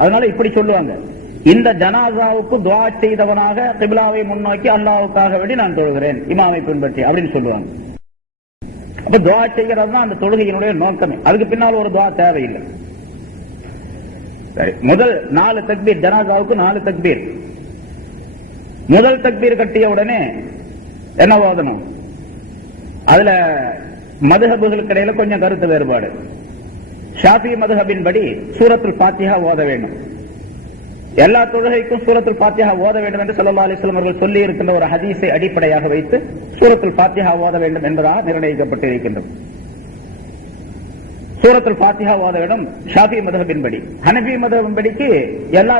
அதனால இப்படி சொல்லுவாங்க, இந்த ஜனாசாவுக்கு துஆ செய்தவனாக கிப்லாவை முன்னோக்கி அல்லாஹ்வுக்காக வேண்டி நான் தொழுகிறேன் இமாமை பின்பற்றி அப்படின்னு சொல்லுவாங்க. அப்ப துஆ செய்கிறது தான் அந்த தொழுகையினுடைய நோக்கமே. அதுக்கு பின்னால் ஒரு துஆ தேவையில்லை. சரி, முதல் 4 தக்பீர், ஜனாசாவுக்கு 4 தக்பீர். முதல் தக்பீர் கட்டிய உடனே என்ன ஓதணும்? அதுல மதுஹபுகளுக்கு இடையில கொஞ்சம் கருத்து வேறுபாடு. ஷாஃபி மதுஹபின் படி சூரத்துல் ஃபாத்திஹா ஓத வேண்டும். எல்லா தொழுகைக்கும் சூரத்துல் ஃபாத்திஹா ஓத வேண்டும் என்று ஸல்லல்லாஹு அலைஹி வஸல்லம் அவர்கள் சொல்லி இருக்கின்ற ஒரு ஹதீஸை அடிப்படையாக வைத்து சூரத்துல் ஃபாத்திஹா ஓத வேண்டும் என்பதாக நிர்ணயிக்கப்பட்டிருக்கின்றது. சூரத்துல் ஃபாத்திஹா ஓத வேண்டும் ஷாஃபி மதுஹபின் படி. ஹனஃபி மதுஹபின் படிக்கு எல்லா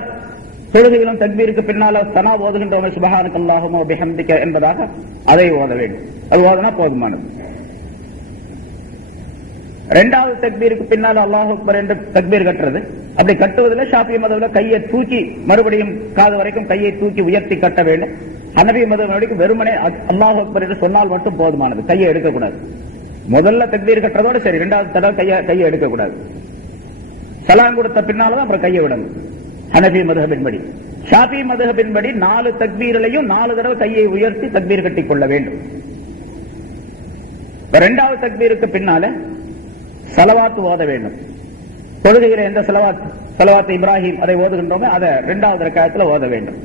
தொழுகைகளும் தக்பீருக்கு பின்னால சனா ஓதுகின்றவங்க சுப்ஹானக அல்லாஹும்ம வ பிஹம்திக என்பதாக அதை ஓத வேண்டும். அது ஓதுனா போதுமானது. இரண்டாவது தக்பீருக்கு பின்னால் அல்லாஹ் அக்பர் என்று தக்பீர் கட்டுறது. அப்படி கட்டுவதில் ஷாஃபி மதுஹபில் கையை தூக்கி மறுபடியும் காது வரைக்கும் கையை தூக்கி உயர்த்தி கட்ட வேண்டும். ஹனஃபி மதுஹபில் வெறுமனே அல்லாஹ் அக்பர் என்று சொன்னால் மட்டும் போதுமானது, கையை எடுக்கக்கூடாது. முதல்ல தக்பீர் கட்டுறதோட சரி, இரண்டாவது தடவை கையை எடுக்கக்கூடாது. சலாம் கொடுத்த பின்னால்தான் அப்புறம் கையை விடணும். ஹனஃபி மதுஹபின் படி. ஷாஃபி மதுஹபின் படி 4 தக்பீரிலையும் 4 தடவை கையை உயர்த்தி தக்பீர் கட்டிக் கொள்ள வேண்டும். இரண்டாவது தக்பீருக்கு பின்னால ஸலவாத் ஓத வேண்டும். தொழுகையில எந்த ஸலவாத் இப்ராஹிம் அதை ஓதுகின்றோமோ அதை 2வது ரக்காயத்துல ஓத வேண்டும்.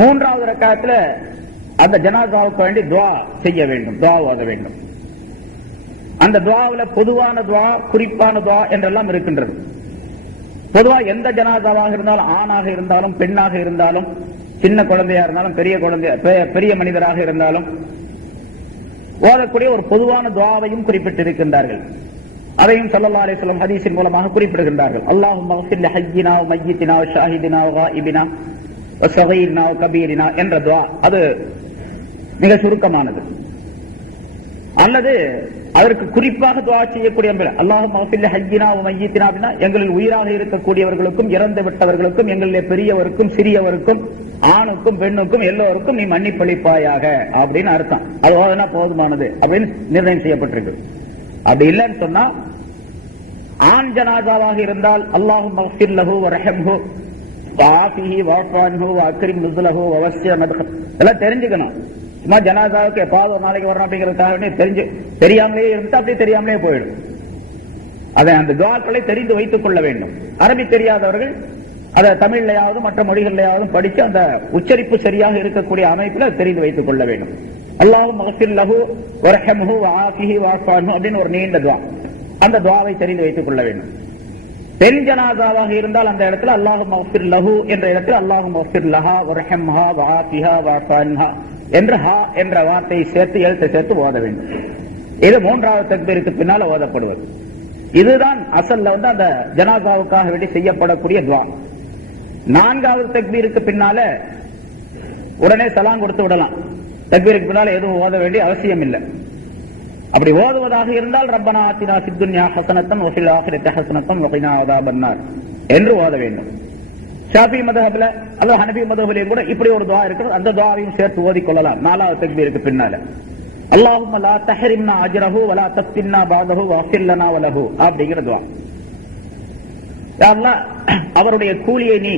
3வது ரக்காயத்துல அந்த ஜனாசாவுக்கு வேண்டி துஆ செய்ய வேண்டும், துஆ ஓத வேண்டும். அந்த துஆவுல பொதுவான துஆ, குறிப்பான துஆ என்றெல்லாம் இருக்கின்றது. பொதுவா எந்த ஜனாசாவாக இருந்தாலும், ஆணாக இருந்தாலும் பெண்ணாக இருந்தாலும், சின்ன குழந்தையா இருந்தாலும் பெரிய மனிதராக இருந்தாலும் ஓதக்கூடிய ஒரு பொதுவான துஆவையும் குறிப்பிட்டிருக்கின்றார்கள். அதையும் ஸல்லல்லாஹு அலைஹி வஸல்லம் ஹதீஸின் மூலமாக குறிப்பிடுகின்றார்கள். அல்லாஹும்ம ஃபிர் லிஹய்யினா வ மய்யித்தினா வ ஷாஹிதினா வ காயிபினா வ ஸகீரினா வ கபீரினா என்ற துஆ. அது மிக சுருக்கமானது. அல்லது அதற்கு குறிப்பாக துஆ செய்யக்கூடிய அல்லாஹும்ம ஃபிர் லிஹய்யினா வ மய்யித்தினா அப்படின்னா எங்களில் உயிராக இருக்கக்கூடியவர்களுக்கும் இறந்து விட்டவர்களுக்கும் எங்களிலே பெரியவருக்கும் சிறியவருக்கும் ஆணுக்கும் பெண்ணுக்கும் எல்லோருக்கும் நீ மன்னிப்பளிப்பாயாக அப்படின்னு அர்த்தம். அது ஓதுனா போதுமானது அப்படின்னு நிர்ணயம் செய்யப்பட்டிருக்கு. அப்படி இல்லைன்னு சொன்னா ஆண் ஜனாசாவாக இருந்தால் அல்லாஹும்ம ஃபிர் லஹு வ ரஹம்ஹு வ ஆஃபிஹி வ அஃபு அன்ஹு வ அக்ரிம் நுஸுலஹு வ வஸ்ஸி மத்ஹப் எல்லாம் தெரிஞ்சுக்கணும். சும்மா ஜனாசாவுக்கு எப்பாவது ஒரு நாளைக்கு வரணும் அப்படிங்கிறதுக்காக தெரியாமலே இருந்து அப்படியே தெரியாமலே போயிடும். அதை அந்த துஆக்களை தெரிந்து வைத்துக் கொள்ள வேண்டும். அரபி தெரியாதவர்கள் அதை தமிழ்லையாவது மற்ற மொழிகளையாவது படிச்சு அந்த உச்சரிப்பு சரியாக இருக்கக்கூடிய அமைப்பில் தெரிந்து வைத்துக் கொள்ள வேண்டும். அல்லாஹும்ம ஃபிர் லஹு வ ரஹம்ஹு வ ஆஃபிஹி வ அஃபு அன்ஹு அப்படின்னு ஒரு நீண்ட துஆ. அந்த துஆவை தெரிந்து வைத்துக் கொள்ள வேண்டும். பெண் ஜனாசாவாக இருந்தால் அந்த இடத்துல அல்லாஹும்ம ஃபிர் லஹு என்ற இடத்துல அல்லாஹும்ம ஃபிர் லஹா வ ரஹம்ஹா வ ஆஃபிஹா வ அஃபு அன்ஹா என்று ஹா என்ற வார்த்தையை சேர்த்து எழுத்து சேர்த்து ஓத வேண்டும். இது 3வது தக்பீருக்கு பின்னால ஓதப்படுவது. இதுதான் அசல்ல அந்த ஜனாசாவுக்காக வேண்டி செய்யப்படக்கூடிய துஆ. 4வது தக்பீருக்கு பின்னால உடனே சலாம் கொடுத்து விடலாம். தக்பீருக்கு பின்னால எதுவும் ஓத வேண்டிய அவசியம் இல்லை. அப்படி ஓதுவதாக இருந்தால் ரப்பனா ஆத்தினா ஃபித் துன்யா ஹஸனத்தன் வ ஃபில் ஆখিরাতি ஹஸனத்தன் வ கினா அஸாபன்னார் என்று ஓத வேண்டும். ஷாஃபி மதுஹபில அல்லது ஹனஃபி மதுஹபிலையும் கூட இப்படி ஒரு துஆ இருக்குது. அந்த துஆவையும் சேர்த்து ஓதிக் கொள்ளலாம் 4வது தக்பீருக்கு பின்னால. அல்லாஹும்ம லா தஹரிம்னா அஜ்ரஹு வ லா தஃப்தின்னா பஅதஹு வ அஃபிர் லனா வ லஹு அப்படிங்கிற துஆ. யா அல்லாஹ், அவருடைய கூலியை நீ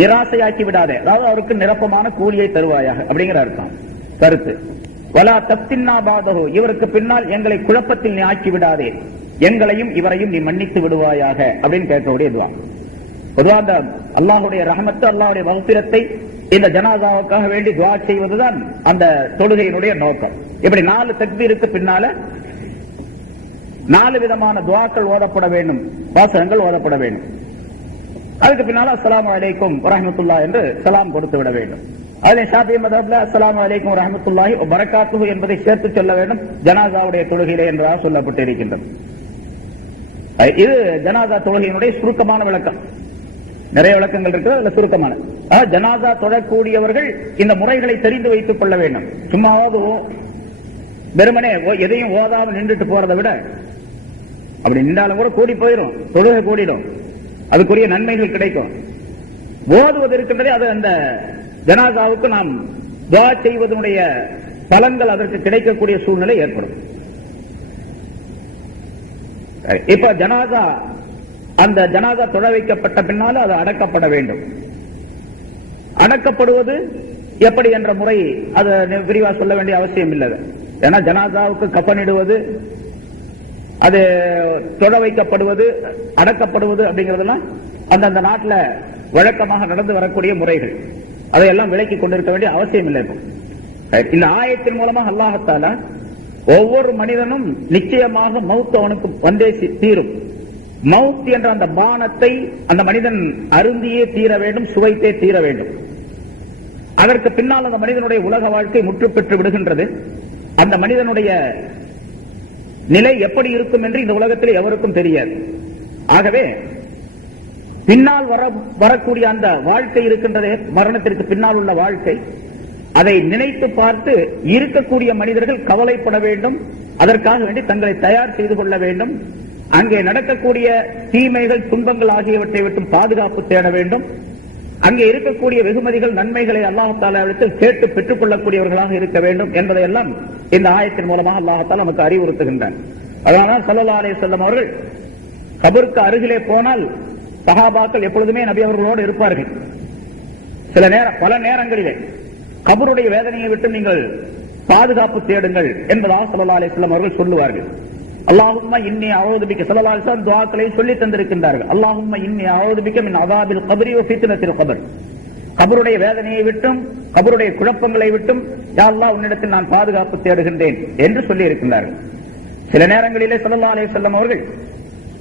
நிராசையாக்கி விடாதே, அதாவது அவருக்கு நிரப்பமான கூலியை தருவாயாக அப்படிங்கிற அர்த்தம் கருத்து. வலா தஃப்தின்னா பஅதஹு, இவருக்கு பின்னால் எங்களை குழப்பத்தில் நீ ஆக்கி விடாதே, எங்களையும் இவரையும் நீ மன்னித்து விடுவாயாக அப்படின்னு கேட்கக்கூடிய துஆ. பொதுவாக அந்த அல்லாஹுடைய ரஹமத்து, அல்லாஹுடைய மக்ஃபிரத்தை இந்த ஜனாசாவுக்காக வேண்டி துஆ செய்வதுதான் அந்த தொழுகையினுடைய நோக்கம். இப்படி 4 தக்பீருக்கு பின்னால 4 விதமான துஆக்கள் ஓதப்பட வேண்டும், வாசகங்கள் ஓதப்பட வேண்டும். அதுக்கு பின்னால அஸ்ஸலாமு அலைக்கும் வ ரஹ்மத்துல்லாஹி என்று சலாம் கொடுத்து விட வேண்டும். அதிலே ஷாஃபி மذஹப்ல அஸ்ஸலாமு அலைக்கும் வ ரஹ்மத்துல்லாஹி வ பரக்காத்துஹு என்பதை சேர்த்து சொல்ல வேண்டும் ஜனாசாவுடைய தொழுகையிலே என்பதாக சொல்லப்பட்டு இருக்கின்றது. இது ஜனாசா தொழுகையினுடைய சுருக்கமான விளக்கம். நிறைய விளக்கங்கள் இருக்கிறது, அதுல சுருக்கமான. ஜனாசா தொழக்கூடியவர்கள் இந்த முறைகளை தெரிந்து வைத்துக் கொள்ள வேண்டும். சும்மாவது வெறுமனே எதையும் ஓதாமல் நின்றுட்டு போறதை விட, அப்படி நின்றாலும் கூட கூடி போயிடும், தொழுகை கூடிடும், அதுக்குரிய நன்மைகள் கிடைக்கும். ஓதுவது இருக்கின்றதே அது அந்த ஜனாசாவுக்கு நாம் துஆ செய்வதனுடைய பலன்கள் அதற்கு கிடைக்கக்கூடிய சூழ்நிலை ஏற்படும். இப்ப ஜனாசா அந்த ஜனாதா தொழ வைக்கப்பட்ட பின்னால அது அடக்கப்பட வேண்டும். அடக்கப்படுவது எப்படி என்ற முறை அது விரிவா சொல்ல வேண்டிய அவசியம் இல்லை. ஏன்னா ஜனாதாவுக்கு கஃனிடுவது, அது தொழ வைக்கப்படுவது, அடக்கப்படுவது அப்படிங்கறதெல்லாம் அந்தந்த நாட்டில் வழக்கமாக நடந்து வரக்கூடிய முறைகள். அதையெல்லாம் விலக்கி கொண்டிருக்க வேண்டிய அவசியம் இல்லை. இந்த ஆயத்தின் மூலமாக அல்லாஹ் தஆலா ஒவ்வொரு மனிதனும் நிச்சயமாக மௌத் அவனுக்கு வந்தே தீரும். மௌத் என்ற அந்த பானத்தை அந்த மனிதன் அருந்தியே தீர வேண்டும், சுவைத்தே தீர வேண்டும். அதற்கு பின்னால் அந்த மனிதனுடைய உலக வாழ்க்கை முற்று பெற்று விடுகின்றது. அந்த மனிதனுடைய நிலை எப்படி இருக்கும் என்று இந்த உலகத்தில் எவருக்கும் தெரியாது. ஆகவே பின்னால் வரக்கூடிய அந்த வாழ்க்கை இருக்கின்றதே, மரணத்திற்கு பின்னால் உள்ள வாழ்க்கை, அதை நினைத்து பார்த்து இருக்கக்கூடிய மனிதர்கள் கவலைப்பட வேண்டும். அதற்காக வேண்டி தங்களை தயார் செய்து கொள்ள வேண்டும். அங்கே நடக்கக்கூடிய தீமைகள், துன்பங்கள் ஆகியவற்றை விட்டு பாதுகாப்பு தேட வேண்டும். அங்கே இருக்கக்கூடிய வெகுமதிகள், நன்மைகளை அல்லாஹ் தஆலாவிடத்தில் கேட்டு பெற்றுக் கொள்ளக்கூடியவர்களாக இருக்க வேண்டும் என்பதையெல்லாம் இந்த ஆயத்தின் மூலமாக அல்லாஹ் தஆலா நமக்கு அறிவுறுத்துகின்றான். அதனால் ஸல்லல்லாஹு அலைஹி வஸல்லம் அவர்கள் கபருக்கு அருகிலே போனால் சஹாபாக்கள் எப்பொழுதுமே நபி அவர்களோடு இருப்பார்கள். பல நேரங்களிலே கபருடைய வேதனையை விட்டு நீங்கள் பாதுகாப்பு தேடுங்கள் என்பதாக ஸல்லல்லாஹு அலைஹி வஸல்லம் அவர்கள் சொல்லுவார்கள். அல்லாஹும்ம இன்னி அஊது பிக்க, ஸல்லல்லாஹு அலைஹி வஸல்லம் துஆக்களை சொல்லி தந்திருக்கின்றார்கள். அல்லாஹும்ம இன்னி அஊது பிக்க மின் அஸாபில் கப்ரி வ ஃபித்னத்தில் கப்ர். கபருடைய வேதனையை விட்டும் கபருடைய குழப்பங்களை விட்டும் யா அல்லாஹ் உன்னிடத்தில் நான் பாதுகாப்பு தேடுகின்றேன் என்று சொல்லி இருக்கின்றார்கள். சில நேரங்களிலே ஸல்லல்லாஹு அலைஹி வஸல்லம் அவர்கள்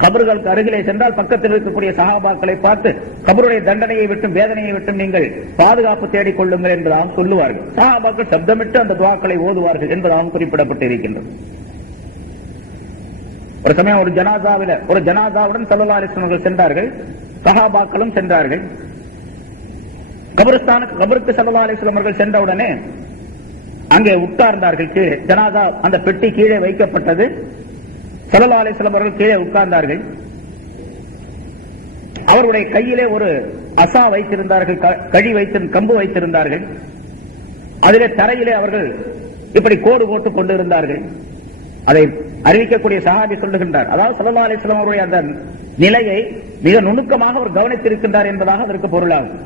கபர்களுக்கு அருகிலே சென்றால் பக்கத்தில் இருக்கக்கூடிய சஹாபாக்களை பார்த்து கபருடைய தண்டனையை விட்டும் வேதனையை விட்டும் நீங்கள் பாதுகாப்பு தேடிக் கொள்ளுங்கள் என்பதாக சொல்லுவார்கள். சஹாபாக்கள் சப்தமிட்டு அந்த துஆக்களை ஓதுவார்கள் என்பதாகவும் குறிப்பிடப்பட்டு இருக்கின்றது. ஒரு சமயம் ஒரு ஜனாசாவுடன் ஸல்லல்லாஹு அலைஹி வஸல்லம் சென்றார்கள், சஹாபாக்களும் சென்றார்கள். கபருக்கு ஸல்லல்லாஹு அலைஹி வஸல்லம் அவர்கள் சென்றவுடனே அங்கே உட்கார்ந்தார்கள். கீழே ஜனாசா அந்த பெட்டி கீழே வைக்கப்பட்டது. ஸல்லல்லாஹு அலைஹி வஸல்லம் அவர்கள் கீழே உட்கார்ந்தார்கள். அவருடைய கையிலே ஒரு அசா வைத்திருந்தார்கள், கம்பு வைத்திருந்தார்கள். அதிலே தரையிலே அவர்கள் இப்படி கோடு போட்டுக் கொண்டிருந்தார்கள். அதை அறிவிக்கக்கூடிய சஹாபி சொல்லுகின்றார், அதாவது ஸல்லல்லாஹு அலைஹி வஸல்லம் அவருடைய அந்த நிலையை மிக நுணுக்கமாக அவர் கவனித்திருக்கின்றார் என்பதாக அதற்கு பொருளாகும்.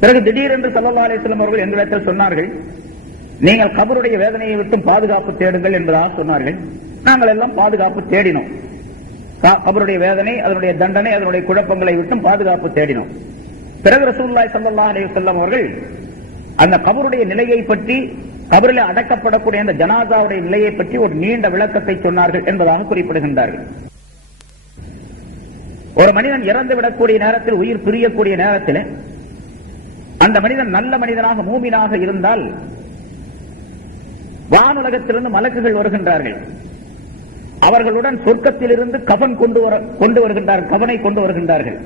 பிறகு திடீரென்று ஸல்லல்லாஹு அலைஹி வஸல்லம் அவர்கள் எங்களிடத்தில் சொன்னார்கள், நீங்கள் கபருடைய வேதனையை விட்டும் பாதுகாப்பு தேடுங்கள் என்பதாக சொன்னார்கள். நாங்கள் எல்லாம் பாதுகாப்பு தேடினோம். கபருடைய வேதனை, அதனுடைய தண்டனை, அதனுடைய குழப்பங்களை விட்டும் பாதுகாப்பு தேடினோம். பிறகு ரசூலுல்லாஹி ஸல்லல்லாஹு அலைஹி வஸல்லம் அவர்கள் அந்த கபருடைய நிலையை பற்றி, கபரில் அடக்கப்படக்கூடிய அந்த ஜனாசாவுடைய நிலையை பற்றி ஒரு நீண்ட விளக்கத்தை சொன்னார்கள் என்பதாக குறிப்பிடுகின்றார்கள். ஒரு மனிதன் இறந்து விடக்கூடிய நேரத்தில், உயிர் பிரியக்கூடிய நேரத்தில் அந்த மனிதன் நல்ல மனிதனாக, மூமினாக இருந்தால் வானுலகத்திலிருந்து மலக்குகள் வருகின்றார்கள். அவர்களுடன் சொர்க்கத்திலிருந்து கஃன் கொண்டு வருகின்றார்கள், கஃனை கொண்டு வருகின்றார்கள்.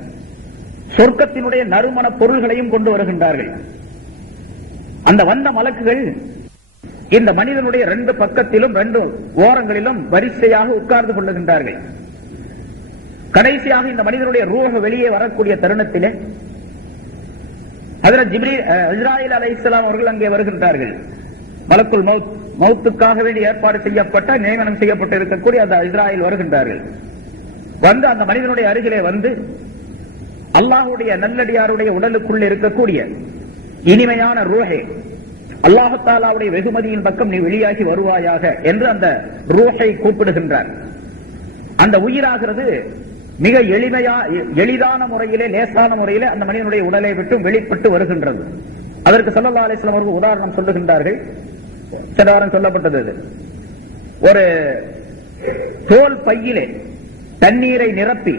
சொர்க்கத்தினுடைய நறுமண பொருள்களையும் கொண்டு வருகின்றார்கள். அந்த வந்த மலக்குகள் இந்த மனிதனுடைய 2 பக்கத்திலும் 2 ஓரங்களிலும் வரிசையாக உட்கார்ந்து கொள்ளுகின்றார்கள். கடைசியாக இந்த மனிதனுடைய ரூஹ் வெளியே வரக்கூடிய தருணத்திலே ஹஜ்ரத் இஸ்ராயீல் அலைஹிஸ்ஸலாம் அவர்கள் அங்கே வருகின்றார்கள். மலக்குல் மௌத்துக்காக வேண்டி ஏற்பாடு செய்யப்பட்ட, நியமனம் செய்யப்பட்டு இருக்கக்கூடிய அந்த இஸ்ராயீல் வருகின்றார்கள். வந்து அந்த மனிதனுடைய அருகிலே வந்து அல்லாஹ்வுடைய நல்லடியாருடைய உடலுக்குள் இருக்கக்கூடிய இனிமையான ரூஹே, அல்லாஹ் தஆலாவுடைய வெகுமதியின் பக்கம் நீ வெளியாகி வருவாயாக என்று அந்த ரூஹை கூப்பிடுகின்றார். அந்த உயிராகிறது மிக எளிதான முறையிலே, லேசான முறையிலே அந்த மனிதனுடைய உடலை விட்டு வெளிப்பட்டு வருகின்றது. அதற்கு ஸல்லல்லாஹு அலைஹி வஸல்லம் அவர்கள் உதாரணம் சொல்லுகின்றார்கள். சிலவாரம் சொல்லப்பட்டது, ஒரு தோல் பையிலே தண்ணீரை நிரப்பி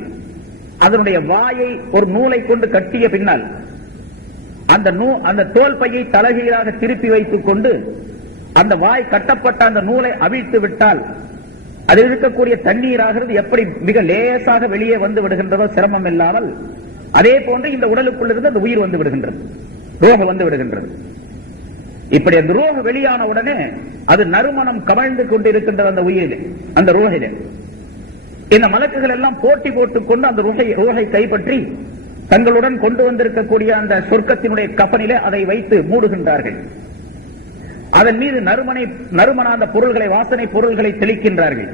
அதனுடைய வாயை ஒரு நூலை கொண்டு கட்டிய பின்னால் அந்த தோல் பையை தலகீழாக திருப்பி வைத்துக் கொண்டு அந்த வாய் கட்டப்பட்ட அந்த நூலை அவிழ்த்து விட்டால் அதில் இருக்கக்கூடிய தண்ணீராகிறது எப்படி மிக லேசாக வெளியே வந்து விடுகின்றதோ சிரமம் இல்லாமல், அதே போன்று இந்த உடலுக்குள் இருந்து அந்த உயிர் வந்து விடுகின்றது, ரூஹ் வந்து விடுகின்றது. இப்படி அந்த ரூஹ் வெளியான உடனே அது நறுமணம் கமழ்ந்து கொண்டிருக்கின்றது அந்த உயிரிலே, அந்த ரூஹிலே. இந்த மலக்குகள் எல்லாம் போட்டி போட்டுக் கொண்டு அந்த ரூஹை கைப்பற்றி தங்களுடன் கொண்டு வந்திருக்கக்கூடிய அந்த சொர்க்கத்தினுடைய கஃனிலே அதை வைத்து மூடுகின்றார்கள். அதன் மீது நறுமண அந்த பொருள்களை, வாசனை பொருள்களை தெளிக்கின்றார்கள்.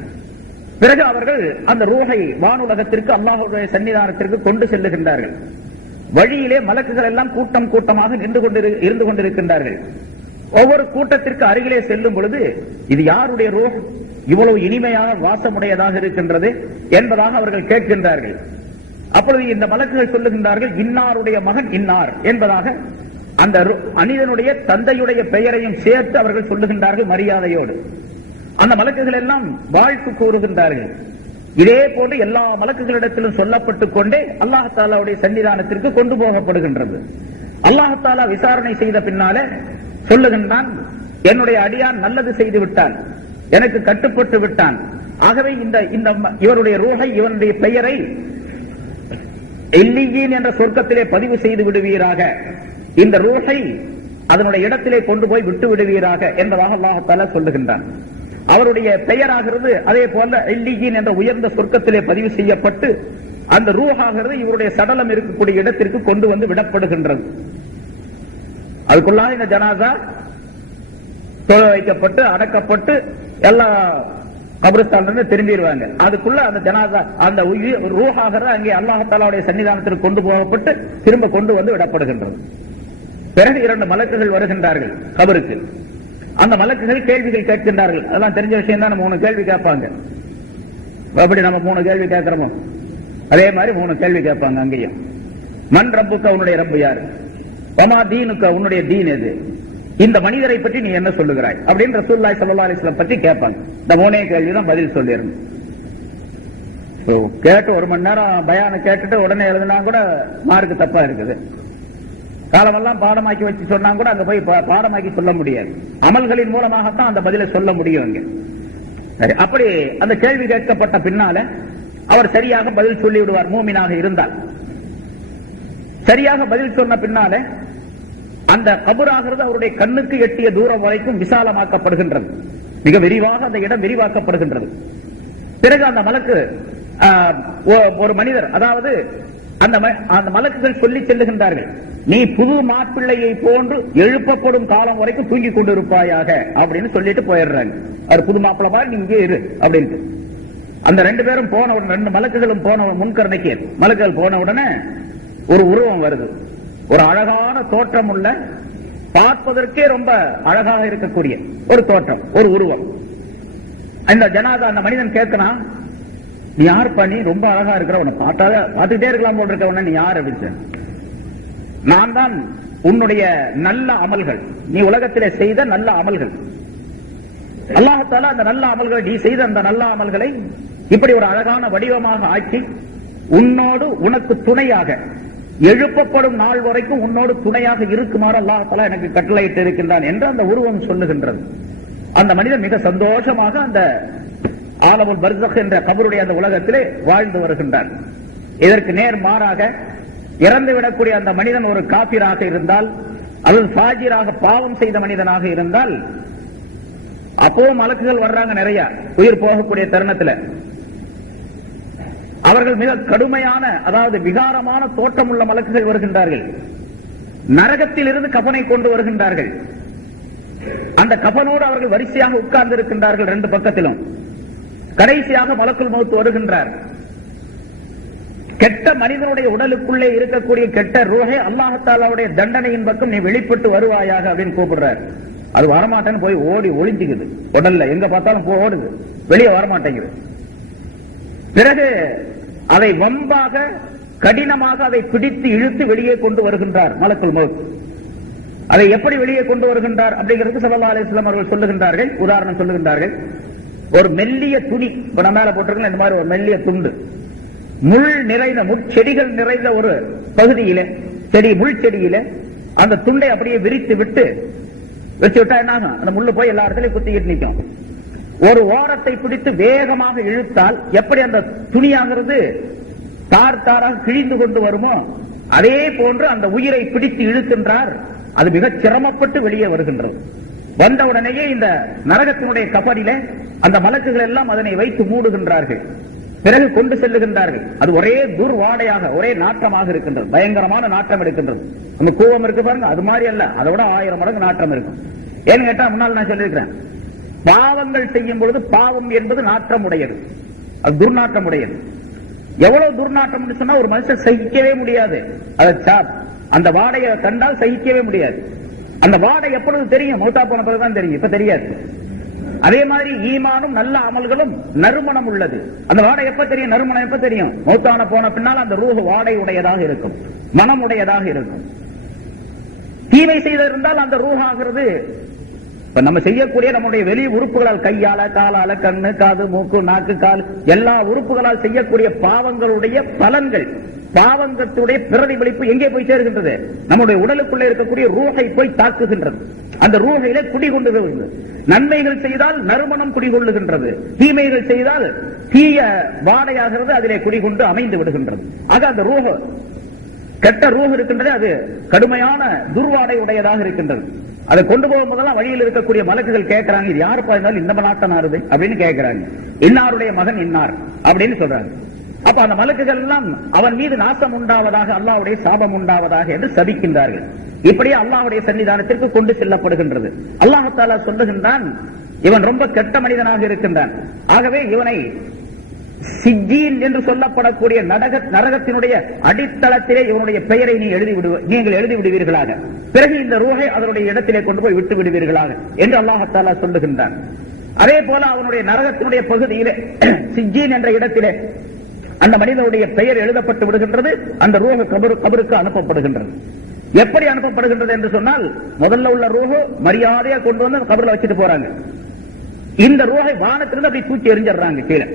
பிறகு அவர்கள் அந்த ரூஹை வானுலகத்திற்கு அல்லாஹ்வுடைய சன்னிதானத்திற்கு கொண்டு செல்லுகின்றார்கள். வழியிலே மலக்குகள் எல்லாம் கூட்டம் கூட்டமாக இருந்து கொண்டிருக்கின்றார்கள். ஒவ்வொரு கூட்டத்திற்கு அருகிலே செல்லும் பொழுது இது யாருடைய ரூஹ், இவ்வளவு இனிமையான வாசமுடையதாக இருக்கின்றது என்பதாக அவர்கள் கேட்கின்றார்கள். அப்பொழுது இந்த மலக்குகள் சொல்லுகின்றார்கள், இன்னாருடைய மகன் இன்னார் என்பதாக அந்த மனிதனுடைய தந்தையுடைய பெயரையும் சேர்த்து அவர்கள் சொல்லுகின்றார்கள் மரியாதையோடு. அந்த மலக்குகள் எல்லாம் வாழ்த்து கூறுகின்றார்கள். இதே போன்று எல்லா மலக்குகளிடத்திலும் சொல்லப்பட்டுக் கொண்டே அல்லாஹ் தஆலாவுடைய சன்னிதானத்திற்கு கொண்டு போகப்படுகின்றது. அல்லாஹ் தஆலா விசாரணை செய்த பின்னாலே சொல்லுகின்றான், என்னுடைய அடியான் நல்லது செய்து விட்டான், எனக்கு கட்டுப்பட்டு விட்டான். ஆகவே இந்த இவருடைய ரூஹை, இவனுடைய பெயரை இல்லியீன் என்ற சொர்க்கத்திலே பதிவு செய்து விடுவீராக, இந்த ரூஹை அதனுடைய இடத்திலே கொண்டு போய் விட்டு விடுவீராக என்பதாக அல்லாஹ் தஆலா சொல்லுகின்றான். அவருடைய பெயராகிறது அதே போல இல்லியீன் என்ற உயர்ந்த சொர்க்கத்திலே பதிவு செய்யப்பட்டு அந்த ரூஹாகிறது இவருடைய சடலம் இருக்கக்கூடிய இடத்திற்கு கொண்டு வந்து விடப்படுகின்றது. அதுக்குள்ளாக இந்த ஜனாசா தொலை வைக்கப்பட்டு அடக்கப்பட்டு எல்லா கபிரஸ்தான் திரும்பிடுவாங்க. அதுக்குள்ள அந்த ஜனாசா அந்த ரூஹாகிறது அங்கே அல்லாஹ் தஆலாவுடைய சன்னிதானத்திற்கு கொண்டு போகப்பட்டு திரும்ப கொண்டு வந்து விடப்படுகின்றது. பிறகு 2 மலக்குகள் வருகின்றார்கள் கபருக்கு. அந்த மலக்குகள் கேள்விகள் கேட்கின்றார்கள். அதெல்லாம் தெரிஞ்ச விஷயம் தான். 3 கேள்வி கேட்பாங்க. அப்படி நம்ம 3 கேள்வி கேட்கிறோமோ அதே மாதிரி 3 கேள்வி கேட்பாங்க அங்கேயும். மன் ரப்புக்க, உன்னுடைய ரப்பு யாரு? வமா தீனுக்க, உன்னுடைய தீன் எது? இந்த மனிதரை பற்றி நீ என்ன சொல்லுகிறாய் அப்படின்னு ரசூலுல்லாஹி ஸல்லல்லாஹு அலைஹி வஸல்லம் பற்றி கேட்பாங்க. இந்த 3 கேள்வி தான் பதில் சொல்லிடணும். கேட்டு 1 மணி நேரம் பயானை கேட்டுட்டு உடனே எழுதினா கூட மார்க்கு தப்பா இருக்குது. காலமெல்லாம் பாடமாக்கி வச்சு சொன்னா கூட அங்க போய் பாடமாக்கி சொல்ல முடியாது. அமல்களின் மூலமாகத்தான் அந்த பதிலை சொல்ல முடியும். அப்படி அந்த கேள்வி கேட்கப்பட்ட பின்னால அவர் சரியாக பதில் சொல்லி விடுவார். மூமினாக இருந்தால் சரியாக பதில் சொன்ன பின்னால அந்த கபராகிறது அவருடைய கண்ணுக்கு எட்டிய தூரம் வரைக்கும் விசாலமாக்கப்படுகின்றது. மிக விரிவாக அந்த இடம் விரிவாக்கப்படுகின்றது. பிறகு அந்த மலக்கு ஒரு மனிதர், அதாவது அந்த மலக்குகள் சொல்லி செல்லுகின்றார்கள், நீ புது மாப்பிள்ளையை போன்று எழுப்பப்படும் காலம் வரைக்கும் தூங்கிக் கொண்டிருப்பாயாக அப்படின்னு சொல்லிட்டு போயிடுறாங்க. அவர் புது மாப்பிள்ளை மாதிரி நீ இங்கே இரு அப்படின்னு. அந்த 2 பேரும் போன உடனே, 2 மலக்குகளும் போன முன்கரணைக்கு மலக்குகள் போன உடனே ஒரு உருவம் வருது. ஒரு அழகான தோற்றம் உள்ள, பார்ப்பதற்கே ரொம்ப அழகாக இருக்கக்கூடிய ஒரு தோற்றம், ஒரு உருவம். இந்த ஜனாதா அந்த மனிதன் கேட்கலாம், நீ யார் பண்ணி ரொம்ப அழகா இருக்கிற, உன்னை பார்த்துட்டே இருக்கலாம் போல் இருக்க, நீ யார் அப்படின்னு. நான் தான் உன்னுடைய நல்ல அமல்கள், நீ உலகத்திலே செய்த நல்ல அமல்கள். அல்லாஹ் தஆலா அந்த நல்ல அமல்களை, நீ செய்த அந்த நல்ல அமல்களை இப்படி ஒரு அழகான வடிவமாக ஆக்கி உன்னோடு உனக்கு துணையாக எழுப்பப்படும் நாள் வரைக்கும் உன்னோடு துணையாக இருக்குமாறு அல்லாஹ் தஆலா எனக்கு கட்டளையிட்டு இருக்கின்றான் என்று அந்த உருவம் சொல்லுகின்றது. அந்த மனிதன் மிக சந்தோஷமாக அந்த ஆலமுல் பர்ஸக் என்ற கபருடைய அந்த உலகத்திலே வாழ்ந்து வருகின்றான். இதற்கு நேர் மாறாக இறந்துவிடக்கூடிய அந்த மனிதன் ஒரு காபிராக இருந்தால், அல்லது ஃபாஜிராக பாவம் செய்த மனிதனாக இருந்தால், அப்பவும் மலக்குகள் வர்றாங்க நிறைய. உயிர் போகக்கூடிய தருணத்தில் அவர்கள் மிக கடுமையான, அதாவது விகாரமான தோற்றம் உள்ள மலக்குகள் வருகின்றார்கள். நரகத்தில் இருந்து கபனை கொண்டு வருகின்றார்கள். அந்த கபனோடு அவர்கள் வரிசையாக உட்கார்ந்து இருக்கின்றார்கள் 2 பக்கத்திலும். கடைசியாக மலக்குல் மௌத் வருகின்றார். கெட்ட மனிதனுடைய உடலுக்குள்ளே இருக்கக்கூடிய கெட்ட ரூஹை அல்லாஹ் தஆலாவுடைய தண்டனையின் பக்கம் நீ வெளிப்பட்டு வருவாயாக அப்படின்னு கூப்பிடுறார். அது வரமாட்டேன்னு போய் ஓடி ஒளிஞ்சுக்குது. உடல்ல எங்க பார்த்தாலும் ஓடுது, வெளியே வரமாட்டேங்குது. பிறகு அதை வம்பாக கடினமாக அதை பிடித்து இழுத்து வெளியே கொண்டு வருகின்றார் மலக்குல் மௌத். அதை எப்படி வெளியே கொண்டு வருகின்றார் அப்படிங்கிறது ஸல்லல்லாஹு அலைஹி வஸல்லம் அவர்கள் சொல்லுகின்றார்கள். உதாரணம் சொல்லுகின்றார்கள், ஒரு மெல்லிய துணி மேல போட்டிருக்க, இந்த மாதிரி ஒரு மெல்லிய துண்டு, முள் நிறைந்த முட்செடிகள் நிறைந்த ஒரு பகுதியில, முள் செடியில அந்த துண்டை அப்படியே விரித்து விட்டு வச்சு விட்டா என்ன ஆகும்? அந்த முள்ளு போய் எல்லா இடத்துலயும் குத்திக்கிட்டு நிற்கும். ஒரு ஓரத்தை பிடித்து வேகமாக இழுத்தால் எப்படி அந்த துணியாகிறது தார் தாராக கிழிந்து கொண்டு வருமோ, அதே போன்று அந்த உயிரை பிடித்து இழுக்கின்றார். அது மிக சிரமப்பட்டு வெளியே வருகின்றது. வந்தவுடனேயே இந்த நரகத்தினுடைய கபரில அந்த மலக்குகள் எல்லாம் அதனை வைத்து மூடுகின்றார்கள். பிறகு கொண்டு செல்லுகின்றார்கள். அது ஒரே துர்வாடையாக, ஒரே நாற்றமாக இருக்கின்றது. பயங்கரமான நாற்றம் எடுக்கின்றது. நம்ம கூவம் இருக்கு பாருங்க, அது மாதிரி அல்ல, அதை விட 1000 மடங்கு நாற்றம் இருக்கும். ஏன்னு கேட்டா, முன்னால் நான் சொல்லியிருக்கிறேன், பாவங்கள் செய்யும் பொழுது பாவம் என்பது நாற்றம் உடையது. அது துர்நாற்றம் உடையது. எவ்வளவு துர்நாற்றம் சொன்னா ஒரு மனுஷன் சகிக்கவே முடியாது. அந்த வாடையை கண்டால் சகிக்கவே முடியாது. அந்த வாடை எப்பொழுது தெரியும்? மௌத்தா போன பிறகுதான் தெரியும், இப்ப தெரியாது. அதே மாதிரி ஈமானும் நல்ல அமல்களும் நறுமணம் உள்ளது. அந்த வாடை எப்ப தெரியும்? நறுமணம் எப்ப தெரியும்? மௌத்தான போன பின்னால் அந்த ரூஹ் வாடை உடையதாக இருக்கும், மனம் உடையதாக இருக்கும். தீமை செய்திருந்தால் அந்த ரூஹ் ஆகிறது. இப்ப நம்ம செய்யக்கூடிய நம்முடைய வெளி உறுப்புகளால், கையால, காலால, கண்ணு, காது, மூக்கு, நாக்கு, கால், எல்லா உறுப்புகளால் செய்யக்கூடிய பாவங்களுடைய பலன்கள், பாவங்களுடைய பிரதிபலிப்பு எங்கே போய் சேர்கின்றது? நம்முடைய உடலுக்குள்ளே இருக்கக்கூடிய ரூஹை போய் தாக்குகின்றது. அந்த ரூஹையிலே குடிகொண்டு, நன்மைகள் செய்தால் நறுமணம் குடிகொள்ளுகின்றது, தீமைகள் செய்தால் தீய வாடையாகிறது, அதிலே குடிகொண்டு அமைந்து விடுகின்றது. ஆக அந்த ரூஹ், கெட்ட ரூஹ் இருக்கின்றது, அது கடுமையான துர்வாடை உடையதாக இருக்கின்றது. அதை கொண்டு போகும் போதெல்லாம் வழியில் இருக்கக்கூடிய மலக்குகள் கேட்கிறாங்க, இது யாருப்பா இருந்தாலும் இந்த நாட்டனாருது அப்படின்னு கேட்கிறாங்க. இன்னாருடைய மகன் இன்னார் அப்படின்னு சொல்றாங்க. அப்ப அந்த மலக்குகள் எல்லாம் அவன் மீது நாசம் உண்டாவதாக, அல்லாஹ்வுடைய சாபம் உண்டாவதாக என்று சபிக்கின்றார்கள். இப்படியே அல்லாஹ்வுடைய சன்னிதானத்திற்கு கொண்டு செல்லப்படுகின்றது. அல்லாஹ் தஆலா சொல்லுகின்றான், இவன் ரொம்ப கெட்ட மனிதனாக இருக்கின்றான், ஆகவே இவனை சிஜ்ஜீன் என்று சொல்லப்படக்கூடிய நரகத்தினுடைய அடித்தளத்திலே இவனுடைய பெயரை நீங்கள் எழுதி விடுவீர்களாக, பிறகு இந்த ரூஹை அதனுடைய இடத்திலே கொண்டு போய் விட்டு விடுவீர்களாக என்று அல்லாஹ் தஆலா சொல்லுகின்றான். அதே போல அவனுடைய நரகத்தினுடைய பகுதியிலே சிஜ்ஜீன் என்ற இடத்திலே அந்த மனிதனுடைய பெயர் எழுதப்பட்டு விடுகின்றது. அந்த ரூஹ் கபருக்கு அனுப்பப்படுகின்றது. எப்படி அனுப்பப்படுகின்றது என்று சொன்னால், முதல்ல உள்ள ரூஹ் மரியாதையா கொண்டு வந்து கபர்ல வச்சுட்டு போறாங்க. இந்த ரூஹை வானத்திலிருந்து அப்படி தூக்கி எறிஞ்சிடறாங்க கீழே.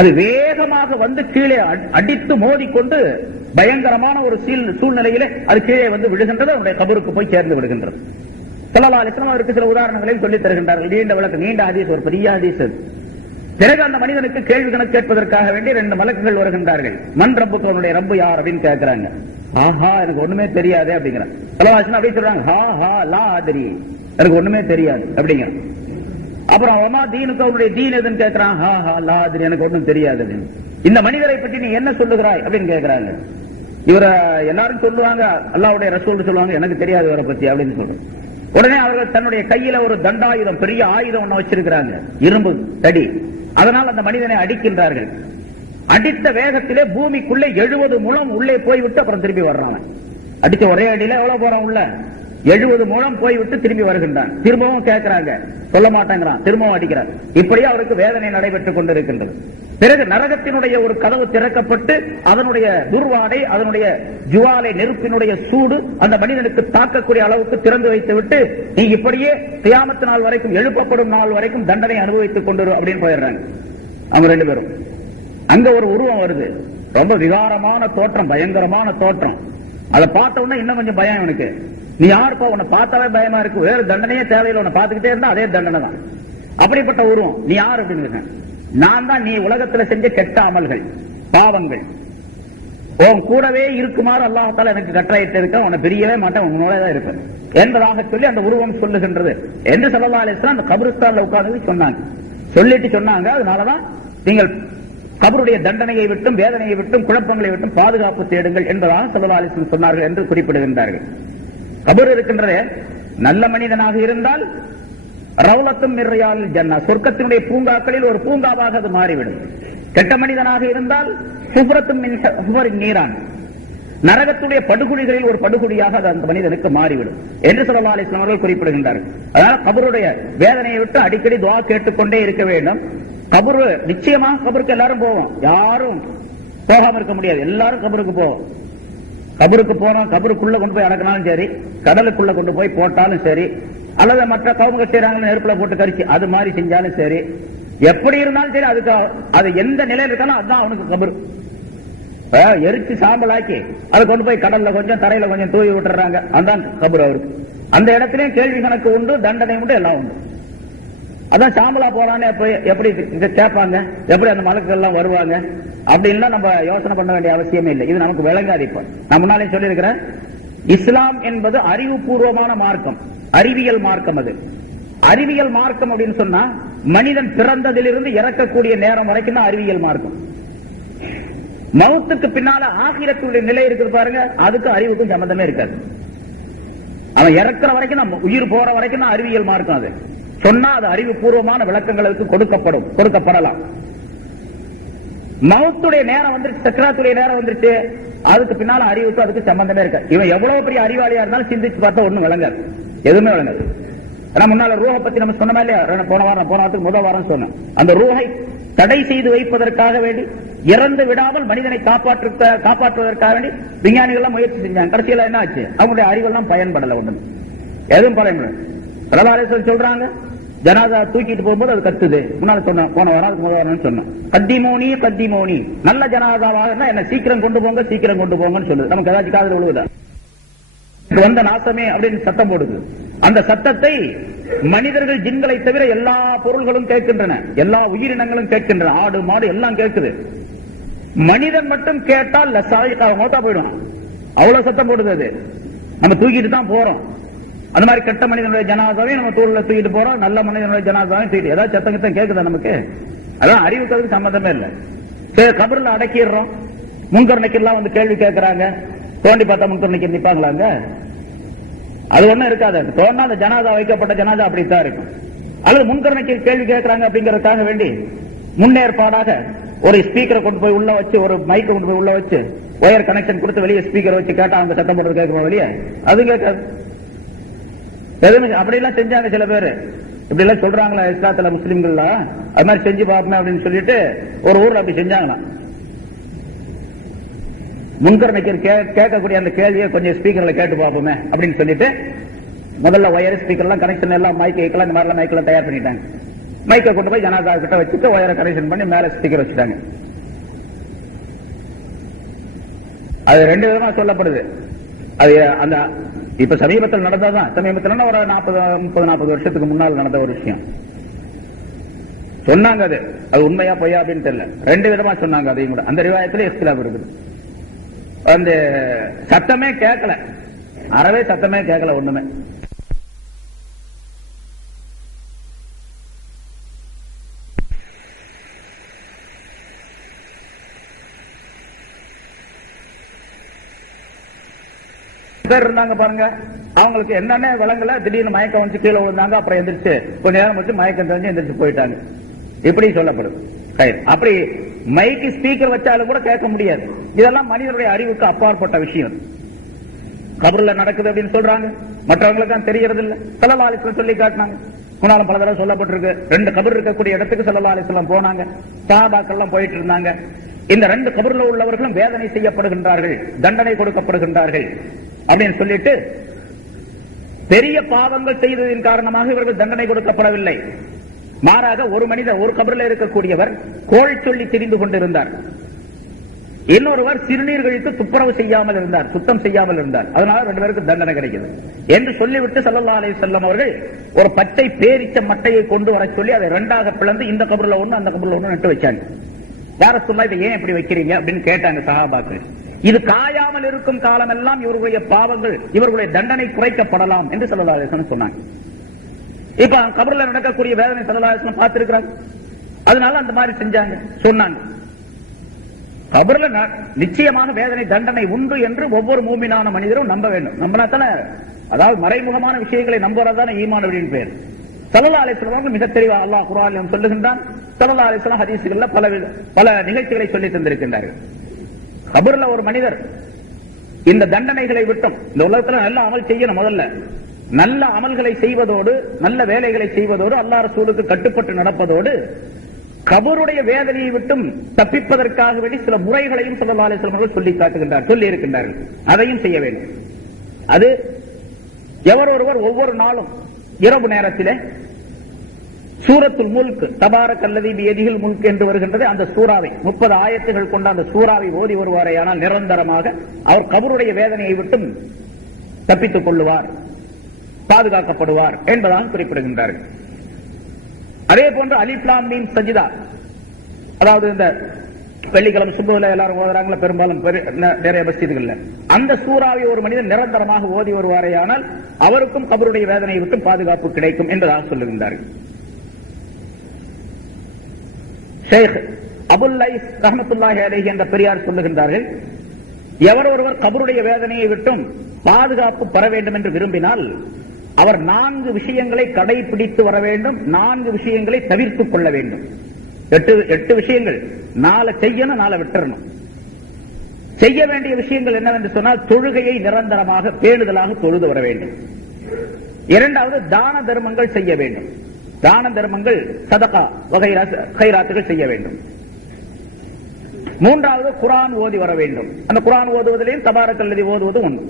அது வேகமாக வந்து கீழே அடித்து மோதிக்கொண்டு பயங்கரமான ஒரு சூழ்நிலையிலே அது கீழே வந்து விடுகின்றது, அவருடைய கபருக்கு போய் சேர்ந்து விடுகின்றது. ஸல்லல்லாஹு அலைஹி வஸல்லம் அவருக்கு சில உதாரணங்களையும் சொல்லித் தருகின்றார்கள். நீண்ட விளக்கம், நீண்ட ஹதீஸ், ஒரு பெரிய ஹதீஸ். பிறகு அந்த மனிதனுக்கு கேள்வி கணக்கு கேட்பதற்காக வேண்டி 2 மலக்குகள் வருகின்றார்கள். மன் ரப்புக்கு, அவனுடைய ரப்பு யார் அப்படின்னு கேட்கிறாங்க. ஆஹா, எனக்கு ஒண்ணுமே தெரியாது அப்படிங்கிறான். ஸல்லல்லாஹு அலைஹி வஸல்லம் அப்படியே சொல்றாங்க, ஹா ஹா லா அத்ரி, எனக்கு ஒண்ணுமே தெரியாது அப்படிங்கிறான். அப்புறம் அவமா தீனுக்கு, அவருடைய தீன் எதுன்னு கேட்கிறான். ஹா ஹா லா அத்ரி, எனக்கு ஒண்ணும் தெரியாது. இந்த மனிதரை பற்றி நீ என்ன சொல்லுகிறாய் அப்படின்னு கேட்கிறாங்க. இவரை எல்லாரும் சொல்லுவாங்க, அல்லாஹ்வுடைய ரசூல் சொல்லுவாங்க, எனக்கு தெரியாது இவரை பத்தி அப்படின்னு சொல்றேன். உடனே அவர்கள் தன்னுடைய கையில ஒரு தண்டாயுதம், பெரிய ஆயுதம் ஒண்ணு வச்சிருக்கிறாங்க, இரும்பு தடி. அதனால் அந்த மனிதனை அடிக்கின்றார்கள். அடித்த வேகத்திலே பூமிக்குள்ளே 70 முழம் உள்ளே போய்விட்டு அப்புறம் திரும்பி வர்றாங்க. அடிச்ச ஒரே அடியில எவ்வளவு போறான் உள்ள? 70 முழம் போய்விட்டு திரும்பி வருகின்றான். திரும்பவும் கேட்கிறாங்க, சொல்ல மாட்டேங்கிறான், திரும்பவும் அடிக்கிறார். இப்படியே அவருக்கு வேதனை நடைபெற்றுக் கொண்டிருக்கின்றது. பிறகு நரகத்தினுடைய ஒரு கதவு திறக்கப்பட்டு அதனுடைய துர்வாடை, அதனுடைய ஜுவாலை, நெருப்பினுடைய சூடு அந்த மனிதனுக்கு தாக்கக்கூடிய அளவுக்கு திறந்து வைத்து விட்டு, நீ இப்படியே கியாமத் நாள் வரைக்கும், எழுப்பப்படும் நாள் வரைக்கும் தண்டனை அனுபவித்துக் கொண்டு அப்படின்னு போயிடுறாங்க அவங்க 2 பேரும். அங்க ஒரு உருவம் வருது, ரொம்ப விகாரமான தோற்றம், பயங்கரமான தோற்றம். அதை பார்த்த உடனே இன்னும் கொஞ்சம் பயம் எனக்கு. நீ யாருப்பா, உன்னை பார்த்தாவே பயமா இருக்கு, வேறு தண்டனையே தேவையில்லை, உன்னை பார்த்துக்கிட்டே இருந்தா அதே தண்டனை தான். அப்படிப்பட்ட உருவம், நீ யார் அப்படின்னு. நான் தான் நீ உலகத்தில் செஞ்ச கெட்ட அமல்கள், பாவங்கள் உன் கூடவே இருக்குமாறு அல்லாஹ் தஆலா எனக்கு கட்டளையிட்டு இருக்க, உன்னை பிரியவே மாட்டேன், உன்னோட தான் இருப்பேன் என்பதாக சொல்லி அந்த உருவம் சொல்லுகின்றது என்று ஸல்லல்லாஹு அலைஹி வஸல்லம் அந்த கபரிஸ்தான்ல உட்கார்ந்து சொன்னாங்க. சொல்லிட்டு சொன்னாங்க, அதனாலதான் நீங்கள் கபருடைய தண்டனையை விட்டும், வேதனையை விட்டும், குழப்பங்களை விட்டும் பாதுகாப்பு தேடுங்கள் என்பதாக ஸல்லல்லாஹு அலைஹி வஸல்லம் சொன்னார்கள் என்று குறிப்பிடுகின்றார்கள். கபர் இருக்கின்றதே, நல்ல மனிதனாக இருந்தால் ரவுலத்தும் மின் ரியாலில் ஜன்னா, சொர்க்கத்தினுடைய பூங்காக்களில் ஒரு பூங்காவாக அது மாறிவிடும். கெட்ட மனிதனாக இருந்தால் ஹுஃபரத்தும் மின் ஹுஃபரின் நீரான், நரகத்துடைய படுகுழிகளில் ஒரு படுகுழியாக அது அந்த மனிதனுக்கு மாறிவிடும் என்று ஸல்லல்லாஹு அலைஹி வஸல்லம் அவர்கள் குறிப்பிடுகின்றார்கள். அதனால கபருடைய வேதனையை விட்டு அடிக்கடி துஆ கேட்டுக்கொண்டே இருக்க வேண்டும். கபரு நிச்சயமாக, கபருக்கு எல்லாரும் போவோம், யாரும் போகாம இருக்க முடியாது, எல்லாரும் கபருக்கு போவோம். கபருக்கு போறோம், கபருக்குள்ள கொண்டு போய் அடக்கினாலும் சரி, கடலுக்குள்ள கொண்டு போய் போட்டாலும் சரி, அல்லது மற்ற கவுங்க செய்யறாங்க நெருப்புல போட்டு கரிச்சு அது மாதிரி செஞ்சாலும் சரி, எப்படி இருந்தாலும் சரி, அதுக்கு அது எந்த நிலையில் இருக்காலும் அதுதான் அவனுக்கு கபரு. எரிச்சு சாம்பலாக்கி அதை கொண்டு போய் கடல்ல கொஞ்சம், தரையில கொஞ்சம் தூவி விட்டுறாங்க, அதான் கபரு அவருக்கு. அந்த இடத்துலயும் கேள்வி கணக்கு உண்டு, தண்டனை உண்டு, எல்லாம் உண்டு. அதான் சாம்பலா போறானே எப்படி இதை கேட்பாங்க, எப்படி அந்த மலக்குகள் எல்லாம் வருவாங்க அப்படின்னா நம்ம யோசனை பண்ண வேண்டிய அவசியமே இல்லை. இது நமக்கு விளங்காது. இப்ப நான் முன்னாலே சொல்லியிருக்கிறேன், இஸ்லாம் என்பது அறிவுபூர்வமான மார்க்கம், அறிவியல் மார்க்கம். அது அறிவியல் மார்க்கம் அப்படின்னு சொன்னா மனிதன் பிறந்ததிலிருந்து இறக்கக்கூடிய நேரம் வரைக்கும் தான் அறிவியல் மார்க்கம். மவுத்துக்கு பின்னால ஆகிரத்துடைய நிலை இருக்குது பாருங்க, அதுக்கு அறிவுக்கும் சம்பந்தமே இருக்காது. அவன் இறக்குற வரைக்கும் நம்ம உயிர் போற வரைக்கும் தான் அறிவியல் மார்க்கம். அது சொன்னா அது அறிவுபூர்வமான விளக்கங்களுக்கு கொடுக்கப்படலாம். மவுத்துடைய நேரம் வந்துருச்சு, சக்கராத்துடைய நேரம் வந்துருச்சு, அதுக்கு பின்னால அறிவுக்கு அதுக்கு சம்பந்தமே இருக்க. இவன் எவ்வளவு பெரிய அறிவாளியா இருந்தாலும் சிந்திச்சு பார்த்தா ஒண்ணும் விளங்காது, எதுவுமே விளங்காது. முன்னால ரூஹை பத்தி நம்ம சொன்னோமா இல்லையா? போன வாரத்துக்கு முதல் வாரம் சொன்னோம். அந்த ரூஹை தடை செய்து வைப்பதற்காக வேண்டி, இறந்து விடாமல் மனிதனை காப்பாற்றுவதற்காக வேண்டி விஞ்ஞானிகள் முயற்சி செஞ்சாங்க. கடைசியில என்ன ஆச்சு? அவங்களுடைய அறிவெல்லாம் பயன்படல, ஒண்ணு எதுவும் பயன்படல. சொல்றாங்க, ஜனாதா தூக்கிட்டு போகும்போது அது கத்துது. முன்னால சொன்ன போன வாரம் முதல் வாரம் சொன்னோம், கத்திமோனி நல்ல ஜனாதாவாக என்ன சீக்கிரம் கொண்டு போங்கன்னு சொல்லுது. நமக்கு ஏதாச்சும் காதல் விழுவுதா? வந்த நாசமே அப்படின்னு சத்தம் போடுது. அந்த சத்தத்தை மனிதர்கள், ஜின்களை தவிர எல்லா பொருள்களும் கேட்கின்றன, எல்லா உயிரினங்களும் கேட்கின்றன, ஆடு மாடு எல்லாம் கேட்குது. மனிதன் மட்டும் கேட்டால் மோட்டா போயிடும், அவ்வளவு சத்தம் போடுது. அது நம்ம தூக்கிட்டு தான் போறோம். அந்த மாதிரி கெட்ட மனிதனுடைய ஜனாதாவையும் நம்ம தூள்ல தூக்கிட்டு போறோம், நல்ல மனிதனுடைய ஜனாதாவையும் தூக்கிட்டு ஏதாவது சத்தம் கேட்குதா நமக்கு? அதான் அறிவுக்கு சம்பந்தமே இல்லை. கபர்ல அடக்கிடுறோம். முன்கர் நக்கீர்லாம் வந்து கேள்வி கேட்கிறாங்க, தோண்டி பார்த்தா முன்கர் நக்கீர் நிப்பாங்களாங்க? அது ஒண்ணும் இருக்காது. தோண்டா அந்த ஜனாதா, வைக்கப்பட்ட ஜனாதா அப்படித்தான் இருக்கும். அல்லது முன்கர் நக்கீர் கேள்வி கேட்கிறாங்க அப்படிங்கறதுக்காக வேண்டி முன்னேற்பாடாக ஒரு ஸ்பீக்கரை கொண்டு போய் உள்ள வச்சு, ஒரு மைக்கை கொண்டு போய் உள்ள வச்சு, ஒயர் கனெக்ஷன் கொடுத்து வெளியே ஸ்பீக்கர் வச்சு கேட்டா அவங்க சத்தம் போடுறது கேட்கணும் வெளியே? அது கேட்காது. அப்படி எல்லாம் செஞ்சாங்க சில பேரு. இப்படி எல்லாம் சொல்றாங்களா இஸ்லாத்துல முஸ்லிம்கள்? அது மாதிரி செஞ்சு பார்க்கணும் அப்படின்னு சொல்லிட்டு ஒரு ஊர்ல அப்படி செஞ்சாங்களா. முன்கர் நக்கீர் கேட்கக்கூடிய அந்த கேள்வியை கொஞ்சம் ஸ்பீக்கர்ல கேட்டு பார்ப்போமே அப்படின்னு சொல்லிட்டு முதல்ல ஒயர் ஸ்பீக்கர் எல்லாம் கனெக்ஷன் எல்லாம் மைக்கெல்லாம் இந்த மாதிரி மைக்கெல்லாம் தயார் பண்ணிட்டாங்க. மைக்கை கொண்டு போய் ஜனாதா கிட்ட வச்சுட்டு ஒயரை கனெக்ஷன் பண்ணி மேல ஸ்பீக்கர் வச்சுட்டாங்க. அது ரெண்டு விதமா சொல்லப்படுது. அது அந்த இப்ப சமீபத்தில் நடந்ததான், சமீபத்தில் ஒரு 30-40 வருஷத்துக்கு முன்னால் நடந்த ஒரு விஷயம் சொன்னாங்க. அது உண்மையா பொய்யா அப்படின்னு தெரியல. ரெண்டு விதமா சொன்னாங்க. அதையும் கூட அந்த ரிவாயத்துல இஸ்திலாப் இருக்குது. அந்த சத்தமே கேட்கல, அறவே சத்தமே கேட்கல ஒண்ணுமே. இருந்தாங்க பாருங்க, அவங்களுக்கு என்னன்னே விளங்கல, திடீர்னு மயக்கம் வந்து கீழே விழுந்தாங்க. அப்புறம் எந்திரிச்சு கொஞ்ச நேரம் வச்சு மயக்கம் தெரிஞ்சு எந்திரிச்சு போயிட்டாங்க. இப்படி சொல்லப்படுது. அப்படி மைக்கு ஸ்பீக்கர் வச்சாலும் கூட கேட்க முடியாது. இதெல்லாம் மனிதனுடைய அறிவுக்கு அப்பாற்பட்ட விஷயம். கபர்ல நடக்குது அப்படின்னு சொல்றாங்க, மற்றவங்களுக்கு தான் தெரியறது இல்ல. ஸல்லல்லாஹு அலைஹி வஸல்லம் சொல்லி காட்டினாங்க. முன்னாலும் பல தடவை சொல்லப்பட்டிருக்கு. 2 கபர் இருக்கக்கூடிய இடத்துக்கு ஸல்லல்லாஹு அலைஹி வஸல்லம் போனாங்க. சஹாபாக்கள் எல்லாம் போயிட்டு இருந்தாங்க. இந்த 2 கபர்ல உள்ளவர்களும் வேதனை செய்யப்படுகின்றார்கள், தண்டனை கொடுக்கப்படுகின்றார்கள் அப்படின்னு சொல்லிட்டு, பெரிய பாவங்கள் செய்ததின் காரணமாக இவர்கள் தண்டனை கொடுக்கப்படவில்லை. மாறாக ஒரு மனிதர், ஒரு கபரில் இருக்கக்கூடியவர் கோள் சொல்லி திரிந்து கொண்டிருந்தார். இன்னொருவர் சிறுநீர் கழித்து துப்புரவு செய்யாமல் இருந்தார், சுத்தம் செய்யாமல் இருந்தார். அதனால 2 பேருக்கு தண்டனை கிடைக்கிறது என்று சொல்லிவிட்டு ஸல்லல்லாஹு அலைஹி வஸல்லம் அவர்கள் ஒரு பச்சை பேரிச்ச மட்டையை கொண்டு வர சொல்லி அதை 2ஆக பிளந்து இந்த கபர்ல ஒண்ணு அந்த கபர்ல ஒண்ணு நட்டு வச்சாங்க. யார சொல்லா இதை ஏன் இப்படி வைக்கிறீங்க அப்படின்னு கேட்டாங்க சஹாபாக்கள். இது காயாமல் இருக்கும் காலம் எல்லாம் இவர்களுடைய பாவங்கள், இவர்களுடைய தண்டனை குறைக்கப்படலாம் என்று ஸல்லல்லாஹு அலைஹி வஸல்லம் சொன்னாங்க. இப்ப கபர்ல நடக்கக்கூடிய வேதனை ஸல்லல்லாஹு அலைஹி வஸல்லம் பார்த்திருக்கிறாங்க. அதனால அந்த மாதிரி செஞ்சாங்க, சொன்னாங்க. கபர்ல நிச்சயமான வேதனை தண்டனை உண்டு என்று ஒவ்வொரு மூமினான மனிதரும் நம்ப வேண்டும். நம்பினாத்தானே, அதாவது மறைமுகமான விஷயங்களை நம்புறதான ஈமான் அப்படின்னு பேர். ஸல்லல்லாஹு அலைஹி வஸல்லம் மிக தெளிவா அல்லாஹ் குர்ஆனில் சொல்லுகின்றான். ஸல்லல்லாஹு அலைஹி வஸல்லம் ஹதீஸ்கள்ல பல நிகழ்ச்சிகளை சொல்லி தந்திருக்கின்றார்கள். கபர்ல ஒரு மனிதர் இந்த தண்டனைகளை விட்டும், இந்த உலகத்துல நல்ல அமல் செய்யணும். முதல்ல நல்ல அமல்களை செய்வதோடு, நல்ல வேலைகளை செய்வதோடு, அல்லாஹ் ரசூலுக்கு கட்டுப்பட்டு நடப்பதோடு, கபருடைய வேதனையை விட்டும் தப்பிப்பதற்காக வேண்டி சில முறைகளையும் ஸல்லல்லாஹு அலைஹி வஸல்லம் சொல்லி இருக்கின்றார்கள். அதையும் செய்ய வேண்டும். அது எவரொருவர் ஒவ்வொரு நாளும் இரவு நேரத்திலே சூரத்துல் முல்க், தபாரக்கல்லதி பியதிஹில் முல்க் என்று வருகின்றது. அந்த சூறாவை 30 ஆயத்துகள் கொண்ட அந்த சூறாவை ஓதி வருவாரேயானால் நிரந்தரமாக அவர் கபருடைய வேதனையை விட்டும் தப்பித்துக் கொள்ளுவார், பாதுகாக்கப்படுவார் என்பதாக குறிப்பிடுகின்றார்கள். அதே போன்று அலிஃப் லாம் மீம் சஜ்தா, அதாவது இந்த வெள்ளிக்கிழமை சுபுல எல்லாரும் ஓதுறாங்களா பெரும்பாலும் நிறைய மஸ்ஜிதுகள்ல, அந்த சூறாவை ஒரு மனிதன் நிரந்தரமாக ஓதி வருவாரேயானால் அவருக்கும் கபருடைய வேதனையை விட்டு பாதுகாப்பு கிடைக்கும் என்பதாக சொல்லுகின்றார்கள். ஷேக் அபுல் லைஸ் ரஹ்மத்துல்லாஹி அலைஹி என்ற பெரியார் சொல்லுகின்றார்கள், எவர் ஒருவர் கபருடைய வேதனையை விட்டும் பாதுகாப்பு பெற வேண்டும் என்று விரும்பினால் அவர் 4 விஷயங்களை கடைபிடித்து வர வேண்டும், 4 விஷயங்களை தவிர்த்துக் கொள்ள வேண்டும். எட்டு விஷயங்கள். 4 செய்யணும், 4 விட்டுறணும். செய்ய வேண்டிய விஷயங்கள் என்னவென்று சொன்னால், தொழுகையை நிரந்தரமாக பேணுதலாக தொழுது வர வேண்டும். இரண்டாவது, தான தர்மங்கள் செய்ய வேண்டும். தான தர்மங்கள், சதகா கைராத்துகள் செய்ய வேண்டும். மூன்றாவது, குர்ஆன் ஓதி வர வேண்டும். அந்த குர்ஆன் ஓதுவதிலேயும் தபாரக்கல்லதி ஓதுவது ஒன்று.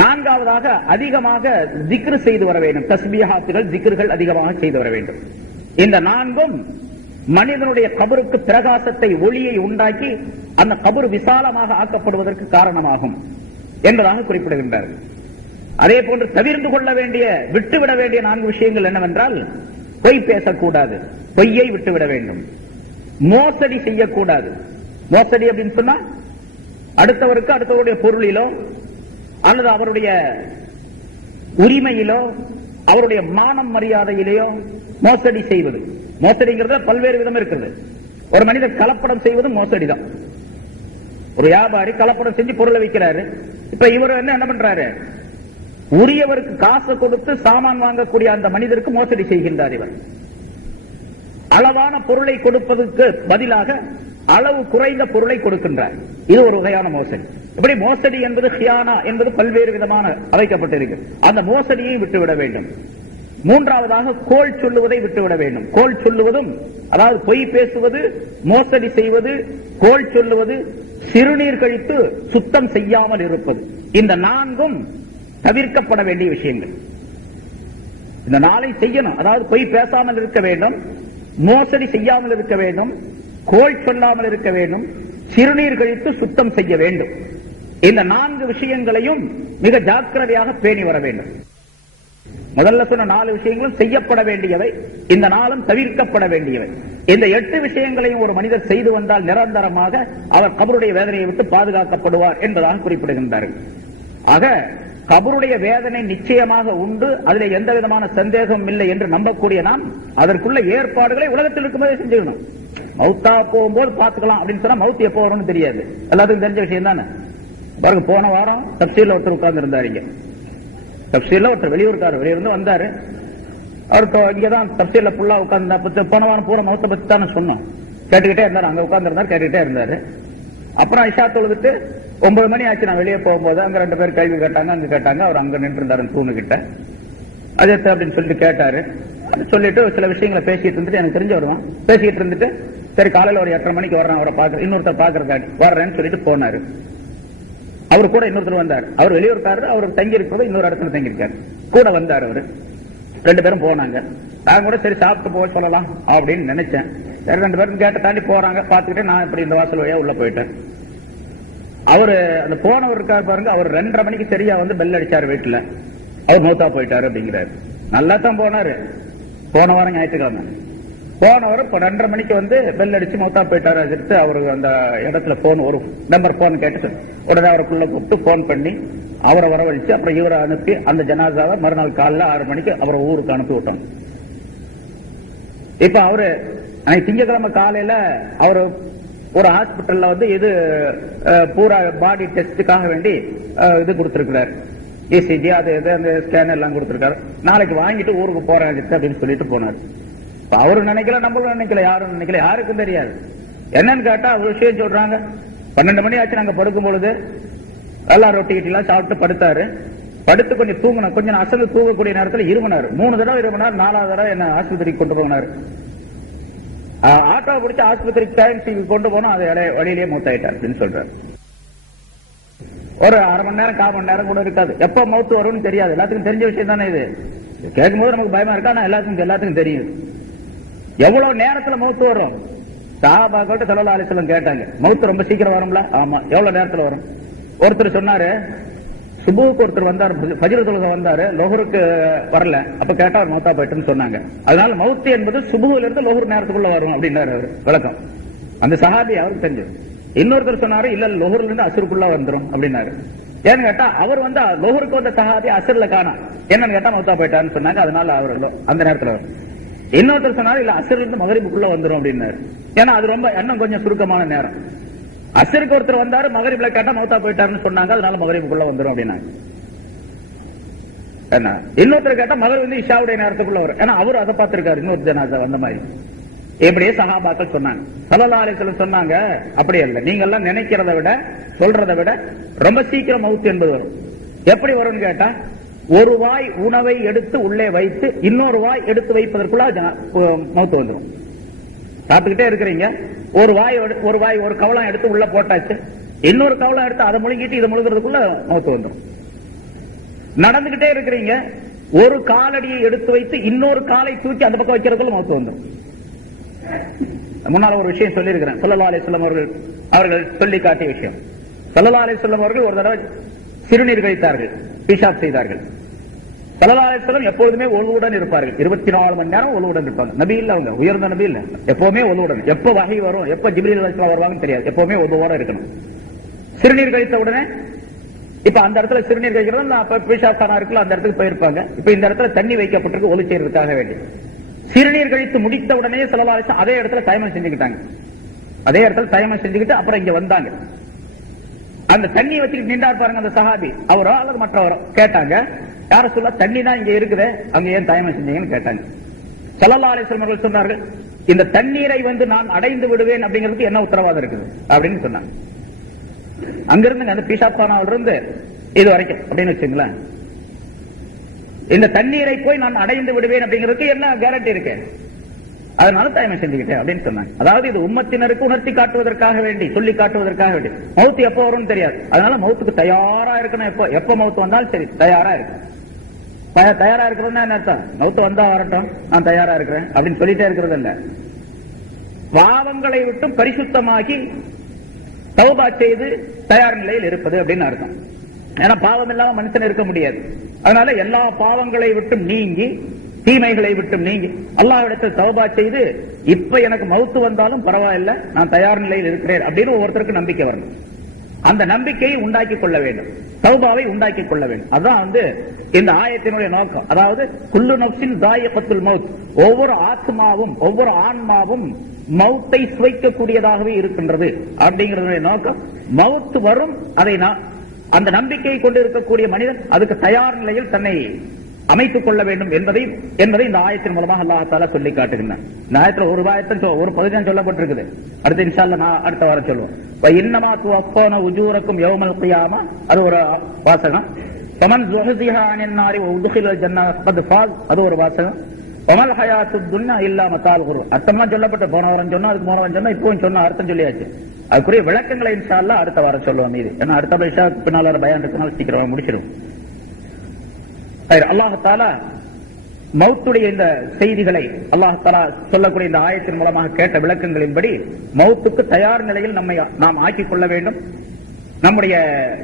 நான்காவதாக, அதிகமாக திக்ர் செய்து வர வேண்டும். தஸ்பீஹாத்துகள், திக்ர்கள் அதிகமாக செய்து வர வேண்டும். இந்த 4ம் மனிதனுடைய கபருக்கு பிரகாசத்தை, ஒளியை உண்டாக்கி அந்த கபர் விசாலமாக ஆக்கப்படுவதற்கு காரணமாகும் என்பதாக குறிப்பிடுகின்றார்கள். அதே போன்று தவிர்த்து கொள்ள வேண்டிய, விட்டுவிட வேண்டிய 4 விஷயங்கள் என்னவென்றால், பொய் பேசக்கூடாது, பொய்யை விட்டுவிட வேண்டும். மோசடி செய்யக்கூடாது. மோசடி அப்படின்னு சொன்னா, அடுத்தவருடைய பொருளிலோ அல்லது அவருடைய உரிமையிலோ அவருடைய மானம் மரியாதையிலேயோ மோசடி செய்வது. மோசடிங்கிறது பல்வேறு விதம் இருக்கிறது. ஒரு மனிதர் கலப்படம் செய்வது மோசடி தான். ஒரு வியாபாரி கலப்படம் செஞ்சு பொருளை விற்கிறாரு. இப்ப இவர் என்ன பண்றாரு, உரியவருக்கு காசு கொடுத்து சாமான் வாங்கக்கூடிய அந்த மனிதருக்கு மோசடி செய்கின்றார். இவர் அளவான பொருளை கொடுப்பதற்கு பதிலாக அளவு குறைந்த பொருளை கொடுக்கின்றார். இது ஒரு வகையான மோசடி. இப்படி மோசடி என்பது ஹியானா என்பது பல்வேறு விதமான அமைக்கப்பட்டிருக்கு. அந்த மோசடியை விட்டுவிட வேண்டும். மூன்றாவதாக, கோள் சொல்லுவதை விட்டுவிட வேண்டும். கோள் சொல்லுவதும், அதாவது பொய் பேசுவது, மோசடி செய்வது, கோள் சொல்லுவது, சிறுநீர் கழித்து சுத்தம் செய்யாமல் இருப்பது, இந்த 4ம் தவிர்க்கப்பட வேண்டிய விஷயங்கள். இந்த 4ஐ செய்யணும். அதாவது பொய் பேசாமல் இருக்க வேண்டும், மோசடி செய்யாமல் இருக்க வேண்டும், கோள் சொல்லாமல் இருக்க வேண்டும், சிறுநீர் கழித்து சுத்தம் செய்ய வேண்டும். இந்த 4 விஷயங்களையும் மிக ஜாக்கிரதையாக பேணி வர வேண்டும். முதல்ல சொன்ன 4 விஷயங்களும் செய்யப்பட வேண்டியவை, இந்த 4ம் தவிர்க்கப்பட வேண்டியவை. இந்த 8 விஷயங்களையும் ஒரு மனிதர் செய்து வந்தால் நிரந்தரமாக அவர் கபருடைய வேதனையை விட்டு பாதுகாக்கப்படுவார் என்பதாக குறிப்பிடுகின்றார்கள். ஆக கபருடைய வேதனை நிச்சயமாக உண்டு, அதில் எந்த விதமான சந்தேகம் இல்லை என்று நம்பக்கூடிய நாம் அதற்குள்ள ஏற்பாடுகளை உலகத்தில் இருக்கும்போதே செஞ்சுக்கணும். மௌத்தா போகும்போது பார்த்துக்கலாம் அப்படின்னு சொன்னா மௌத் எப்போ வரும்னு தெரியாது, எல்லாத்துக்கும் தெரிஞ்ச விஷயம் தானே. பாருங்க, போன வாரம் தப்சீல்ல ஒருத்தர் உட்கார்ந்து இருந்தாரு. தப்சீல்ல ஒருத்தர் வெளியூர்ந்து வந்தாரு. அவருக்கு இங்கதான் தப்சீல்ல ஃபுல்லா உட்கார்ந்து, போன வாரம் பூரா மௌத்தை பத்தி தானே சொன்னோம், கேட்டுக்கிட்டே இருந்தாரு. அங்க உட்கார்ந்து இருந்தாரு, கேட்டுக்கிட்டே இருந்தாரு. அப்புறம் இஷா தொழுதுட்டு 9 மணி ஆச்சு. நான் வெளியே போகும்போது அங்க 2 பேர் கேள்வி கேட்டாங்க. அங்க கேட்டாங்க, அவர் அங்க நின்று இருந்தாரு தூணுகிட்ட. அதே அப்படின்னு சொல்லிட்டு கேட்டாரு. அது சொல்லிட்டு சில விஷயங்களை பேசிட்டு இருந்துட்டு, எனக்கு தெரிஞ்ச வருவான், பேசிட்டு இருந்துட்டு, சரி காலையில ஒரு 8:30 மணிக்கு வர்றேன், அவரை பாக்குற இன்னொருத்தர் பாக்குறதுக்காண்டி வர்றேன்னு சொல்லிட்டு போனாரு. அவரு கூட இன்னொருத்தர் வந்தாரு. அவர் வெளியூர்காரர், அவர் தங்கி இருக்கிறது இன்னொரு இடத்துல தங்கியிருக்காரு. கூட வந்தாரு அவரு. 2 பேரும் போனாங்க. நான் கூட சரி சாப்பிட்டு போக சொல்லலாம் அப்படின்னு நினைச்சேன். சரி 2 பேரும் கேட்ட தாண்டி போறாங்க. பாத்துக்கிட்டு நான் இப்படி இந்த வாசல் வழியா உள்ள போயிட்டேன். அவரு அந்த போனவர் இருக்காரு பாருங்க, அவர் 2:30 மணிக்கு சரியா வந்து பெல் அடிச்சாரு வீட்டுல. அவர் மௌத்தா போயிட்டாரு அப்படிங்கிறாரு. நல்லா தான் போனாரு. போன வாரம் ஞாயிற்றுக்கிழமை போனவர் 2:30 மணிக்கு வந்து பெல் அடிச்சு மௌத்தா போயிட்டாரு. எடுத்து அவரு அந்த இடத்துல போன், ஒரு நம்பர் போன் கேட்டு உடனே அவருக்குள்ள கூப்பிட்டு போன் பண்ணி அவரை வரவழைச்சு, அப்புறம் இவரை அனுப்பி அந்த ஜனாசாவை மறுநாள் காலைல 6 மணிக்கு அவரை ஊருக்கு அனுப்பி விட்டோம். இப்ப அவரு திங்கட்கிழமை காலையில அவரு ஒரு ஹாஸ்பிட்டல்ல வந்து இது பூரா பாடி டெஸ்டுக்காக வேண்டி இது கொடுத்திருக்கிறார், இசிஜி அது அந்த ஸ்கேன் எல்லாம் கொடுத்திருக்காரு. நாளைக்கு வாங்கிட்டு ஊருக்கு போறாங்க அப்படின்னு சொல்லிட்டு போனார். அவரு நினைக்கல, நம்மளும் நினைக்கல, யாரும் நினைக்கல, யாருக்கும் தெரியாது. என்னன்னு கேட்டா ஒரு விஷயம் சொல்றாங்க. 12 மணி ஆச்சு நாங்க படுக்கும் பொழுது எல்லாம் ரொட்டி கிட்டலாம் சாப்பிட்டு படுத்தாரு. படுத்து கொஞ்சம் தூங்கினார். கொஞ்சம் அசந்து தூங்கக்கூடிய நேரத்தில் இருமனாரு. 3 தடவை இருமனார். 4வது தடவை என்ன ஆஸ்பத்திரிக்கு கொண்டு போனாரு. ஆட்டோ பிடிச்சி ஆஸ்பத்திரிக்கு கொண்டு போனோம். அது வழியிலேயே மூத்தாயிட்டார் அப்படின்னு சொல்றாரு. ஒரு 1/2 மணி நேரம் 1/4 மணி நேரம் கூட இருக்காது. எப்ப மௌத்து வரும்னு தெரியாது. எல்லாத்துக்கும் தெரிஞ்ச விஷயம் தானே இது. கேட்கும் போது நமக்கு பயமா இருக்கா? ஆனா எல்லாத்துக்கும் தெரியும் எவ்வளவு நேரத்துல மௌத்து வரும். சஹாபாக்கள் ஸல்லல்லாஹு அலைஹி வஸல்லம் கேட்டாங்க, மௌத்து ரொம்ப சீக்கிரம் வரும்ல? ஆமா. எவ்வளவு நேரத்துல வரும்? ஒருத்தர் சொன்னாரு, சுபுவுக்கு ஒருத்தர் வந்தாரு, ஃபஜ்ர் தொழுகை வந்தாரு, லொஹருக்கு வரல. அப்ப கேட்டா அவர் மௌத்தா போயிட்டுன்னு சொன்னாங்க. அதனால மௌத்து என்பது சுபுல இருந்து லொஹர் நேரத்துக்குள்ள வரும் அப்படின்னாரு அவர் விளக்கம். அந்த சஹாபி அவருக்கு தெரிஞ்சது. இன்னொருத்தர் சொன்னாரு, இல்ல லொஹர்ல இருந்து அஸ்ருக்குள்ள வந்துரும் அப்படின்னாரு. ஏன்னு கேட்டா அவர் வந்து லொஹருக்கு வந்த சஹாபி அஸ்ர்ல காணா. என்னன்னு கேட்டா மௌத்தா போயிட்டாருன்னு சொன்னாங்க. அதனால அவர் அந்த நேரத்துல வரும். இன்னொருத்தர் சொன்னாரு, இல்ல அஸ்ர்ல இருந்து மகரிபுக்குள்ள வந்துரும் அப்படின்னாரு. ஏன்னா அது ரொம்ப இன்னும் கொஞ்சம் சுருக்கமான நேரம். அஸ்ருக்கு ஒருத்தர் வந்தாரு, மகரிப்ல கேட்டா மௌத்தா போயிட்டாருன்னு சொன்னாங்க. அதனால மகரிபுக்குள்ள வந்துரும் அப்படின்னாங்க. இன்னொருத்தர் கேட்டா மகரிப் வந்து இஷாவுடைய நேரத்துக்குள்ள வரும். ஏன்னா அவரு அதை பார்த்திருக்காரு, இன்னொரு ஜனாசா அந்த மாதிரி. இப்படியே சஹாபாக்கள் சொன்னாங்க. ஸல்லல்லாஹு அலைஹி வஸல்லம் சொன்னாங்க, அப்படி அல்ல, நீங்க எல்லாம் நினைக்கிறத விட சொல்றதை விட ரொம்ப சீக்கிரம் மவுத் என்பது வரும். எப்படி வரும்னு கேட்டா, ஒரு வாய் உணவை எடுத்து உள்ளே வைத்து இன்னொரு வாய் எடுத்து வைப்பதற்குள்ள மவுத் வந்துடும். சாப்பிட்டுக்கிட்டே இருக்கிறீங்க, ஒரு வாய் ஒரு கவலம் எடுத்து உள்ள போட்டாச்சு, இன்னொரு கவலம் எடுத்து அதை முழுங்கிட்டு இதை முழுகிறதுக்குள்ள மவுத் வந்துடும். நடந்துகிட்டே இருக்கிறீங்க, ஒரு காலடியை எடுத்து வைத்து இன்னொரு காலை தூக்கி அந்த பக்கம் வைக்கிறதுக்குள்ள மவுத் வந்துடும். முன்னால ஒரு விஷயம் சொல்லி இருக்கிறேன், ஸல்லல்லாஹு அலைஹி வஸல்லம் அவர்கள் சொல்லி காட்டிய விஷயம். ஸல்லல்லாஹு அலைஹி வஸல்லம் அவர்கள் ஒரு தடவை சிறுநீர் கழித்தார்கள், பிஷாப் செய்தார்கள். ஸல்லல்லாஹு அலைஹி வஸல்லம் எப்பொழுதுமே ஒழுவுடன் இருப்பார்கள், 24 மணி நேரம் ஒழுவுடன் இருப்பாங்க. நபி இல்ல, அவங்க உயர்ந்த நபி இல்ல, எப்பவுமே ஒழுவுடன். எப்ப வஹி வரும், எப்ப ஜிப்ரீல் அலைஹிஸ்ஸலாம் வருவாங்கன்னு தெரியாது, எப்பவுமே ஒழுவோட இருக்கணும். சிறுநீர் கழித்த உடனே, இப்ப அந்த இடத்துல சிறுநீர் கழிக்கிறது பிஷாப் கானா இருக்குல்ல, அந்த இடத்துக்கு போயிருப்பாங்க. இப்ப இந்த இடத்துல தண்ணி வைக்கப்பட்டிருக்கு ஒலி செய்யறதுக்காக வேண்டி. சிறுநீர் கழித்து முடித்த உடனே ஸல்லல்லாஹு அலைஹி வஸல்லம் அதே இடத்துல தயமம் செஞ்சுக்கிட்டாங்க. அதே இடத்துல தயமம் செஞ்சுக்கிட்டு அப்புறம் இங்க வந்தாங்க. அந்த தண்ணி வச்சுக்கிட்டு நின்றார் பாருங்க அந்த சஹாபி, அவரோ அல்லது மற்றவரோ கேட்டாங்க, யார சொல்ல தண்ணி தான் இங்க இருக்குது, அங்க ஏன் தயமம் செஞ்சீங்கன்னு கேட்டாங்க. ஸல்லல்லாஹு அலைஹி வஸல்லம் அவர்கள் சொன்னார்கள், இந்த தண்ணீரை நான் அடைந்து விடுவேன் அப்படிங்கிறதுக்கு என்ன உத்தரவாதம் இருக்குது அப்படின்னு சொன்னாங்க. அங்கிருந்து அந்த பிஷாப்தானாவில இருந்து இது வரைக்கும் அப்படின்னு வச்சுங்களேன், இந்த தண்ணீரை போய் நான் அடைந்து விடுவேன் அப்படிங்கிறதுக்கு என்ன கேரண்டி இருக்கு, அதனால தயமம் செஞ்சுக்கிட்டேன் அப்படின்னு சொன்னாங்க. அதாவது இது உம்மத்தினருக்கு உணர்த்தி காட்டுவதற்காக வேண்டி, சொல்லி காட்டுவதற்காக வேண்டி. மவுத் எப்ப வரும்னு தெரியாது, அதனால மவுத்துக்கு தயாரா இருக்கணும். எப்ப மவுத் வந்தாலும் சரி தயாரா இருக்கு. தயாரா இருக்கிறதுனா என்ன அர்த்தம், மவுத் வந்தா வரட்டும் நான் தயாரா இருக்கிறேன் அப்படின்னு சொல்லிட்டே இருக்கிறது இல்ல. பாவங்களை விட்டும் பரிசுத்தமாகி தௌபா செய்து தயார் நிலையில் இருப்பது அப்படின்னு அர்த்தம். ஏன்னா பாவம் இல்லாம மனுஷன் இருக்க முடியாது. அதனால எல்லா பாவங்களை விட்டும் நீங்கி, தீமைகளை விட்டும் நீங்கி அல்லாஹ்விடத்தில் தௌபா செய்து, இப்ப எனக்கு மவுத்து வந்தாலும் பரவாயில்ல நான் தயார் நிலையில் இருக்கிறேன் அப்படின்னு ஒவ்வொருத்தருக்கு நம்பிக்கை வரணும். அந்த நம்பிக்கையை உண்டாக்கி கொள்ள வேண்டும், தௌபாவை உண்டாக்கி கொள்ள வேண்டும். அதுதான் இந்த ஆயத்தினுடைய நோக்கம். அதாவது குல்லு நஃப்ஸின் ஸாயிகத்துல் மவுத், ஒவ்வொரு ஆத்மாவும் ஒவ்வொரு ஆன்மாவும் மவுத்தை சுவைக்கக்கூடியதாகவே இருக்கின்றது அப்படிங்கறதுடைய நோக்கம். மவுத் வரும், அதை அந்த நம்பிக்கையை கொண்டு இருக்கக்கூடிய மனிதன் அதுக்கு தயார் நிலையில் தன்னை அமைத்துக் கொள்ள வேண்டும் என்பதை இந்த ஆயத்தின் மூலமாக அல்லாஹ் தஆலா சொல்லி காட்டுகின்றான். இந்த ஆயத்துல ஒரு பகுதி சொல்லப்பட்டிருக்குது. அடுத்து இன்ஷா அல்லாஹ் நான் அடுத்த வாரம் சொல்லுவோம். இன்னமா துவஃபௌன உஜூரக்கும் யௌமல் கியாமா, அது ஒரு வாசகம். ஃபமன் ஸுஹ்ஸிஹா அனின் நாரி வ உத்கிலல் ஜன்னத ஃபகத் ஃபாஸ், அது ஒரு வாசகம். வமல் ஹயாத்துத் துன்யா இல்லா மதால் குரூர், அர்த்தம்லாம் சொல்லப்பட்ட போன வாரம் சொன்னா, அதுக்கு போன வாரம் சொன்னா, இப்பவும் சொன்ன அர்த்தம் சொல்லியாச்சு. அதுக்குரிய விளக்கங்களை இன்ஷா அல்லாஹ் அடுத்த வாரம் சொல்லுவோம். இது ஏன்னா அடுத்த பைசாவுக்கு பின்னால பயான் இருக்கனால சீக்கிரமா முடிச்சிடும். அல்லாஹ் தஆலா மவுத்துடைய இந்த செய்திகளை அல்லாஹ் தஆலா சொல்லக்கூடிய இந்த ஆயத்தின் மூலமாக கேட்ட விளக்கங்களின்படி மவுத்துக்கு தயார் நிலையில் நாம் ஆக்கிக் கொள்ள வேண்டும். நம்முடைய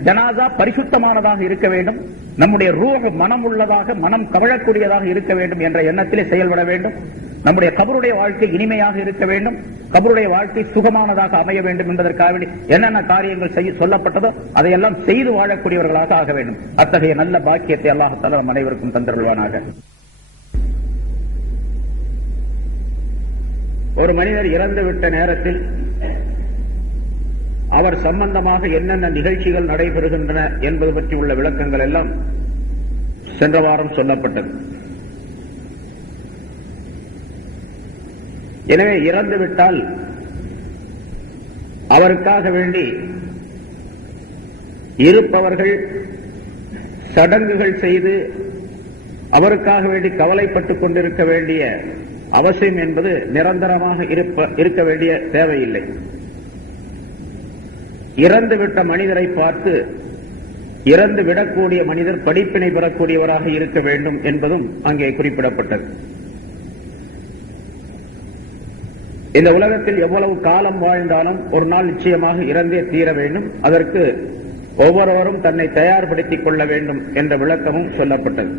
ஜனாசா பரிசுத்தமானதாக இருக்க வேண்டும், நம்முடைய ரூஹ் மனம் உள்ளதாக, மனம் கவழக்கூடியதாக இருக்க வேண்டும் என்ற எண்ணத்திலே செயல்பட வேண்டும். நம்முடைய கபருடைய வாழ்க்கை இனிமையாக இருக்க வேண்டும், கபருடைய வாழ்க்கை சுகமானதாக அமைய வேண்டும் என்பதற்காக என்னென்ன காரியங்கள் சொல்லப்பட்டதோ அதையெல்லாம் செய்து வாழக்கூடியவர்களாக ஆக வேண்டும். அத்தகைய நல்ல பாக்கியத்தை அல்லாஹ் தஆலா நம் அனைவருக்கும் தந்தருள்வானாக. ஒரு மனிதர் இறந்துவிட்ட நேரத்தில் அவர் சம்பந்தமாக என்னென்ன நிகழ்ச்சிகள் நடைபெறுகின்றன என்பது பற்றி உள்ள விளக்கங்கள் எல்லாம் சென்ற வாரம் சொல்லப்பட்டது. எனவே இறந்துவிட்டால் அவருக்காக வேண்டி இருப்பவர்கள் சடங்குகள் செய்து அவருக்காக வேண்டி கவலைப்பட்டுக் கொண்டிருக்க வேண்டிய அவசியம் என்பது நிரந்தரமாக இருக்க வேண்டிய தேவையில்லை. இறந்துவிட்ட மனிதரை பார்த்து இறந்து விடக்கூடிய மனிதர் படிப்பினை பெறக்கூடியவராக இருக்க வேண்டும் என்பதும் அங்கே குறிப்பிடப்பட்டது. இந்த உலகத்தில் எவ்வளவு காலம் வாழ்ந்தாலும் ஒரு நாள் நிச்சயமாக இறந்தே தீர வேண்டும். அதற்கு ஒவ்வொருவரும் தன்னை தயார்படுத்திக் கொள்ள வேண்டும் என்ற விளக்கமும் சொல்லப்பட்டது.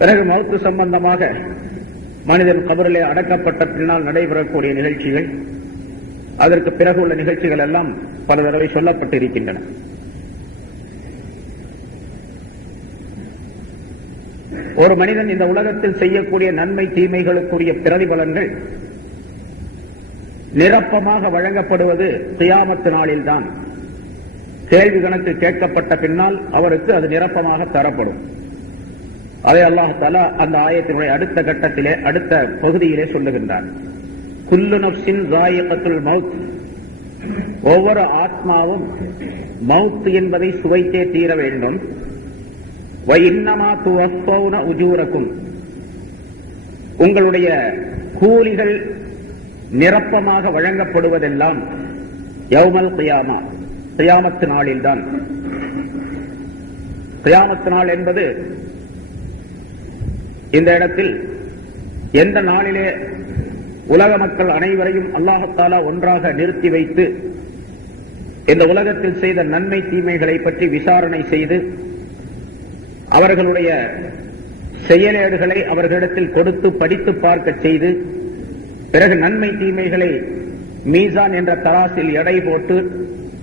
பிறகு மவுத்து சம்பந்தமாக மனிதன் கபரிலே அடக்கப்பட்ட பின்னால் நடைபெறக்கூடிய நிகழ்ச்சிகள், அதற்கு பிறகு உள்ள நிகழ்ச்சிகள் எல்லாம் பல தடவை சொல்லப்பட்டிருக்கின்றன. ஒரு மனிதன் இந்த உலகத்தில் செய்யக்கூடிய நன்மை தீமைகளுக்குரிய பிரதிபலன்கள் நிரப்பமாக வழங்கப்படுவது கியாமத்து நாளில்தான். கேள்வி கணக்கு கேட்கப்பட்ட பின்னால் அவருக்கு அது நிரப்பமாக தரப்படும். அதை அல்லாஹ் தஆலா அந்த ஆயத்தினுடைய அடுத்த கட்டத்திலே அடுத்த பகுதியிலே சொல்லுகின்றார். குல்லு நஃப்ஸின் ஸாயிகத்துல் மௌத், ஒவ்வொரு ஆத்மாவும் மௌத் என்பதை சுவைத்தே தீர வேண்டும். வ இன்னமா துவஃபௌன உஜூரக்கும், உங்களுடைய கூலிகள் நிரப்பமாக வழங்கப்படுவதெல்லாம் யௌமல் கியாமா, கியாமத்து நாளில்தான். கியாமத்து நாள் என்பது இந்த இடத்தில் எந்த நாளிலே உலக மக்கள் அனைவரையும் அல்லாஹ் தஆலா ஒன்றாக நிறுத்தி வைத்து இந்த உலகத்தில் செய்த நன்மை தீமைகளை பற்றி விசாரணை செய்து அவர்களுடைய செயலேடுகளை அவர்களிடத்தில் கொடுத்து படித்து பார்க்க செய்து பிறகு நன்மை தீமைகளை மீசான் என்ற தராசில் எடை போட்டு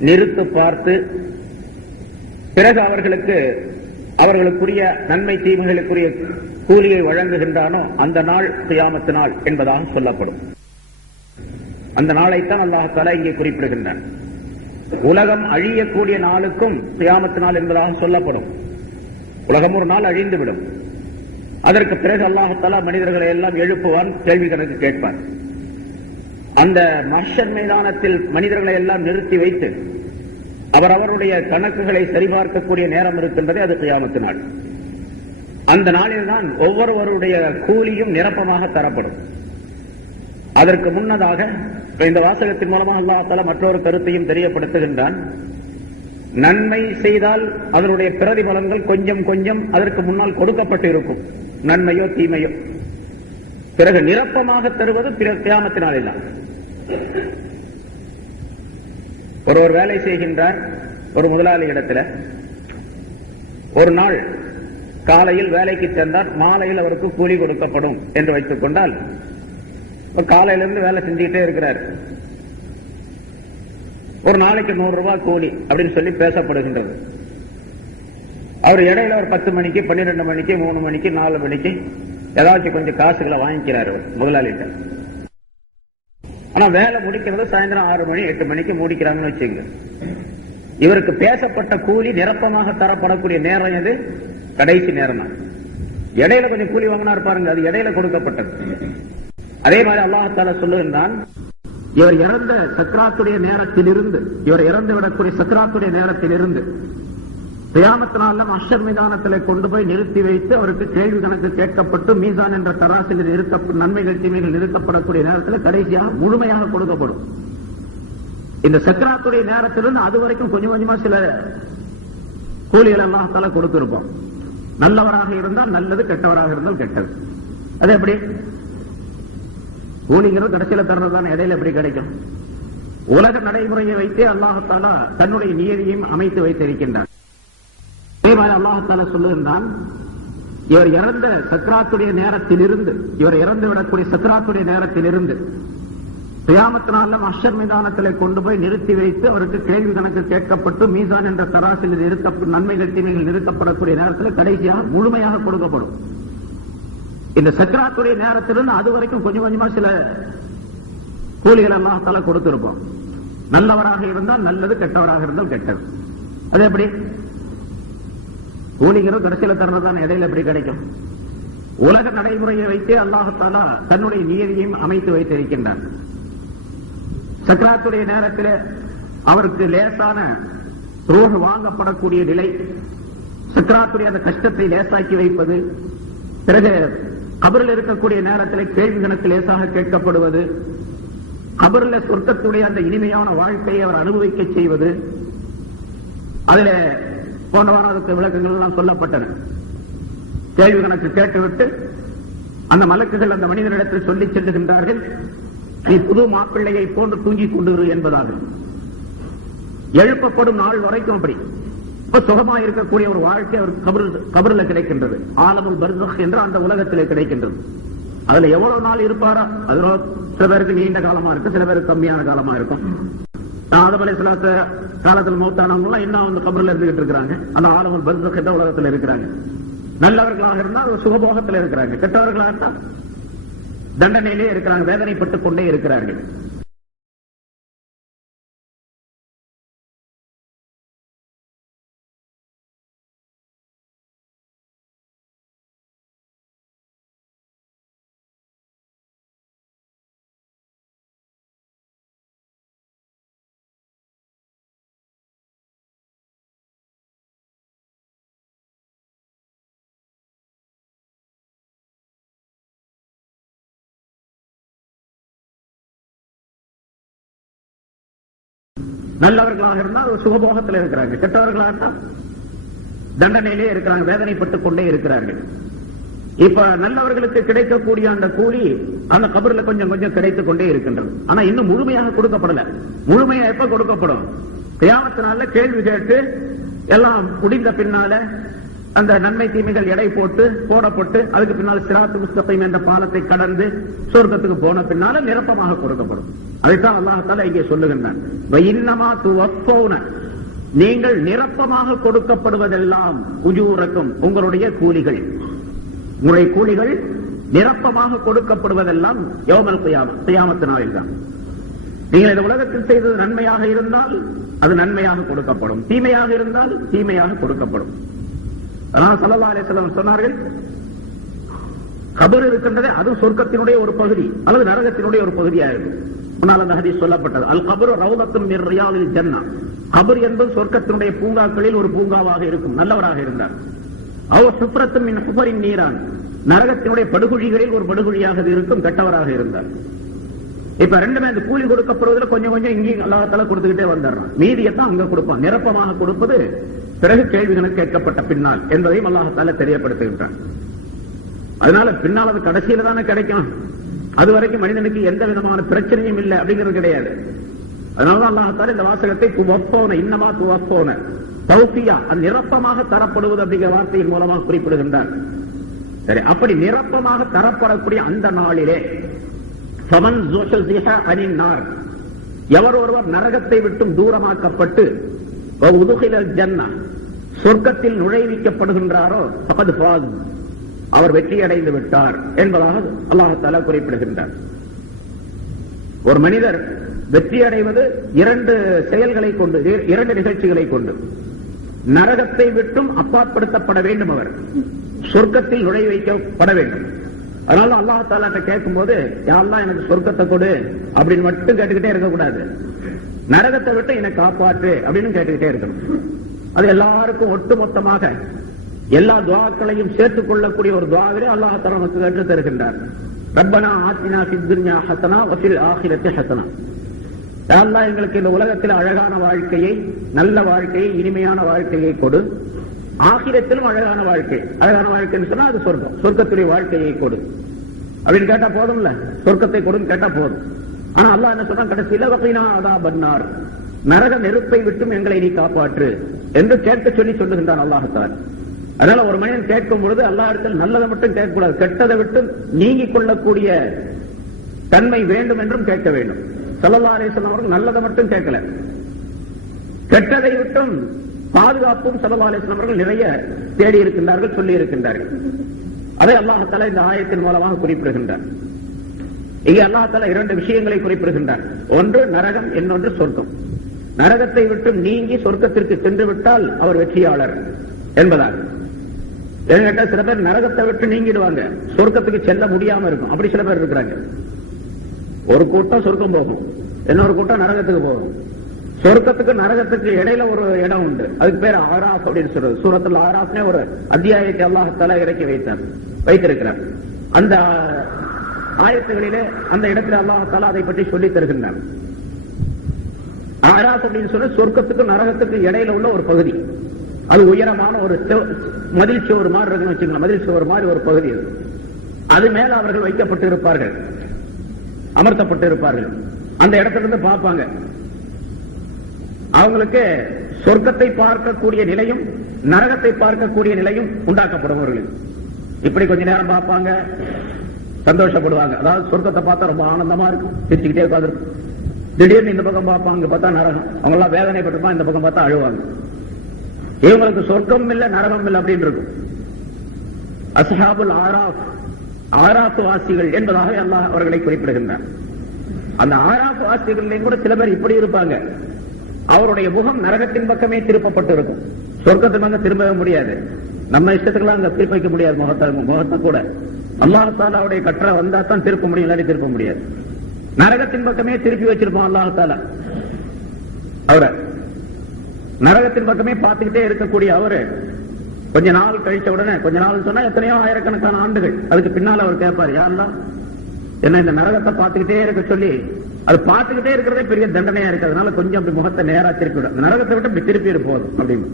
நிறுத்து பார்த்து பிறகு அவர்களுக்குரிய நன்மை தீமைகளுக்குரிய கூலியை வழங்குகின்றானோ அந்த நாள் கியாமத்து நாள் என்பதாக சொல்லப்படும். அந்த நாளைத்தான் அல்லாஹ் தஆலா இங்கே குறிப்பிடுகின்றான். உலகம் அழியக்கூடிய நாளுக்கும் கியாமத்து நாள் என்பதாக சொல்லப்படும். உலகம் ஒரு நாள் அழிந்துவிடும். அதற்கு பிறகு அல்லாஹ் தஆலா மனிதர்களை எல்லாம் எழுப்புவான், கேள்வி கணக்கு கேட்பான். அந்த மஹ்ஷர் மைதானத்தில் மனிதர்களை எல்லாம் நிறுத்தி வைத்து அவரவருடைய கணக்குகளை சரிபார்க்கக்கூடிய நேரம் இருக்கின்றதே, அது கியாமத்து நாள். அந்த நாளில்தான் ஒவ்வொருவருடைய கூலியும் நிரப்பமாக தரப்படும். அதற்கு முன்னதாக இந்த வாசகத்தின் மூலமாக அல்லாஹ் தஆலா மற்றொரு கருத்தையும் தெரியப்படுத்துகின்றான். நன்மை செய்தால் அதனுடைய பிரதிபலன்கள் கொஞ்சம் கொஞ்சம் அதற்கு முன்னால் கொடுக்கப்பட்டு இருக்கும், நன்மையோ தீமையோ. பிறகு நிரப்பமாக தருவது கியாமத்து நாளில் தான். ஒருவர் வேலை செய்கின்றார் ஒரு முதலாளி இடத்துல. ஒரு நாள் காலையில் வேலைக்கு சென்றால் மாலையில் அவருக்கு கூலி கொடுக்கப்படும் என்று வைத்துக் கொண்டால், காலையிலிருந்து வேலை செஞ்சுக்கிட்டே இருக்கிறார். ஒரு நாளைக்கு 100 ரூபாய் கூலி அப்படின்னு சொல்லி பேசப்படுகின்றது. அவர் இடையில ஒரு 10 மணிக்கு 12 மணிக்கு 3 மணிக்கு 4 மணிக்கு ஏதாச்சும் கொஞ்சம் காசுகளை வாங்கிக்கிறாரு முதலாளிகிட்ட. ஆனா வேலை முடிக்கிறது சாயந்தரம் 6 மணி 8 மணிக்கு முடிக்கிறாங்கன்னு வச்சுங்க. இவருக்கு பேசப்பட்ட கூலி நிரப்பமாக தரப்படக்கூடிய நேரம் எது? கடைசி நேரம் தான். இடையில கொஞ்சம் கூலி வாங்கினார் பாருங்க, அது இடையில கொடுக்கப்பட்டது. அதே மாதிரி அல்லாஹ் தஆலா சொல்லுகின்றான், இவர் இறந்த சக்ராத்துடைய நேரத்திலிருந்து, இவர் இறந்து விடக்கூடிய சக்ராத்துடைய நேரத்திலிருந்து கியாமத் நாள்ல மஹ்ஷர் மைதானத்தில் கொண்டு போய் நிறுத்தி வைத்து அவருக்கு கேள்வி கணக்கு கேட்கப்பட்டு மீசான் என்ற தராசில் நன்மைகள் தீமைகள் நிறுத்தப்படக்கூடிய நேரத்தில் கடைசியாக முழுமையாக கொடுக்கப்படும். இந்த சக்ராத்துடைய நேரத்திலிருந்து அது வரைக்கும் கொஞ்சம் கொஞ்சமா சில கூலிகள் அல்லாஹ் தஆலா கொடுத்திருப்போம். நல்லவராக இருந்தால் நல்லது, கெட்டவராக இருந்தால் கெட்டது. அது எப்படி? கூலிங்கிறது கடைசியில தர்றதுதான், இடையில எப்படி கிடைக்கும்? உலக நடைமுறையை வைத்தே அல்லாஹ் தஆலா தன்னுடைய நியதியையும் அமைத்து வைத்திருக்கின்றான். அல்லாஹ் தஆலா சொல்லுகின்றான், இவர் இறந்த சக்ராத்துடைய நேரத்திலிருந்து, இவர் இறந்து விடக்கூடிய சக்ராத்துடைய நேரத்திலிருந்து கியாமத் நாள்ல மஹ்ஷர் மைதானத்தில் கொண்டு போய் நிறுத்தி வைத்து அவருக்கு கேள்வி கணக்கு கேட்கப்பட்டு மீசான் என்ற தராசில் நன்மைகள் தீமைகள் நிறுத்தப்படக்கூடிய நேரத்தில் கடைசியாக முழுமையாக கொடுக்கப்படும். இந்த சக்ராத்துடைய நேரத்திலிருந்து அது வரைக்கும் கொஞ்சம் கொஞ்சமா சில கூலிகள் அல்லாஹ் தஆலா கொடுத்திருப்போம். நல்லவராக இருந்தால் நல்லது, கெட்டவராக இருந்தால் கெட்டது. அது எப்படி? கூலிங்கிறது கடைசியில தர்றதுதான், இடையில எப்படி கிடைக்கும்? உலக நடைமுறையை வைத்தே அல்லாஹ் தஆலா தன்னுடைய நியதியையும் அமைத்து வைத்திருக்கின்றான். சக்ராத்துடைய நேரத்தில் அவருக்கு லேசான ரூஹ் வாங்கப்படக்கூடிய நிலை, சக்ராத்துடைய அந்த கஷ்டத்தை லேசாக்கி வைப்பது, பிறகு கபரில் இருக்கக்கூடிய நேரத்தில் கேள்வி கணக்கு லேசாக கேட்கப்படுவது, கபரில் சொர்க்கத்துடைய அந்த இனிமையான வாழ்க்கையை அவர் அனுபவிக்க செய்வது, அதில் போன்றவான விளக்கங்கள் எல்லாம் சொல்லப்பட்டன. கேள்வி கணக்கு கேட்டுவிட்டு அந்த மலக்குகள் அந்த மனிதனிடத்தில் சொல்லி செல்லுகின்றார்கள், நீ புது மாப்பிள்ளையை போன்று தூங்கிக் கொண்டிரு என்பதாக. எழுப்பப்படும் நாள் வரைக்கும் அப்படி சுகமாக இருக்கக்கூடிய ஒரு வாழ்க்கை அவர் கபரில் கிடைக்கின்றது. ஆலமுல் பர்ஸக் என்ற அந்த உலகத்திலே கிடைக்கின்றது. அதுல எவ்வளவு நாள் இருப்பாரா? அது சில பேருக்கு நீண்ட காலமா இருக்கு, சில பேருக்கு கம்மியான காலமா இருக்கும். ஆதம் அலைஹிஸ்ஸலாத்து காலத்தில் மௌத்தானவங்க எல்லாம் இன்னும் அந்த கபரில் இருந்துகிட்டு இருக்கிறாங்க. அந்த ஆலமுல் பர்ஸக் என்ற உலகத்தில் இருக்கிறாங்க. நல்லவர்களாக இருந்தால் சுகபோகத்தில் இருக்கிறாங்க, கெட்டவர்களாக இருந்தால் தண்டனையிலே இருக்கிறாங்க, வேதனைப்பட்டுக் கொண்டே இருக்கிறார்கள். நல்லவர்களாக இருந்தால் ஒரு சுகபோகத்தில் இருக்கிறாங்க, கெட்டவர்களாக இருந்தால் தண்டனையிலே இருக்கிறாங்க, வேதனைப்பட்டுக் கொண்டே இருக்கிறார்கள். இப்ப நல்லவர்களுக்கு கிடைக்கக்கூடிய அந்த கூலி அந்த கபர்ல கொஞ்சம் கொஞ்சம் கிடைத்துக் கொண்டே இருக்கின்றது. ஆனா இன்னும் முழுமையாக கொடுக்கப்படல. முழுமையா எப்ப கொடுக்கப்படும்? கியாமத்தினால கேள்வி கேட்டு எல்லாம் முடிந்த பின்னால அந்த நன்மை தீமைகள் எடை போடப்பட்டு அதுக்கு பின்னால் சிராத்து முஸ்தகீம் என்ற பாலத்தை கடந்து சொர்க்கத்துக்கு போன பின்னால நிரப்பமாக கொடுக்கப்படும். அதைத்தான் அல்லாஹ் தஆலா இங்கே சொல்லுகின்றான், வஇன்னமா துவஃபௌன, நீங்கள் நிரப்பமாக கொடுக்கப்படுவதெல்லாம் உஜூரக்கும், உங்களுடைய கூலிகள், உங்களுடைய கூலிகள் நிரப்பமாக கொடுக்கப்படுவதெல்லாம் யௌமல் கியாமத், கியாமத் நாளில் தான். நீங்கள் இந்த உலகத்தில் செய்தது நன்மையாக இருந்தால் அது நன்மையாக கொடுக்கப்படும், தீமையாக இருந்தால் தீமையாக கொடுக்கப்படும். அதனால் ஸல்லல்லாஹு அலைஹி வஸல்லம் சொன்னார்கள், கபர் இருக்கின்றதே அது சொர்க்கத்தினுடைய ஒரு பகுதி அல்லது நரகத்தினுடைய ஒரு பகுதியாக இருக்கும். முன்னால் அந்த ஹதீஸ் சொல்லப்பட்டது, அல் கபரு ரௌலத்தும் மின் ரியாதில் ஜன்னah, கபர் என்பது சொர்க்கத்தினுடைய பூங்காக்களில் ஒரு பூங்காவாக இருக்கும் நல்லவராக இருந்தார். அவர் சுப்ரத்தும் மின் ஹுபரின் நீரான், நரகத்தினுடைய படுகுழிகளில் ஒரு படுகுழியாக இருக்கும் கெட்டவராக இருந்தார். இப்ப ரெண்டுமே அந்த கூலி கொடுக்கப்படுவதில் கொஞ்சம் கொஞ்சம் இங்கேயும் அல்லாஹ் தஆலா கொடுத்துக்கிட்டே வந்துடுறான், மீதியத்தான் அங்க கொடுப்பான். நிரப்பமாக கொடுப்பது பிறகு கேள்விகள் கேட்கப்பட்ட பின்னால் என்பதையும் அல்லாஹ் தஆலா தெரியப்படுத்துகின்றான். அதனால பின்னால் அது கடைசியில தானே கிடைக்கணும், அது வரைக்கும் மனிதனுக்கு எந்த விதமான பிரச்சனையும் இல்லை அப்படிங்கிறது கிடையாது. அதனால அல்லாஹ் தஆலா இந்த வாசகத்தை துவஃபௌன, இன்னமா துவஃபௌன தௌஃபியா, அது நிரப்பமாக தரப்படுவது அப்படிங்கிற வார்த்தையின் மூலமாக குறிப்பிடுகின்றார். சரி, அப்படி நிரப்பமாக தரப்படக்கூடிய அந்த நாளிலே ஃபமன் ஸுஹ்ஸிஹ அனின் நார், எவர் ஒருவர் நரகத்தை விட்டும் தூரமாக்கப்பட்டு வஉதுகிலல் ஜன்னah, சொர்க்கத்தில் நுழைவிக்கப்படுகின்றாரோ ஃபகத் ஃபாஸ், அவர் வெற்றியடைந்து விட்டார் என்பதாக அல்லாஹ் தஆலா குறிப்பிடுகின்றார். ஒரு மனிதர் வெற்றி அடைவது இரண்டு செயல்களை கொண்டு, இரண்டு நிகழ்ச்சிகளை கொண்டு. நரகத்தை விட்டும் அப்பாற்படுத்தப்பட வேண்டும், அவர் சொர்க்கத்தில் நுழைவிக்கப்பட வேண்டும். அதனால அல்லாஹ் தஆலா கேட்கும் போது, யா அல்லாஹ் எனக்கு சொர்க்கத்தை கொடு அப்படின்னு மட்டும் கேட்டுக்கிட்டே இருக்கக்கூடாது, நரகத்தை விட்டு என்னை காப்பாற்று அப்படின்னு கேட்டுக்கிட்டே இருக்கணும். அது எல்லாருக்கும் ஒட்டுமொத்தமாக எல்லா துஆக்களையும் சேர்த்துக் கொள்ளக்கூடிய ஒரு துஆவிலே அல்லாஹ் தஆலா நமக்கு கற்றுத் தருகின்றார். ரப்பனா ஆத்தினா ஃபித் துன்யா ஹஸனா வ ஃபில் ஆখিরাতি ஹஸனா, யா அல்லாஹ் எங்களுக்கு இந்த உலகத்தில் அழகான வாழ்க்கையை, நல்ல வாழ்க்கையை, இனிமையான வாழ்க்கையை கொடு, ஆகிரத்திலும் அழகான வாழ்க்கை. அழகான வாழ்க்கைன்னு சொன்னா அது சொர்க்கம், சொர்க்கத்துடைய வாழ்க்கையை கொடு அப்படின்னு கேட்டா போதும்ல, சொர்க்கத்தை கொடுன்னு கேட்டா போதும். ஆனா அல்லாஹ் என்ன சொல்றான் கடைசியில, வகீனா அதாபன் நார், நரக நெருப்பை விட்டும் எங்களை நீ காப்பாற்று என்று கேட்க சொல்லி சொல்லுகின்றான் அல்லாஹ் தஆலா. அதனால ஒரு மனிதன் கேட்கும் பொழுது அல்லாஹ் இடத்தில் நல்லதை மட்டும் கேட்கக்கூடாது, கெட்டதை விட்டு நீங்கிக் கொள்ளக்கூடிய தன்மை வேண்டும் என்றும் கேட்க வேண்டும். ஸல்லல்லாஹு அலைஹி வஸல்லம் அவர்கள் நல்லதை மட்டும் கேட்கல, கெட்டதை விட்டும் பாதுகாப்பும் ஸல்லல்லாஹு அலைஹி வஸல்லம் அவர்கள் நிறைய தேடி இருக்கின்றார்கள், சொல்லி இருக்கின்றார்கள். அதை அல்லாஹ் தஆலா இந்த ஆயத்தின் மூலமாக குறிப்பிடுகின்றார். இங்கே அல்லாஹ் தஆலா இரண்டு விஷயங்களை குறிப்பிடுகின்றார், ஒன்று நரகம், இன்னொன்று சொர்க்கம். நரகத்தை விட்டு நீங்கி சொர்க்கத்திற்கு சென்று விட்டால் அவர் வெற்றியாளர் என்பதாக. என்கிட்ட சில பேர் நரகத்தை விட்டு நீங்கிடுவாங்க, சொர்க்கத்துக்கு செல்ல முடியாம இருக்கும், அப்படி சில பேர் இருக்கிறாங்க. ஒரு கூட்டம் சொர்க்கம் போகும், இன்னொரு கூட்டம் நரகத்துக்கு போகும். சொர்க்கத்துக்கு நரகத்துக்கு இடையில ஒரு இடம் உண்டு, அதுக்கு பேர் ஆராஃப் அப்படின்னு சொல்றது. சூரத்துல் ஆராஃப்னே ஒரு அத்தியாயத்தை அல்லாஹ் தஆலா இறக்கி வைத்திருக்கிறார். அந்த ஆயத்துகளிலே அந்த இடத்துல அல்லாஹ் தஆலா அதை பற்றி சொல்லி தருகின்றார். ஆராஃப் அப்படின்னு சொல்லி சொர்க்கத்துக்கு நரகத்துக்கு இடையில உள்ள ஒரு பகுதி, அது உயரமான ஒரு மதில் சுவர் மாதிரி இருக்குன்னு வச்சுக்கலாம், மதில் சுவர் மாதிரி ஒரு பகுதி. அது மேல அவர்கள் வைக்கப்பட்டு இருப்பார்கள், அமர்த்தப்பட்டு இருப்பார்கள். அந்த இடத்திலிருந்து பார்ப்பாங்க, அவங்களுக்கு சொர்க்கத்தை பார்க்கக்கூடிய நிலையும் நரகத்தை பார்க்கக்கூடிய நிலையும் உண்டாக்கப்படும். அவர்களுக்கு இப்படி கொஞ்ச நேரம் பார்ப்பாங்க, சந்தோஷப்படுவாங்க. அதாவது சொர்க்கத்தை பார்த்தா ரொம்ப ஆனந்தமா இருக்கும், சிரிச்சுக்கிட்டே உட்கார்ந்து. திடீர்னு இந்த பக்கம் பார்ப்பாங்க, பார்த்தா நரகம். அவங்க எல்லாம் வேதனைப்பட்டிருப்பாங்க, இந்த பக்கம் பார்த்தா அழுவாங்க. இவங்களுக்கு சொர்க்கம் இல்ல நரகம் இல்ல அப்படின்னு இருக்கும். அஸ்ஹாபுல் ஆராஃப், ஆராஃப் வாசிகள் என்பதாக அல்லாஹ் அவர்களை குறிப்பிடுகின்றார். அந்த ஆராஃப் வாசிகளிலேயும் கூட சில பேர் இப்படி இருப்பாங்க, அவருடைய முகம் நரகத்தின் பக்கமே திருப்பப்பட்டு இருக்கும், சொர்க்கத்தின் பக்கம் திரும்பவே முடியாது. நம்ம இஷ்டத்துக்கெல்லாம் அங்க திருப்ப வைக்க முடியாது முகத்தை கூட. அல்லாஹ் தஆலாவுடைய கட்டளை வந்தா தான் திருப்ப முடியும், இல்லாட்டி திருப்ப முடியாது. நரகத்தின் பக்கமே திருப்பி வச்சிருப்போம் அல்லாஹ் தஆலா. அவரை நரகத்தின் பக்கமே பார்த்துக்கிட்டே இருக்கக்கூடிய அவரு கொஞ்ச நாள் கழிச்ச உடனே, கொஞ்ச நாள் சொன்னா எத்தனையோ ஆயிரக்கணக்கான ஆண்டுகள், அதுக்கு பின்னால் அவர் கேட்பார், யா அல்லாஹ் என்ன இந்த நரகத்தை பார்த்துக்கிட்டே இருக்க சொல்லி அது பார்த்துக்கிட்டே இருக்கிறதே பெரிய தண்டனையா இருக்கு. அதனால கொஞ்சம் அப்படி முகத்தை நேரா திருப்பி விடும். நரகத்தை விட்டு இப்படி திருப்பி போதும் அப்படின்னு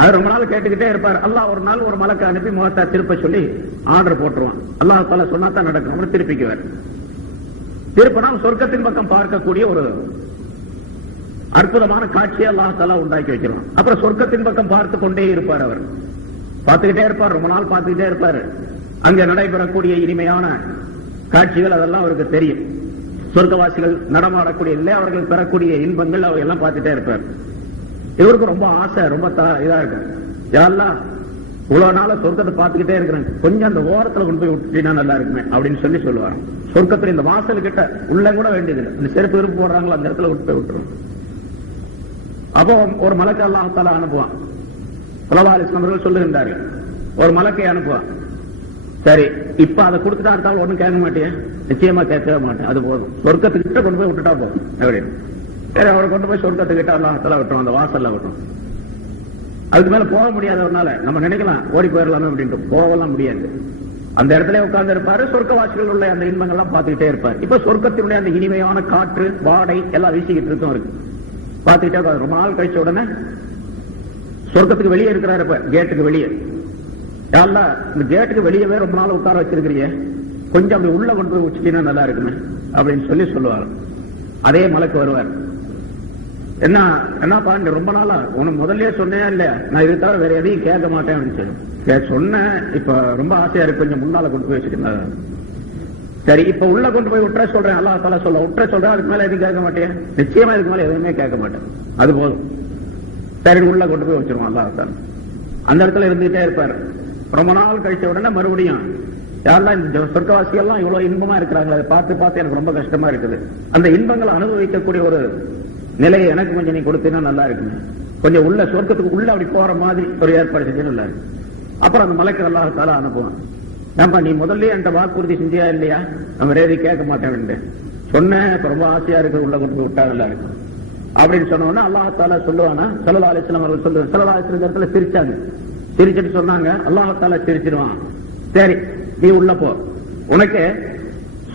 அது ரொம்ப நாள் கேட்டுக்கிட்டே இருப்பார். அல்லாஹ் ஒரு நாள் ஒரு மலக்கு அனுப்பி முகத்தை திருப்ப சொல்லி ஆர்டர் போட்டுருவான். அல்லாஹ் தாலா சொன்னா தான் நடக்கும். அவர் திருப்பிக்குவார். திருப்பினா சொர்க்கத்தின் பக்கம் பார்க்கக்கூடிய ஒரு அற்புதமான காட்சியை அல்லாஹ் தாலா உண்டாக்கி வைக்கிறான். அப்புறம் சொர்க்கத்தின் பக்கம் பார்த்து கொண்டே இருப்பார். அவர் பார்த்துக்கிட்டே இருப்பார். ரொம்ப நாள் பார்த்துக்கிட்டே இருப்பார். அங்கே நடைபெறக்கூடிய இனிமையான காட்சிகள் அதெல்லாம் அவருக்கு தெரியும். சொர்க்கவாசிகள் நடமாடக்கூடிய இல்லை, அவர்கள் பெறக்கூடிய இன்பங்கள் அவர் எல்லாம் பார்த்துட்டே இருப்பார். இவருக்கு ரொம்ப ஆசை, ரொம்ப இதா இருக்கு. யாரெல்லாம் இவ்வளவு நாள சொர்க்கத்தை பார்த்துக்கிட்டே இருக்கிறேன், கொஞ்சம் அந்த ஓரத்துல கொண்டு போய் விட்டுட்டீங்கன்னா நல்லா இருக்குமே அப்படின்னு சொல்லி சொல்லுவாங்க. சொர்க்கத்துல இந்த வாசல் கிட்ட உள்ள கூட வேண்டியதில்லை, இந்த செருப்பு விருப்பு போடுறாங்களோ அந்த இடத்துல விட்டு போய் விட்டுருவோம். அப்போ ஒரு மலக்கு அல்லாஹ் தஆலா அனுப்புவான். ஸல்லல்லாஹு அலைஹி வஸல்லம் அவர்கள் சொல்லுகின்றார்கள், ஒரு மலக்கை அனுப்புவான். சரி, இப்ப அதை கொடுத்துட்டா இருந்தாலும் ஒண்ணும் கேட்க மாட்டேன், நிச்சயமா கேட்கவே மாட்டேன், அது போதும், சொர்க்கத்துக்கிட்ட கொண்டு போய் விட்டுட்டா போதும் அப்படின்னு. சரி, அவரை கொண்டு போய் சொர்க்கத்துக்கிட்ட அல்லாஹ் தஆலா விட்டுரும், அந்த வாசல்ல விட்டுரும். அதுக்கு மேல போக முடியாதவனால நம்ம நினைக்கலாம் ஓடி போயிடலாமே அப்படின்ட்டு, போகலாம் முடியாது. அந்த இடத்துல உட்கார்ந்து இருப்பாரு. சொர்க்கவாசிகள் உள்ள அந்த இன்பங்கள்லாம் பார்த்துக்கிட்டே இருப்பார். இப்ப சொர்க்கத்தினுடைய அந்த இனிமையான காற்று வாடை எல்லாம் வீசிக்கிட்டு இருக்கும் இருக்கு, பார்த்துக்கிட்டே. ரொம்ப நாள் கழிச்ச உடனே சொர்க்கத்துக்கு வெளியே இருக்கிறாரு. இப்ப கேட்டுக்கு வெளியே, யாரெல்லாம் இந்த கேட்டுக்கு வெளியவே ரொம்ப நாள் உட்கார வச்சிருக்கிறீங்க, கொஞ்சம் அப்படி உள்ள கொண்டு போய் வச்சுட்டீங்கன்னா நல்லா இருக்குமே அப்படின்னு சொல்லி சொல்லுவார். அதே மலைக்கு வருவார். என்ன பாருங்க, ரொம்ப நாளா உனக்கு முதல்ல சொன்னேன் இல்லையா, நான் இது தவிர வேற எதையும் கேட்க மாட்டேன் அப்படின்னு சொல்லி சொன்னேன். இப்ப ரொம்ப ஆசையா இருக்கு, கொஞ்சம் முன்னால கொண்டு போய் வச்சுட்டேன். சரி, இப்ப உள்ள கொண்டு போய் விட்டுற சொல்றேன், அல்லாஹ் தஆலா சொல்ல விட்டுற சொல்றேன், அதுக்கு மேல எதுவும் கேட்க மாட்டேன், நிச்சயமா இதுக்கு மேல எதுவுமே கேட்க மாட்டேன், அது போதும். சரி, உள்ள கொண்டு போய் வச்சிருவோம். அல்லாஹ் தஆலா அந்த இடத்துல இருந்துகிட்டே இருப்பாரு. ரொம்ப நாள் கழிச்ச உடனே மறுபடியும் யாரெல்லாம் இந்த சொர்க்கவாசிகள்லாம் இவ்வளவு இன்பமா இருக்கிறாங்களா, அதை பார்த்து பார்த்து எனக்கு ரொம்ப கஷ்டமா இருக்குது, அந்த இன்பங்களை அனுபவிக்கக்கூடிய ஒரு நிலையை எனக்கு கொஞ்சம் நீ கொடுத்தீங்கன்னா நல்லா இருக்குங்க, கொஞ்சம் உள்ள சொர்க்கத்துக்கு உள்ள அப்படி போற மாதிரி ஒரு ஏற்பாடு செஞ்சு நல்லா இருக்கு. அப்புறம் அந்த மலைக்கு அல்லாஹ் தஆலா அனுப்புவான். ஏன்பா நீ முதல்ல என்கிட்ட வாக்குறுதி செஞ்சியா இல்லையா, நம்ம வேற கேட்க மாட்டேன் சொன்னேன், இப்ப ரொம்ப ஆசையா இருக்கு, உள்ள கொண்டு விட்டா நல்லா இருக்கு அப்படின்னு சொன்னோன்னா அல்லாஹ் தஆலா சொல்லுவானா. ஸல்லல்லாஹு அலைஹி வஸல்லம் அவர்கள் சொல்லுவாங்க. ஸல்லல்லாஹு அலைஹி வஸல்லம் இடத்துல சிரிச்சாங்க. சிரிச்சிட்டு சொன்னாங்க, அல்லாஹ் தஆலா சிரிச்சிடுவான், சரி நீ உள்ள போ, உனக்கு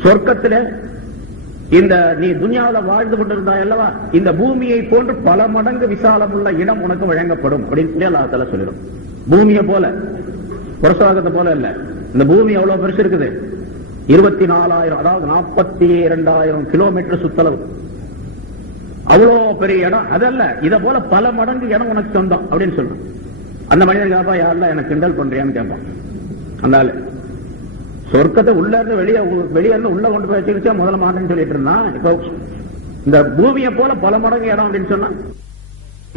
சொர்க்கத்துல இந்த நீ துனியாவில வாழ்ந்து கொண்டிருந்தா அல்லவா, இந்த பூமியை போன்று பல மடங்கு விசாலம் உள்ள இடம் உனக்கு வழங்கப்படும் அப்படின்னு சொல்லி அல்லாஹ் தஆலா சொல்லிடும். பூமியை போல, புரசவாகத்தை போல இல்ல, இந்த பூமி எவ்வளவு பெருசு இருக்குது, 24,000 அதாவது 42,000 கிலோமீட்டர் சுத்தளவு, அவ்வளோ பெரிய இடம். அதல்ல, இத போல பல மடங்கு இடம் உனக்கு சொந்தம் அப்படின்னு சொல்றோம். அந்த மனிதன் கேப்பா, யாரெல்லாம் எனக்கு கிண்டல் பண்றியான்னு கேட்பான். அந்த ஆளு சொர்க்கத்தை உள்ள இருந்து வெளியே இருந்து உள்ள கொண்டு போய் வச்சுக்கிச்சா முதல்ல மாட்டேன்னு சொல்லிட்டு இருந்தான். இப்போ இந்த பூமியை போல பல மடங்கு இடம் அப்படின்னு சொன்னா,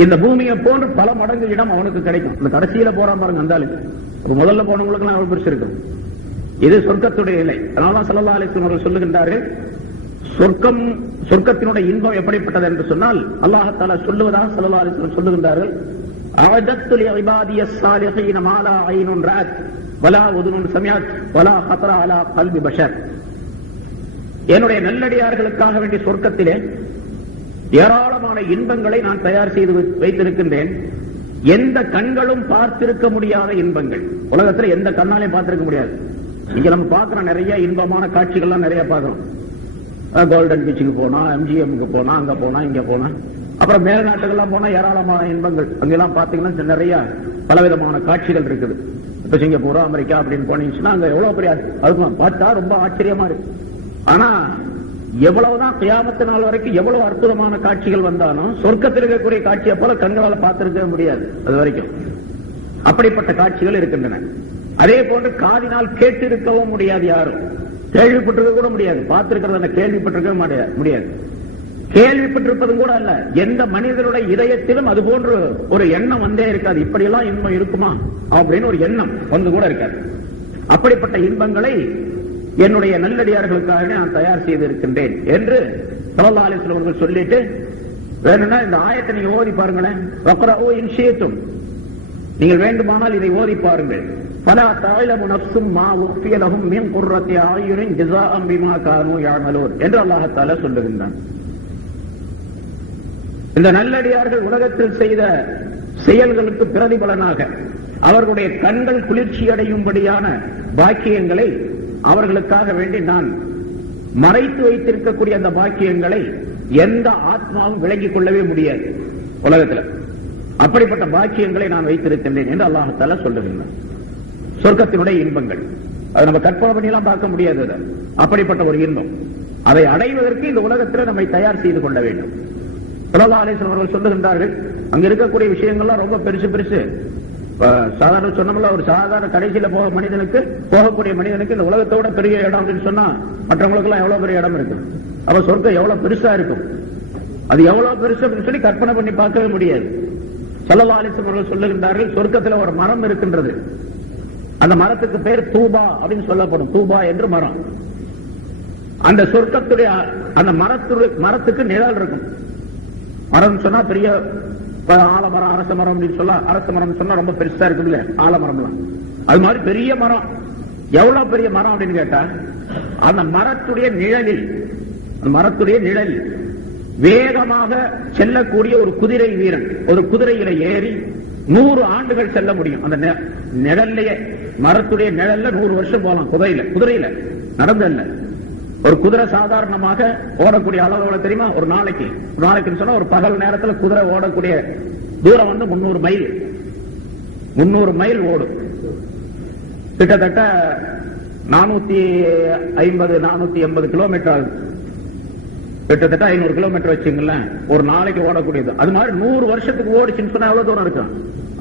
இந்த பூமியை போன்று பல மடங்கு இடம் அவனுக்கு கிடைக்கும். இந்த கடைசியில போறான் பாருங்க அந்த ஆளு, முதல்ல போனவங்களுக்கு எல்லாம் எவ்வளவு பெருசு இருக்கு. இது சொர்க்கத்துடைய நிலை. அதனாலதான் ஸல்லல்லாஹு அலைஹி வஸல்லம் அவர்கள் சொல்லுகின்றார்கள், சொர்க்கத்தினுடைய இன்பம் எப்படிப்பட்டது என்று சொன்னால், அல்லாஹ் தஆலா சொல்லுவதாக ஸல்லல்லாஹு அலைஹி வஸல்லம் சொல்லுகின்றார்கள், அஅதத்து லிஇபாதியஸ் ஸாலிஹீன மா லா ஐனுன் ரஅத் வலா உதுனுன் சமிஅத் வலா ஹதர அலா கல்பி பஷர். என்னுடைய நல்லடியார்களுக்காக வேண்டிய சொர்க்கத்திலே ஏராளமான இன்பங்களை நான் தயார் செய்து வைத்திருக்கின்றேன். எந்த கண்களும் பார்த்திருக்க முடியாத இன்பங்கள், உலகத்தில் எந்த கண்ணாலையும் பார்த்திருக்க முடியாது. இங்க நம்ம பார்க்கிற நிறைய இன்பமான காட்சிகள்லாம் நிறைய பார்க்கிறோம். கோல்டன் பீச்சுக்கு போனா, எம்ஜிஎம்க்கு போனா, அங்க போனா, இங்க போனா, அப்புறம் மேல்நாட்டுகள்லாம் போனா ஏராளமான இன்பங்கள். அங்கெல்லாம் பாத்தீங்கன்னா நிறைய பலவிதமான காட்சிகள் இருக்குது. இப்ப சிங்கப்பூர், அமெரிக்கா அப்படின்னு போனீங்கன்னா அங்க எவ்வளவு பெரிய, அதுக்கு பார்த்தா ரொம்ப ஆச்சரியமா இருக்கு. ஆனா எவ்வளவுதான் கியாமத்து நாள் வரைக்கும் எவ்வளவு அற்புதமான காட்சிகள் வந்தாலும் சொர்க்கத்தில் இருக்கக்கூடிய காட்சியை போல கண்களால் பார்த்திருக்கவே முடியாது அது வரைக்கும். அப்படிப்பட்ட காட்சிகள் இருக்கின்றன. அதே போன்று காதினால் கேட்டிருக்கவும் முடியாது, யாரும் கேள்விப்பட்டிருக்க கூட முடியாது. பார்த்திருக்கிறத கேள்விப்பட்டிருக்கவே முடியாது. கேள்விப்பட்டிருப்பதும் கூட அல்ல, எந்த மனிதனுடைய இதயத்திலும் அது போன்று ஒரு எண்ணம் வந்தே இருக்காது, இப்படியெல்லாம் இன்பம் இருக்குமா அப்படின்னு ஒரு எண்ணம் வந்து கூட இருக்காது. அப்படிப்பட்ட இன்பங்களை என்னுடைய நல்லடியார்களுக்காக நான் தயார் செய்திருக்கின்றேன் என்று ஸல்லல்லாஹு அலைஹி வஸல்லம் அவர்கள் சொல்லிட்டு, வேணும்னா இந்த ஆயத்தை நீங்க ஓதி பாருங்களேன். வக்ரஊ இன் ஷி'தும், நீங்கள் வேண்டுமானால் இதை ஓதி பாருங்கள். ஃபலா தஅலமு நஃப்ஸும் மா உஃபிய லஹும் மின் குர்ரத்தி அய்யுனின் ஜஸாஅன் பிமா கானூ யஅமலூன் என்று அல்லாஹ் தஆலா சொல்லுகின்றான். இந்த நல்லடியார்கள் உலகத்தில் செய்த செயல்களுக்கு பிரதிபலனாக அவர்களுடைய கண்கள் குளிர்ச்சி அடையும்படியான பாக்கியங்களை அவர்களுக்காக வேண்டி நான் மறைத்து வைத்திருக்கக்கூடிய அந்த பாக்கியங்களை எந்த ஆத்மாவும் விளங்கிக் கொள்ளவே முடியாது உலகத்தில். அப்படிப்பட்ட பாக்கியங்களை நான் வைத்திருக்கின்றேன் என்று அல்லாஹ் தஆலா சொல்லுகின்றான். சொர்க்கத்தினுடைய இன்பங்கள் அதை நம்ம கற்பனை பண்ணியெல்லாம் பார்க்க முடியாது. அப்படிப்பட்ட ஒரு இன்பம், அதை அடைவதற்கு இந்த உலகத்தில் நம்மை தயார் செய்து கொள்ள வேண்டும். ஸல்லல்லாஹு அலைஹி வஸல்லம் அவர்கள் சொல்லுகின்றார்கள், அங்க இருக்கக்கூடிய விஷயங்கள்லாம் ரொம்ப பெருசு பெருசு. சாதாரண சொன்னோம்ல, ஒரு சாதாரண கடைசியில போகக்கூடிய மனிதனுக்கு இந்த உலகத்தோட பெரிய இடம் அப்படின்னு சொன்னா மற்றவங்களுக்கு எல்லாம் எவ்வளவு பெரிய இடம் இருக்கு. அப்ப சொர்க்கம் எவ்வளவு பெருசா இருக்கும், அது எவ்வளவு பெருசு அப்படின்னு சொல்லி கற்பனை பண்ணி பார்க்கவே முடியாது. ஸல்லல்லாஹு அலைஹி வஸல்லம் அவர்கள் சொல்லுகின்றார்கள், சொர்க்கத்தில் ஒரு மரம் இருக்கின்றது. அந்த மரத்துக்கு பேர் தூபா அப்படின்னு சொல்லப்படும். தூபா என்று மரம். அந்த சொர்க்கத்துடைய அந்த மரத்துக்கு நிழல் இருக்கும். மரம் சொன்னா பெரிய ஆலமரம், அரச மரம் அப்படின்னு சொல்ல, அரச மரம் சொன்னா ரொம்ப பெருசா இருக்குது இல்ல, ஆலமரம். அது மாதிரி பெரிய மரம். எவ்வளவு பெரிய மரம் அப்படின்னு கேட்டா, அந்த மரத்துடைய நிழலில் வேகமாக செல்லக்கூடிய ஒரு குதிரை வீரன் ஒரு குதிரையில ஏறி 100 ஆண்டுகள் செல்ல முடியும். அந்த நிழல்லையே, மரத்துடைய நிழல்ல 100 வருஷம் போகலாம். குதிரையில நடந்தல்ல. ஒரு குதிரை சாதாரணமாக ஓடக்கூடிய அளவு தெரியுமா? ஒரு நாளைக்கு சொன்னா ஒரு பகல் நேரத்தில் குதிரை ஓடக்கூடிய தூரம் 300 மைல் ஓடும். கிட்டத்தட்ட 450-480 கிலோமீட்டர் ஆகுது. கிட்டத்தட்ட 500 கிலோமீட்டர் வச்சுங்களேன் ஒரு நாளைக்கு ஓடக்கூடியது. அது மாதிரி 100 வருஷத்துக்கு ஓடிச்சுன்னு சொன்னா எவ்வளவு தூரம் இருக்கும்?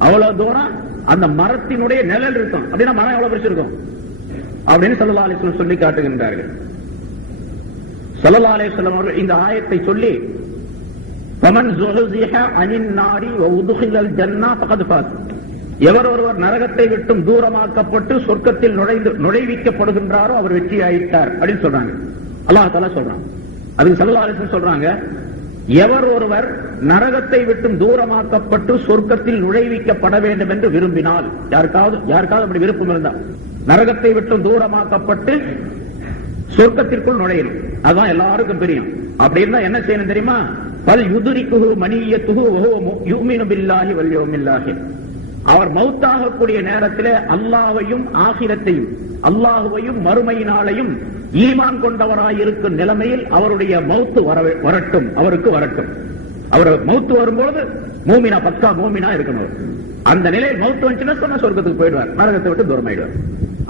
அவ்வளவு தூரம் அந்த மரத்தினுடைய நிழல் இருக்கும். அப்படின்னா மரம் எவ்வளவு பெருசு இருக்கும் அப்படின்னு ஸல்லல்லாஹு அலைஹி வஸல்லம் சொல்லி காட்டுகின்றார்கள். ஸல்லல்லாஹு அலைஹி வஸல்லம் அவர்கள் இந்த ஆயத்தை சொல்லி, ஃபமன் ஸுஹ்ஸிஹ அனின் நாரி வ உத்கிலல் ஜன்னah ஃபகத் ஃபாஸ், எவர் ஒருவர் நரகத்தை விட்டும் தூரமாக்கப்பட்டு சொர்க்கத்தில் நுழைவிக்கப்படுகின்றாரோ அவர் வெற்றி ஆயிட்டார் அப்படின்னு சொல்றாங்க. அல்லாஹ் தஆலா சொல்றான். அதுக்கு ஸல்லல்லாஹு அலைஹி வஸல்லம் சொல்றாங்க, எவர் ஒருவர் நரகத்தை விட்டும் தூரமாக்கப்பட்டு சொர்க்கத்தில் நுழைவிக்கப்பட வேண்டும் என்று விரும்பினால், யாருக்காவது அப்படி விருப்பம் இருந்தால் நரகத்தை விட்டும் தூரமாக்கப்பட்டு சொர்க்கத்திற்குள் நுழையணும். அதுதான் எல்லாருக்கும் தெரியும். அப்படி இருந்தா என்ன செய்யணும் தெரியுமா? பல் யுதுரிக்குஹு மனியத்துஹு வஹுவ யுமினு பில்லாஹி வல் யௌமில் ஆகிர். அவர் மௌத்தாகக்கூடிய நேரத்தில் அல்லாஹ்வையும் ஆகிரத்தையும், அல்லாஹ்வையும் மறுமையினாலையும் ஈமான் கொண்டவராயிருக்கும் நிலைமையில் அவருடைய மௌத்து வரட்டும், அவருக்கு வரட்டும். அவர் மௌத்து வரும்போது மூமினா, பக்கா மூமினா இருக்கணும். அந்த நிலையில் மௌத்து வந்துச்சுன்னா சொன்ன சொர்க்கத்துக்கு போயிடுவார், நரகத்தை விட்டு தூரமாயிடுவார்.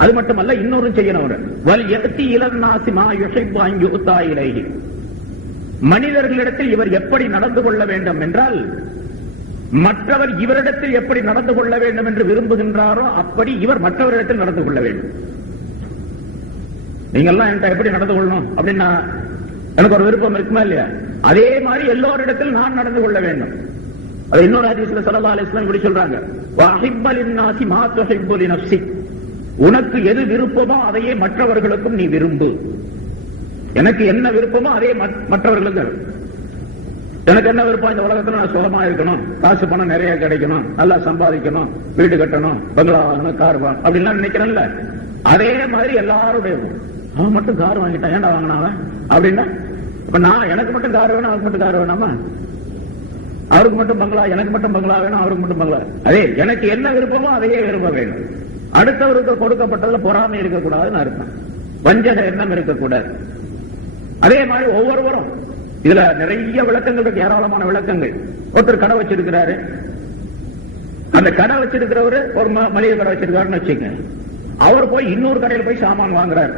அது மட்டுமல்ல, இன்னொரு செய்யணும். வல் யக்தி இலன் நாஸி மா யுஹிப்பு அன் யுக்தா இலைஹி. மனிதர்களிடத்தில் இவர் எப்படி நடந்து கொள்ள வேண்டும் என்றால், மற்றவர் இவரிடத்தில் எப்படி நடந்து கொள்ள வேண்டும் என்று விரும்புகின்றாரோ அப்படி இவர் மற்றவரிடத்தில் நடந்து கொள்ள வேண்டும். நீங்கெல்லாம் என்கிட்ட எப்படி நடந்து கொள்ளணும் அப்படின்னா எனக்கு ஒரு விருப்பம் இருக்குமா இல்லையா? அதே மாதிரி எல்லோரிடத்தில் நான் நடந்து கொள்ள வேண்டும். அது இன்னொரு ஹதீஸ்ல ஸல்லல்லாஹு அலைஹி வஸல்லம் இப்படி சொல்றாங்க, வஹிப்ப லின்னாஸி மா துஹிப்பு லினஃப்ஸிக். உனக்கு எது விருப்பமோ அதையே மற்றவர்களுக்கும் நீ விரும்பு. எனக்கு என்ன விருப்பமோ அதே மற்றவர்களுக்கு. எனக்கு என்ன விருப்பம்? இந்த உலகத்துல நான் சுகமா இருக்கணும், காசு பணம் நிறைய கிடைக்கணும், நல்லா சம்பாதிக்கணும், வீடு கட்டணும், பங்களா வாங்கணும், கார் வாங்கணும் அப்படின்லாம் நினைக்கிறேன்ல. அதே மாதிரி எல்லாருடைய, அவன் மட்டும் கார் வாங்கிட்டான், ஏன்டா வாங்கினாவன் அப்படின்னா, இப்ப நான் எனக்கு மட்டும் கார் வேணும், அவருக்கு மட்டும் கார் வேணாமா? அவருக்கு மட்டும் பங்களா, எனக்கு மட்டும் பங்களா வேணும், அவருக்கு மட்டும் பங்களா. அதே எனக்கு என்ன விருப்பமோ அதையே விரும்ப வேண்டும். அடுத்தவருக்கு கொடுக்கப்பட்டதுல பொறாமை இருக்கக்கூடாதுன்னு அர்த்தம். வஞ்சக எண்ணம் இருக்கக்கூடாது. அதே மாதிரி ஒவ்வொருவரும், இதுல நிறைய விளக்கங்கள் இருக்கு, ஏராளமான விளக்கங்கள். ஒருத்தர் கடை வச்சிருக்கிறாரு, அந்த கடை வச்சிருக்கிறவரு ஒரு மளிகை கடை வச்சிருக்காருன்னு வச்சுக்க, அவர் போய் இன்னொரு கடையில போய் சாமான் வாங்குறாரு.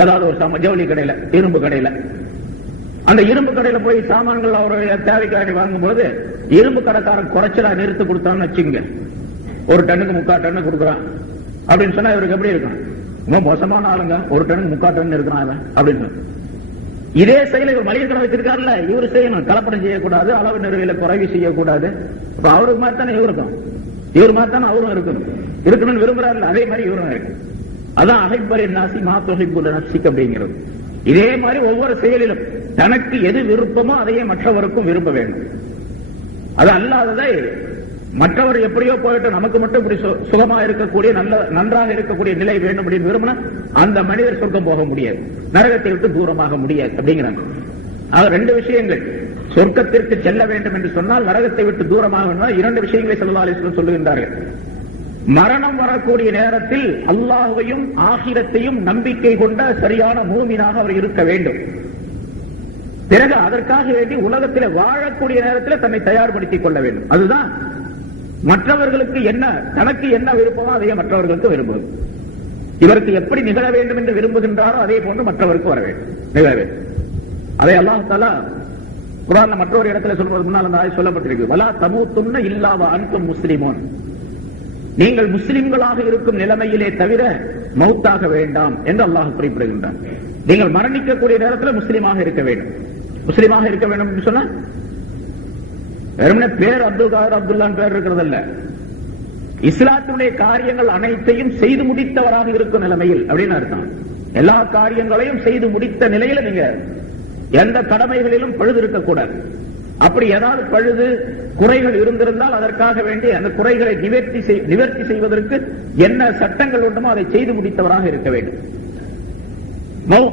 ஏதாவது ஒரு சாமான், ஜவுளி கடையில, இரும்பு கடையில. அந்த இரும்பு கடையில போய் சாமான்கள் அவருடைய தேவைக்காக வாங்கும்போது இரும்பு கடைக்காரன் குறைச்சலா நிறுத்து கொடுத்தான்னு வச்சுங்க, 1 டன்னுக்கு 3/4 டன்னு கொடுக்குறான் அப்படின்னு சொன்னா இவருக்கு எப்படி இருக்கும்? ரொம்ப மோசமான ஆளுங்க, 1 டன்னுக்கு 3/4 டன் இருக்கிறான் அப்படின்னு. இதே செயலை இவர் மளிகை கடை வச்சிருக்காருல்ல, இவர் செய்யணும். கலப்படம் செய்யக்கூடாது, அளவு நிறுவையில குறைவு செய்யக்கூடாது. இப்ப அவருக்கு மாதிரி தானே இவருக்கும், இவர் மாதிரி தானே அவரும் இருக்கணும்னு விரும்புறாருல்ல, அதே மாதிரி இவரும் இருக்கு. அதான் அஹிப்பரின் நாஸி மா துஹிப்பு லினஃப்ஸிக் அப்படிங்கிறது. இதே மாதிரி ஒவ்வொரு செயலிலும் தனக்கு எது விருப்பமோ அதையே மற்றவருக்கும் விரும்ப வேண்டும். அது அல்லாததை மற்றவர் எப்படியோ போயிட்டு நமக்கு மட்டும் இப்படி சுகமா இருக்கக்கூடிய நன்றாக இருக்கக்கூடிய நிலை வேண்டும் அப்படின்னு விரும்பினா அந்த மனிதர் சொர்க்கம் போக முடியாது, நரகத்தை விட்டு தூரமாக முடியாது அப்படிங்கிறாங்க. ஆக 2 விஷயங்கள். சொர்க்கத்திற்கு செல்ல வேண்டும் என்று சொன்னால் நரகத்தை விட்டு தூரமாக 2 விஷயங்களை ஸல்லல்லாஹு அலைஹி வஸல்லம் சொல்லுகின்றார்கள். மரணம் வரக்கூடிய நேரத்தில் அல்லாஹ்வையும் ஆகிரத்தையும் நம்பிக்கை கொண்ட சரியான மூமினாக அவர் இருக்க வேண்டும். பிறகு அதற்காக வேண்டி உலகத்தில் வாழக்கூடிய நேரத்தில் தன்னை தயார்படுத்திக் கொள்ள வேண்டும். அதுதான் மற்றவர்களுக்கு என்ன, தனக்கு என்ன விருப்பமோ அதையே மற்றவர்களுக்கு விரும்புவது. இவருக்கு எப்படி நிகழ வேண்டும் என்று விரும்புகின்றாரோ அதே போன்று மற்றவருக்கு வர வேண்டும், நிகழ வேண்டும். அதை அல்லாஹ் தஆலா குர்ஆன்ல மற்றொரு இடத்துல சொல்வது முன்னால் அந்த ஆயத் சொல்லப்பட்டிருக்கு. வலா தமூத்துன்ன இல்லா வ அன்தும் முஸ்லிமூன். நீங்கள் முஸ்லிம்களாக இருக்கும் நிலைமையிலே தவிர மௌத்தாக வேண்டாம் என்று அல்லாஹ் குறிப்பிடுகின்றார். நீங்கள் மரணிக்கக்கூடிய நேரத்தில் முஸ்லிமாக இருக்க வேண்டும். முஸ்லிமாக இருக்க வேண்டும் என்று சொன்னா வெறுமனே பேர் அப்துல் காதர் அப்துல்லான் பேர் இருக்கிறதல்ல, இஸ்லாத்துடைய காரியங்கள் அனைத்தையும் செய்து முடித்தவராக இருக்கும் நிலைமையில் அப்படின்னு அர்த்தம். எல்லா காரியங்களையும் செய்து முடித்த நிலையில நீங்க எந்த கடமைகளிலும் பழுது இருக்கக்கூடாது. அப்படி ஏதாவது பழுது குறைகள் இருந்திருந்தால் அதற்காக வேண்டி அந்த குறைகளை நிவர்த்தி செய்வதற்கு என்ன சட்டங்கள் உண்டுமோ அதை செய்து முடித்தவராக இருக்க வேண்டும்.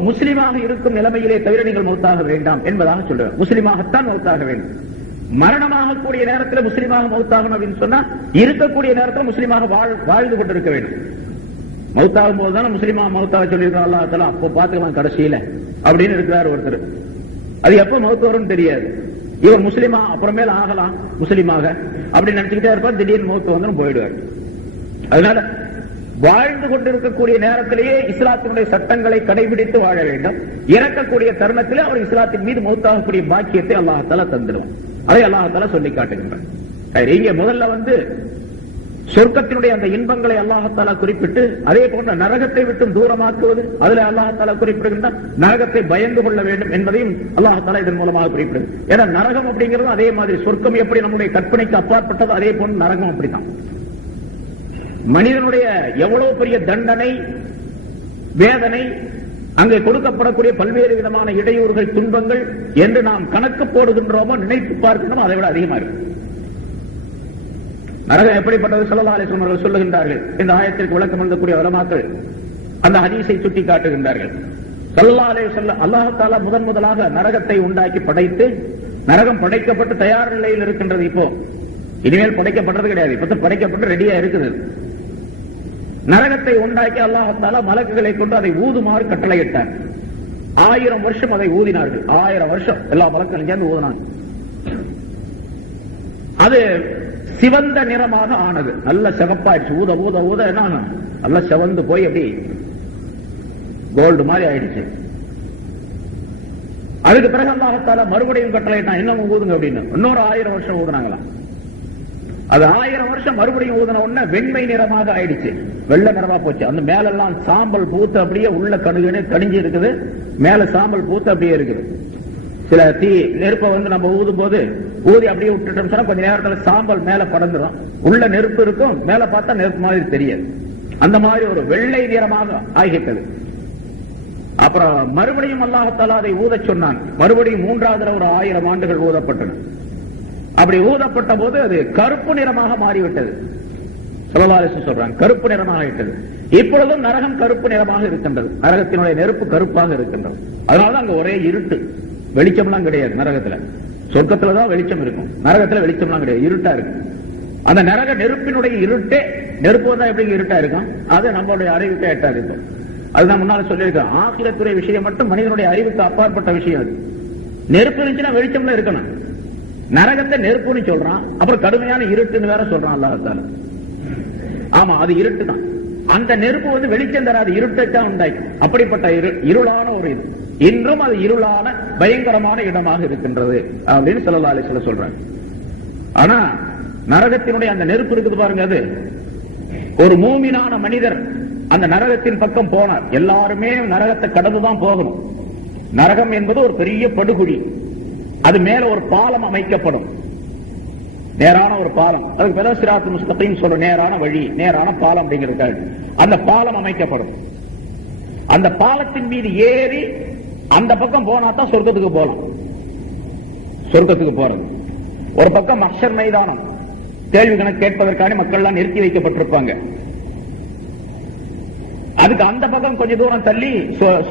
முஸ்லிமாக இருக்கும் நிலைமையிலே தவிர நீங்கள் மௌத்தாக வேண்டாம் என்பதாக சொல்றார். முஸ்லிமாகத்தான் மௌத்தாக வேண்டும். மரணமாக கூடிய நேரத்தில் முஸ்லிமாக மௌத்தாகணும் அப்படின்னு சொன்னா இருக்கக்கூடிய நேரத்தில் முஸ்லிமாக வாழ்ந்து கொண்டிருக்க வேண்டும். மௌத்தாகும் போதுதானே முஸ்லிமா மௌத்தாக சொல்லியிருக்கோம் அல்லாஹ் தஆலா. அப்போ பாத்துக்கலாம் கடைசியில அப்படின்னு இருக்கிறார் ஒருத்தர். அது எப்ப மௌத்து வரும் தெரியாது. இவர் முஸ்லிமா அப்புறமேல ஆகலாம் முஸ்லிமாக அப்படின்னு நினைச்சுக்கிட்டே இருப்பார். திடீர்னு மௌத்து வந்து போயிடுவார். அதனால வாழ்ந்து கொண்டிருக்கக்கூடிய நேரத்திலேயே இஸ்லாத்தினுடைய சட்டங்களை கடைபிடித்து வாழ வேண்டும். இறக்கக்கூடிய தருணத்திலே அவர் இஸ்லாத்தின் மீது மௌத்தாகக்கூடிய பாக்கியத்தை அல்லாஹ் தஆலா தந்துடுவார். அதை அல்லாஹ் தஆலா சொல்லி காட்டுகின்றார். இங்க முதல்ல சொர்க்கத்தினுடைய அந்த இன்பங்களை அல்லாஹ் தஆலா குறிப்பிட்டு அதே போன்ற நரகத்தை விட்டு தூரமாக்குவது அதுல அல்லாஹ் தஆலா குறிப்பிடுகின்றார். நரகத்தை பயந்து கொள்ள வேண்டும் என்பதையும் அல்லாஹ் தஆலா இதன் மூலமாக குறிப்பிடுது. ஏன்னா நரகம் அப்படிங்கிறது அதே மாதிரி சொர்க்கம் எப்படி நம்முடைய கற்பனைக்கு அப்பாற்பட்டது அதே போன்று நரகம் அப்படித்தான். மனிதனுடைய எவ்வளவு பெரிய தண்டனை வேதனை அங்கே கொடுக்கப்படக்கூடிய பல்வேறு விதமான இடையூறுகள் துன்பங்கள் என்று நாம் கணக்கு போடுகின்றோமோ நினைத்து பார்க்கின்றோமோ அதை விட அதிகமா இருக்கும். நரகம் எப்படிப்பட்டது ஸல்லல்லாஹு அலைஹி வஸல்லம் அவர்கள் சொல்லுகின்றார்கள். இந்த ஆயத்திற்கு விளக்கம் எழுதக்கூடிய உலமாக்கள் அந்த ஹதீஸை சுட்டி காட்டுகின்றார்கள். ஸல்லல்லாஹு அலைஹி வஸல்லம் அல்லாஹ் தஆலா முதலாக நரகத்தை உண்டாக்கி படைத்து நரகம் படைக்கப்பட்டு தயார் நிலையில் இருக்கின்றது. இப்போ இனிமேல் படைக்கப்பட்டது கிடையாது, இப்ப படைக்கப்பட்டு ரெடியா இருக்குது. நரகத்தை உண்டாக்கி அல்லாஹ் தஆலா மலக்குகளை கொண்டு அதை ஊதுமாறு கட்டளையிட்டார். 1000 வருஷம் அதை ஊதினார்கள். 1000 வருஷம் எல்லா மலக்குகளும் சேர்ந்து ஊதினாங்க. அது சிவந்த நிறமாக ஆனது. நல்ல சிவப்பாயிடுச்சு. ஊத ஊத ஊத என்ன நல்ல சிவந்து போய் அப்படி கோல்டு மாதிரி ஆயிடுச்சு. அதுக்கு பிறகு அல்லாஹ் தஆலா மறுபடியும் கட்டளையிட்டான், இன்னும் ஊதுங்க அப்படின்னு. இன்னொரு 1000 வருஷம் ஊதுனாங்களாம். அது 1000 வருஷம் மறுபடியும் ஊதின உடனே வெண்மை நிறமாக ஆயிடுச்சு, வெள்ளை நிறமா போச்சு. அந்த மேலெல்லாம் சாம்பல் பூத்து அப்படியே உள்ள கடிஞ்சு இருக்குது, மேல சாம்பல் பூத்து அப்படியே இருக்குது. சில நெருப்பை நம்ம ஊதும் போது ஊதி அப்படியே விட்டுட்டோம் சொன்னா கொஞ்ச நேரத்தில் சாம்பல் மேல படந்துடும், உள்ள நெருப்பு இருக்கும், மேல பார்த்தா நெருப்பு மாதிரி தெரியாது. அந்த மாதிரி ஒரு வெள்ளை நிறமாக ஆகிட்டது. அப்புறம் மறுபடியும் அல்லாஹ் தஆலா அதை ஊதச் சொன்னான். மறுபடியும் 3வது ஒரு 1000 ஆண்டுகள் ஊதப்பட்டன. அப்படி ஊதப்பட்ட போது அது கருப்பு நிறமாக மாறிவிட்டது. ஸல்லல்லாஹு அலைஹி வஸல்லம் சொல்றாங்க கருப்பு நிறமாக ஆயிட்டது. இப்பொழுதும் நரகம் கருப்பு நிறமாக இருக்கின்றது. நரகத்தினுடைய நெருப்பு கருப்பாக இருக்கின்றது. அதனாலதான் அங்க ஒரே இருட்டு, வெளிச்சம்லாம் கிடையாது நரகத்துல. சொர்க்கத்துலதான் வெளிச்சம் இருக்கும், நரகத்துல வெளிச்சம்லாம் கிடையாது, இருட்டா இருக்கு. அந்த நரக நெருப்பினுடைய இருட்டே, நெருப்பு வந்தா எப்படி இருட்டா இருக்கும், அது நம்மளுடைய அறிவுக்கு எட்டாது. அதுதான் முன்னால சொல்லியிருக்கோம், ஆகிரத்துறை விஷயம் மட்டும் மனிதனுடைய அறிவுக்கு அப்பாற்பட்ட விஷயம். அது நெருப்பு இருந்துச்சுன்னா வெளிச்சம்ல இருக்கணும். நரகத்தை நெருப்புன்னு சொல்றான், அப்புறம் கடுமையான இருட்டுன்னு வேற சொல்றான் அல்லாஹ் தஆலா. ஆமா, அது இருட்டு தான். அந்த நெருப்பு வெளிச்சம் தராது, இருட்டைத்தான் உண்டாக்கும். அப்படிப்பட்ட இருளான ஒரு இது இன்றும் அது இருளான பயங்கரமான இடமாக இருக்கின்றது அப்படின்னு ஸல்லல்லாஹு அலைஹி வஸல்லம் சொல்றாங்க. ஆனா நரகத்தினுடைய அந்த நெருப்பு இருக்குது பாருங்க, அது ஒரு மூமினான மனிதர் அந்த நரகத்தின் பக்கம் போனார். எல்லாருமே நரகத்தை கடந்துதான் போகணும். நரகம் என்பது ஒரு பெரிய படுகுழி. அது மேல ஒரு பாலம் அமைக்கப்படும், நேரான ஒரு பாலம். அதுக்கு பேர் சிராத்துல் முஸ்தகீம் சொல்ற நேரான வழி, நேரான பாலம் அப்படிங்கிறது. அந்த பாலம் அமைக்கப்படும். அந்த பாலத்தின் மீது ஏறி அந்த பக்கம் போனா தான் சொர்க்கத்துக்கு போலாம். சொர்க்கத்துக்கு போறது ஒரு பக்கம் மஹ்ஷர் மைதானம், கேள்வி கணக்கு கேட்பதற்கான மக்கள் எல்லாம் நிறுத்தி வைக்கப்பட்டிருப்பாங்க. அதுக்கு அந்த பக்கம் கொஞ்சம் தூரம் தள்ளி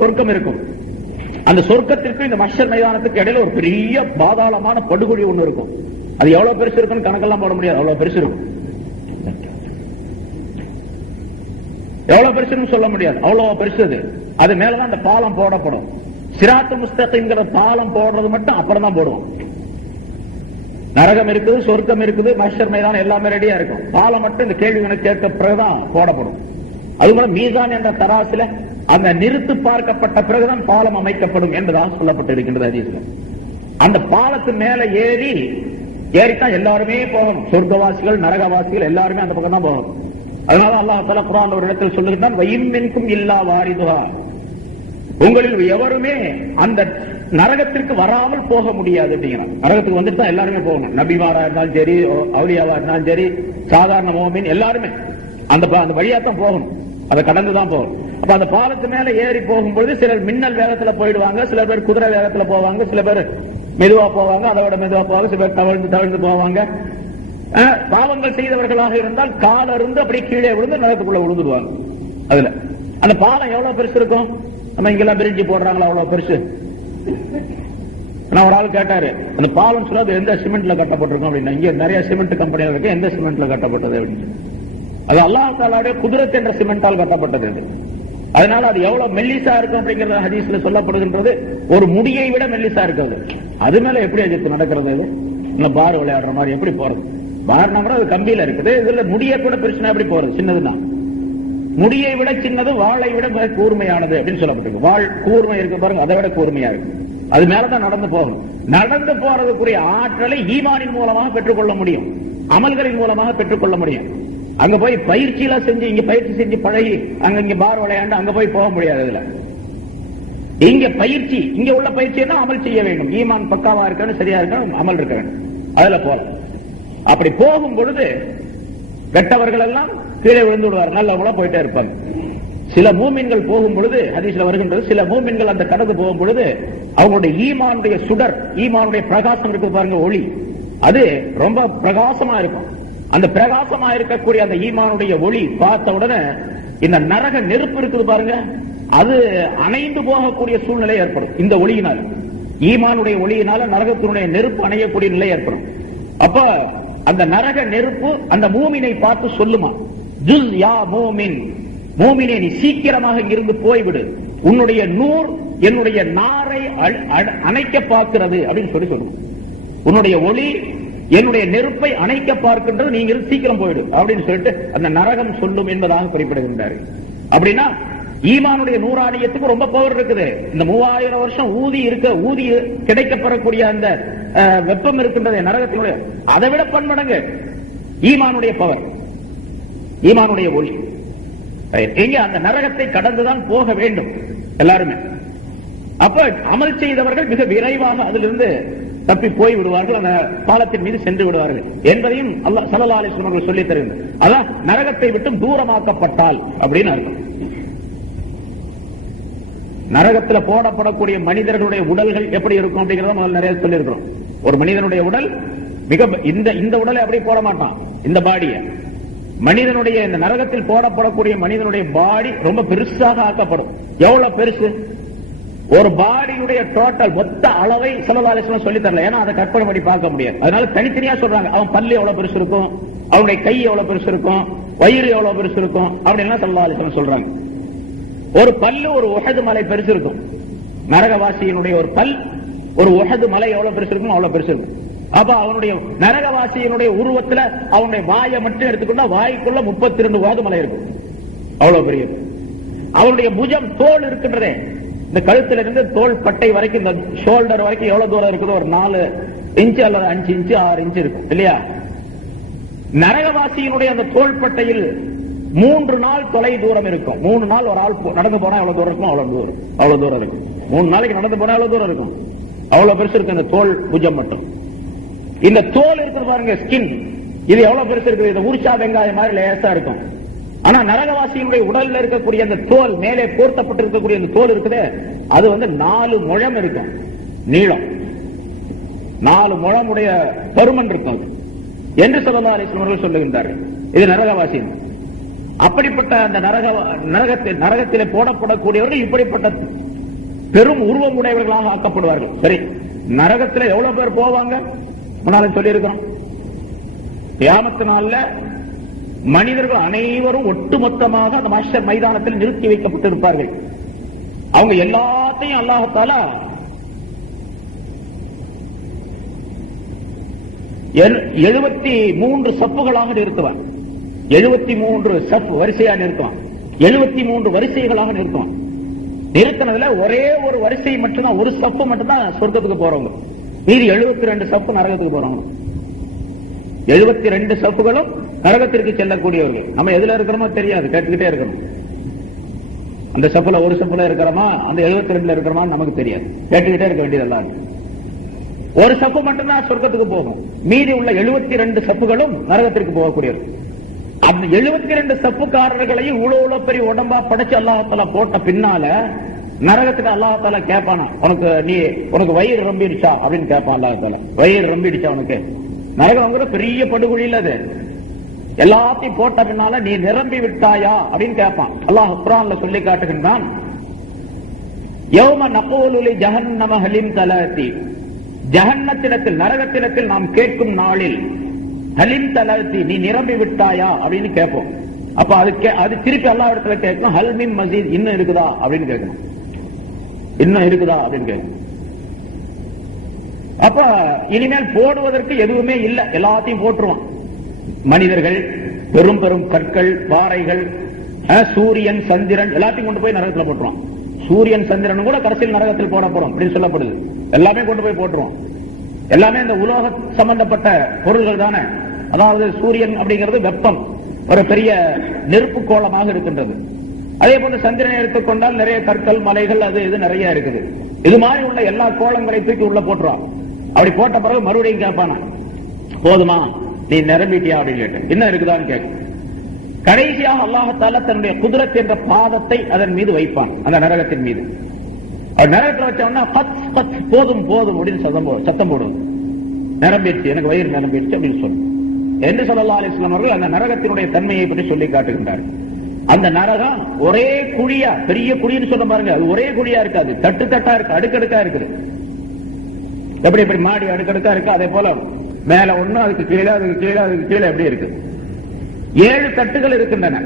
சொர்க்கம் இருக்கும். அந்த சொர்க்கத்திற்கு இந்த மஹ்ஷர் மைதானத்துக்கு இடையில ஒரு பெரிய பாதாளமான படுகொழி ஒண்ணு இருக்கும். அது எவ்வளவு பெருசு இருக்குன்னு கணக்கெல்லாம் போட முடியாது, அவ்வளவு பெருசு இருக்கும். எவ்வளவு பெருசுன்னு சொல்ல முடியாது, அவ்வளவு பெருசு அது. அது மேலதான் அந்த பாலம் போடப்படும். சிராத்து முஸ்தகீம்ங்கிற பாலம் போடுறது மட்டும் அப்புறம் தான் போடுவோம். நரகம் இருக்குது, சொர்க்கம் இருக்குது, மஹ்ஷர் மைதானம் எல்லாமே ரெடியா இருக்கும். பாலம் மட்டும் இந்த கேள்வி கேட்க பிறகுதான் போடப்படும். அதுபோல மீசான் என்ற தராசில அந்த நிறுத்து பார்க்கப்பட்ட பிறகுதான் பாலம் அமைக்கப்படும் என்பதாக சொல்லப்பட்டு இருக்கின்றது ஹதீஸ்ல. அந்த பாலத்து மேல ஏறித்தான் எல்லாருமே போகணும். சொர்க்கவாசிகள் நரகவாசிகள் எல்லாருமே அந்த பக்கம் தான் போகணும். அதனால அல்லாஹ் தஆலா குர்ஆன்ல ஒரு இடத்தில் சொல்லுகிறான், வயின்மின்கும் இல்லா வாரிதுஹா, உங்களில் எவருமே அந்த நரகத்திற்கு வராமல் போக முடியாது அப்படிங்கிறான். நரகத்துக்கு வந்துட்டு தான் எல்லாருமே போகணும். நபிமாரா இருந்தாலும் சரி, அவுலியாவா இருந்தாலும் சரி, சாதாரண மோமின் எல்லாருமே அந்த வழியா தான் போகணும், அதை கடந்து தான் போகணும். அப்ப அந்த பாலத்து மேல ஏறி போகும்போது சிலர் மின்னல் வேகத்துல போயிடுவாங்க, சில பேர் குதிரை வேகத்துல போவாங்க, சில பேர் மெதுவா போவாங்க, அதை விட மெதுவா போவாங்க, சில பேர் தவழ்ந்து போவாங்க. பாவங்கள் செய்தவர்களாக இருந்தால் கால இருந்து அப்படியே கீழே விழுந்து நரகத்துக்குள்ள விழுந்துடுவாங்க. அதுல அந்த பாலம் எவ்வளவு பெருசு இருக்கும்? நம்ம இங்கெல்லாம் பிரிட்ஜ் போடுறாங்களா அவ்வளவு பெருசு? நான் ஒரு ஆள் கேட்டாரு, அந்த பாலம் சொல்லாது எந்த சிமெண்ட்ல கட்டப்பட்டிருக்கும் அப்படின்னா, இங்க நிறைய சிமெண்ட் கம்பெனிகள் இருக்கு, எந்த சிமெண்ட்ல கட்டப்பட்டது அப்படின்னு. அது அல்லாஹ் தஆலாவுடைய குத்ரத் என்ற சிமெண்டால் கட்டப்பட்டது. அதனால அது எவ்வளவு மெல்லிசா இருக்கும் அப்படிங்கறது ஹதீஸ்ல சொல்லப்படுகின்றது. ஒரு முடியை விட மெல்லிசா இருக்காது. அது மேல எப்படி அது நடக்கிறது? இது பார் விளையாடுற மாதிரி எப்படி போறது? பார்னா கூட அது கம்பியில இருக்குது, இதுல முடிய கூட பிரச்சனை எப்படி போறது? சின்னதுதான். முடியை விட சின்னது, வாளை விட கூர்மையானது அப்படின்னு சொல்லப்பட்டிருக்கு. வாள் கூர்மை இருக்கு பாருங்க, அதை விட கூர்மையா இருக்கு. அது மேலதான் நடந்து போகணும். நடந்து போறதுக்குரிய ஆற்றலை ஈமானின் மூலமாக பெற்றுக்கொள்ள முடியும், அமல்களின் மூலமாக பெற்றுக்கொள்ள முடியும். அங்க போய் பயிற்சி எல்லாம் செஞ்சு, இங்க பயிற்சி செஞ்சு பழகி அங்க பார் விளையாண்டு அங்க போய் போக முடியாது. இதுல இங்க பயிற்சி, இங்க உள்ள பயிற்சியை அமல் செய்ய வேண்டும். ஈமான் பக்காவா இருக்கணும், சரியா இருக்கணும், அமல் இருக்க வேண்டும். அதுல போல அப்படி போகும் பொழுது கெட்டவர்கள் எல்லாம் கீழே விழுந்து விடுவார், நல்லவங்களா போயிட்டே இருப்பாங்க. சில மூமின்கள் போகும் பொழுது ஹதீஸ்ல வருகின்றது, சில மூமின்கள் அந்த கடந்து போகும் பொழுது அவங்களுடைய ஈமானுடைய சுடர், ஈமானுடைய பிரகாசம் இருக்கு பாருங்க, ஒளி, அது ரொம்ப பிரகாசமா இருக்கும். அந்த பிரகாசமா இருக்கக்கூடிய அந்த ஈமானுடைய ஒளி பார்த்த உடனே இந்த நரக நெருப்பு இருக்குது பாருங்க, அது அணைந்து போகக்கூடிய சூழ்நிலை ஏற்படும். இந்த ஒளியினால், ஈமானுடைய ஒளியினால நரகத்தினுடைய நெருப்பு அணையக்கூடிய நிலை ஏற்படும். அப்ப அந்த நரக நெருப்பு அந்த மூமினை பார்த்து சொல்லுமா, ஜுஸ் யா மூமின், மூமினே நீ சீக்கிரமாக இங்கிருந்து போய்விடு, உன்னுடைய நூர் என்னுடைய நாரை அணைக்க பார்க்கிறது அப்படின்னு சொல்லி சொல்லுவோம். உன்னுடைய ஒளி என்னுடைய நெருப்பை அணைக்க பார்க்கின்றது, நீங்க சீக்கிரம் போயிடு அப்படின்னு சொல்லிட்டு அந்த நரகம் சொல்லும் என்பதாக குறிப்பிடுகின்றார். அப்படின்னா ஈமானுடைய நூறாணியத்துக்கு ரொம்ப பவர் இருக்குது. இந்த 3000 வருஷம் ஊதி கிடைக்கப்பெறக்கூடிய அந்த வெப்பம் இருக்கின்றது நரகத்தினுடைய, அதை விட பன்மடங்கு ஈமானுடைய பவர், ஈமானுடைய ஒளி. எங்க அந்த நரகத்தை கடந்துதான் போக வேண்டும் எல்லாருமே. அப்ப அமல் செய்தவர்கள் மிக விரைவாக அதிலிருந்து தப்பி போய் விடுவார்கள், அந்த பாலத்தின் மீது சென்று விடுவார்கள் என்பதையும் அல்லாஹ் ஸல்லல்லாஹு அலைஹி வஸல்லம் அவர்கள் சொல்லித் தருகிறார். அதான் நரகத்தை விட்டு தூரமாக்கப்பட்டால் அப்படின்னு அர்த்தம். நரகத்தில் போடப்படக்கூடிய மனிதர்களுடைய உடல்கள் எப்படி இருக்கும் அப்படிங்கறத முதல்ல நிறைய சொல்லி இருக்கிறோம். ஒரு மனிதனுடைய உடல் மிக இந்த உடலை அப்படி போட மாட்டான், இந்த பாடிய மனிதனுடைய இந்த நரகத்தில் போடப்படக்கூடிய மனிதனுடைய பாடி ரொம்ப பெருசாக ஆக்கப்படும். எவ்வளவு பெருசு? ஒரு பாடியுடைய டோட்டல் மொத்த அளவை ஸல்லல்லாஹு அலைஹி வஸல்லம் சொல்லி தரல, ஏன்னா அதை கற்பனை பண்ணி பார்க்க முடியாது. அதனால தனித்தனியா சொல்றாங்க. அவன் பல்லு எவ்வளவு பெருசு இருக்கும், அவனுடைய கை எவ்வளவு பெருசு இருக்கும், வயிறு எவ்வளவு பெருசு இருக்கும் அப்படின்னு ஸல்லல்லாஹு அலைஹி வஸல்லம் சொல்றாங்க. ஒரு பல்லு ஒரு உஹது மலை பெருசு இருக்கும். நரகவாசியினுடைய ஒரு பல் ஒரு உஹது மலை எவ்வளவு பெருசு இருக்கும் அவ்வளவு பெருசு இருக்கும். அப்ப அவனுடைய நரகவாசியினுடைய உருவத்துல அவனுடைய வாயை மட்டும் எடுத்துக்கொண்டா வாய்க்குள்ள 32 உஹது மலை இருக்கும், அவ்வளவு பெரிய. அவனுடைய புஜம் தோல் இருக்கின்றதே, இந்த கழுத்துல இருந்து தோல் பட்டை வரைக்கும் இந்த ஷோல்டர் வரைக்கும் எவ்வளவு தூரம் இருக்குதோ, ஒரு 4 இன்ச்சு அல்லது 5 இன்ச்சு 6 இன்ச்சு இருக்கும் இல்லையா? நரகவாசியினுடைய அந்த தோல் பட்டையில் 3 நாள் தொலை தூரம் இருக்கும். 3 நாள் ஒரு ஆள் நடந்து போனா எவ்வளவு தூரம் இருக்கும், அவ்வளவு தூரம் இருக்கும். 3 நாளைக்கு நடந்து போனா எவ்வளவு தூரம் இருக்கும், அவ்வளவு பெருசு இருக்கு இந்த தோல் புஜம் மட்டும். இந்த தோல் இருக்கு பாருங்க, ஸ்கின், இது எவ்வளவு பெருசு இருக்குது, இது உரிச்சா வெங்காயம் மாதிரி லேசா இருக்கும். ஆனா நரகவாசியினுடைய உடல்ல இருக்கக்கூடிய அந்த தோல், மேலே போர்த்தப்பட்டு இருக்கக்கூடிய அந்த தோல் இருக்குது, அது 4 முழம் இருக்கும் நீளம், 4 முழமுடைய பருமன் இருக்கும் என்று ஸல்லல்லாஹு அலைஹி வஸல்லம் சொல்லுகின்றார்கள். இது நரகவாசி. அப்படிப்பட்ட அந்த நரகத்திலே போடப்படக்கூடியவர்கள் இப்படிப்பட்ட பெரும் உருவம் உடையவர்களாக ஆக்கப்படுவார்கள். சரி, நரகத்தில் எவ்வளவு பேர் போவாங்க முன்னாலே சொல்லி இருக்கிறோம். கியாமத் நாள்ல மனிதர்கள் அனைவரும் ஒட்டுமொத்தமாக அந்த மஹ்ஷர் மைதானத்தில் நிறுத்தி வைக்கப்பட்டிருப்பார்கள். அவங்க எல்லாத்தையும் அல்லாஹ் தஆலா 73 சப்புகளாக நிறுத்துவான். 73 சப்பு வரிசையாக நிறுத்துவான். 73 வரிசைகளாக நிறுத்துவான். நிறுத்தினதுல ஒரே ஒரு வரிசை மட்டும்தான், ஒரு சப்பு மட்டும்தான் சொர்க்கத்துக்கு போறவங்க. மீதி 72 சப்பு நரகத்துக்கு போறவங்க. 72 சப்புகளும் நரகத்திற்கு செல்லக்கூடியவர்கள். நம்ம எதுல இருக்கிறோமோ தெரியாது, கேட்டுக்கிட்டே இருக்கணும். அந்த சப்புல ஒரு சப்புல இருக்கிறோமா, அந்த 72 இருக்கிறோமா நமக்கு தெரியாது, கேட்டுக்கிட்டே இருக்க வேண்டியதெல்லாம். ஒரு சப்பு மட்டும்தான் சொர்க்கத்துக்கு போகும். மீதி உள்ள 72 சப்புகளும் நரகத்திற்கு போகக்கூடியவர்கள். அந்த 72 சப்புக்காரர்களையும் இவ்வளவு பெரிய உடம்பா படைச்சு அல்லாஹ் தஆலா போட்ட பின்னால நரகத்துக்கு அல்லாஹ் தஆலா கேட்பானா, உனக்கு வயிறு ரம்பிடுச்சா அப்படின்னு கேட்பான் அல்லாஹ் தஆலா. வயிறு ரம்பிடுச்சா உனக்கு? நரகம்ங்கிற பெரிய படுகொழியில் அது. எல்லாத்தையும் போட்ட பின்னால நீ நிரம்பி விட்டாயா அப்படின்னு கேட்பான். அல்லாஹ் குர்ஆன்ல சொல்லி காட்டுகின்றான், யௌம நகூலு லி ஜஹன்னம ஹலிம் தலதி, ஜஹன்னத்திடத்தில் நரகத்திடத்தில் நாம் கேட்கும் நாளில் ஹலிம் தலதி, நீ நிரம்பி விட்டாயா அப்படின்னு கேட்போம். அப்ப அது திருப்பி அல்லாஹ் இடத்துல கேட்கணும், ஹல் மின் மஸீத், இன்னும் இருக்குதா அப்படின்னு கேட்கணும். இன்னும் இருக்குதா அப்படின்னு கேட்கணும். அப்ப இனிமேல் போடுவதற்கு எதுவுமே இல்லை, எல்லாத்தையும் போட்டுருவான். மனிதர்கள், பெரும் பெரும் கற்கள், பாறைகள், சூரியன், சந்திரன் எல்லாத்தையும் கொண்டு போய் நரகத்தில் போட்டுருவான். சூரியன் சந்திரன் கூட கடைசியில் நரகத்தில் போட போறோம் அப்படின்னு சொல்லப்படுது. எல்லாமே கொண்டு போய் போட்டுருவோம். எல்லாமே இந்த உலோக சம்பந்தப்பட்ட பொருள்கள் தானே. அதாவது சூரியன் அப்படிங்கிறது வெப்பம், ஒரு பெரிய நெருப்பு கோலமாக இருக்கின்றது. அதே போல சந்திரனை எடுத்துக்கொண்டால் நிறைய கற்கள், மலைகள், அது இது நிறைய இருக்குது. இது மாதிரி உள்ள எல்லா கோலங்களை தூக்கி உள்ள போட்டுருவான். அப்படி போட்ட பிறகு மறுபடியும் கேட்பானா, போதுமா நீ நிரம்பிட்டியா அப்படின்னு கேட்டு, என்ன இருக்குதான்னு கேட்க. கடைசியாக அல்லாஹ் தஆலா தன்னுடைய குத்ரத் என்ற பாதத்தை அதன் மீது வைப்பான், அந்த நரகத்தின் மீது. நரகத்தில் வச்சோம்னா போதும் போதும் அப்படின்னு சத்தம் போடும். நிரம்பிடுச்சு, எனக்கு வயிறு நிரம்பிடுச்சு அப்படின்னு சொல்லும் என்று ஸல்லல்லாஹு அலைஹி வஸல்லம் அவர்கள் அந்த நரகத்தினுடைய தன்மையை பற்றி சொல்லி காட்டுகின்றார். அந்த நரகம் ஒரே குழியா, பெரிய குழின்னு சொல்ல பாருங்க, அது ஒரே குழியா இருக்காது, தட்டு தட்டா இருக்கு, அடுக்கடுக்கா இருக்குது. எப்படி எப்படி மாடி அடுக்கடுக்கா இருக்கு, அதே போல மேல ஒண்ணு, அதுக்கு கீழே, அதுக்கு கீழே, அதுக்கு கீழே எப்படி இருக்கு. 7 தட்டுகள் இருக்கின்றன.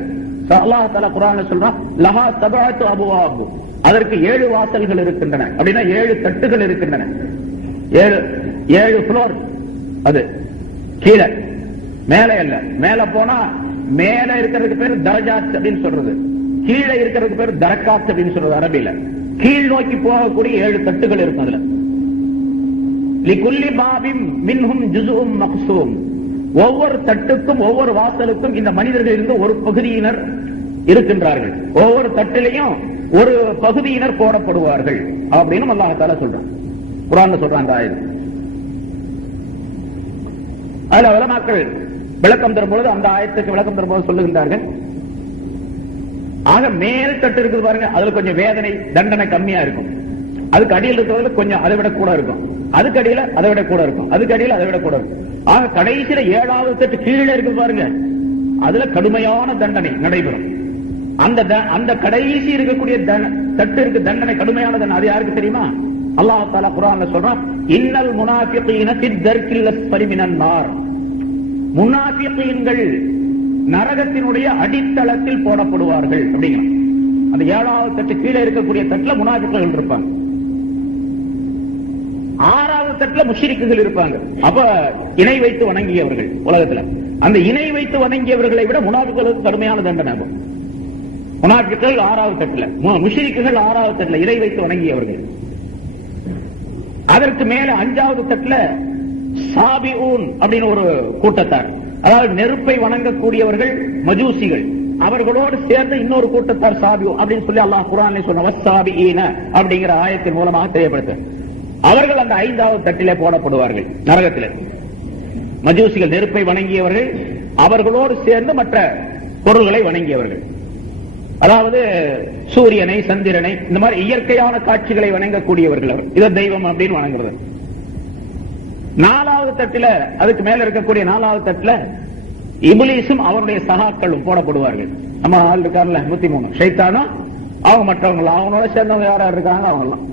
அல்லாஹ் தஆலா குர்ஆன்ல சொல்றான், லஹா சபஅத்து அபுவாப், அதற்கு 7 வாசல்கள் இருக்கின்றன. அப்படின்னா 7 தட்டுகள் இருக்கின்றன. 7 ஃப்ளோர். அது கீழே, மேலே அல்ல. மேல போனா மேல இருக்கிறதுக்கு பேர் தரஜாத் அப்படின்னு சொல்றது, கீழே இருக்கிறதுக்கு பேர் தரக்காத் அப்படின்னு சொல்றது அரபியில. கீழ் நோக்கி போகக்கூடிய 7 தட்டுகள் இருக்கும். அதுல லிகுல்லி பாபின் மின்ஹும் ஜுஸும் மக்ஸூம், ஒவ்வொரு தட்டுக்கும் ஒவ்வொரு வாசலுக்கும் இந்த மனிதர்கள் இருந்து ஒரு பகுதியினர் இருக்கின்றார்கள். ஒவ்வொரு தட்டிலையும் ஒரு பகுதியினர் போடப்படுவார்கள் அப்படின்னு அல்லாஹ் தஆலா சொல்றான், குர்ஆன்ல சொல்றான். அந்த ஆயத் அதுல உலமாக்கள் விளக்கம் தரும்போது, அந்த ஆயத்துக்கு விளக்கம் தரும்போது சொல்லுகின்றார்கள், ஆக மேல் தட்டு இருக்குது பாருங்க, அதுல கொஞ்சம் வேதனை தண்டனை கம்மியா இருக்கும். அதுக்கு அடியில் இருக்கிறதுல கொஞ்சம் அதை விட கூட இருக்கும், அதுக்கு அடியில அதை விட கூட இருக்கும், அதுக்கு அடியில அதை விட கூட இருக்கும். ஆக கடைசியில 7வது தட்டு கீழே இருக்கு பாருங்க, அதுல கடுமையான தண்டனை நடைபெறும். அந்த கடைசி இருக்கக்கூடிய தட்டு இருக்கு தண்டனை, கடுமையான தண்டனை. அது யாருக்கு தெரியுமா? அல்லாஹ் தஆலா குர்ஆன்ல சொல்றான், இன்னல் முனாஃபிகீன ஃபித் தர்கில் அஸ்ஃபலி மினன் நார், முனாஃபிகீன்கள் நரகத்தினுடைய அடித்தளத்தில் போடப்படுவார்கள் அப்படிங்கிறான். அந்த 7வது தட்டு கீழே இருக்கக்கூடிய தட்டுல முனாஃபிக்குகள் இருப்பாங்க, 6வது தட்டுல முஷ்ரிக்குகள் இருப்பாங்க. அப்ப இணை வைத்து வணங்கியவர்கள் உலகத்துல, அந்த இணை வைத்து வணங்கியவர்களை விட முனாஃபிக்குகளுக்கு கடுமையான தண்டனை ஆகும். முனாஃபிக்குகள் 6வது தட்டுல, முஷ்ரிக்குகள் 6வது தட்டுல, இணை வைத்து வணங்கியவர்கள். அதற்கு மேல 5வது தட்டுல சாபிஊன் அப்படின்னு ஒரு கூட்டத்தார், அதாவது நெருப்பை வணங்கக்கூடியவர்கள் மஜூசிகள், அவர்களோடு சேர்ந்து இன்னொரு கூட்டத்தார் சாபியூ அப்படின்னு சொல்லி அல்லாஹ் குர்ஆனிலே சொன்ன வஸ்ஸாபிஈன அப்படிங்கிற ஆயத்தின் மூலமாக தெரியப்படுத்த, அவர்கள் அந்த 5வது தட்டிலே போடப்படுவார்கள் நரகத்திலே. மஜூசிகள் நெருப்பை வணங்கியவர்கள், அவர்களோடு சேர்ந்து மற்ற பொருள்களை வணங்கியவர்கள், அதாவது சூரியனை, சந்திரனை, இந்த மாதிரி இயற்கையான காட்சிகளை வணங்கக்கூடியவர்கள், இதை தெய்வம் அப்படின்னு வணங்குறது. 4வது தட்டில, அதுக்கு மேல இருக்கக்கூடிய 4வது தட்டில இப்லீஸும் அவருடைய சகாக்களும் போடப்படுவார்கள். நம்ம ஆள் இருக்காருல்ல 103 ஷைத்தானும் அவங்க மற்றவங்க, அவங்களோட சேர்ந்தவங்க யாரா இருக்காங்க அவங்க எல்லாம்.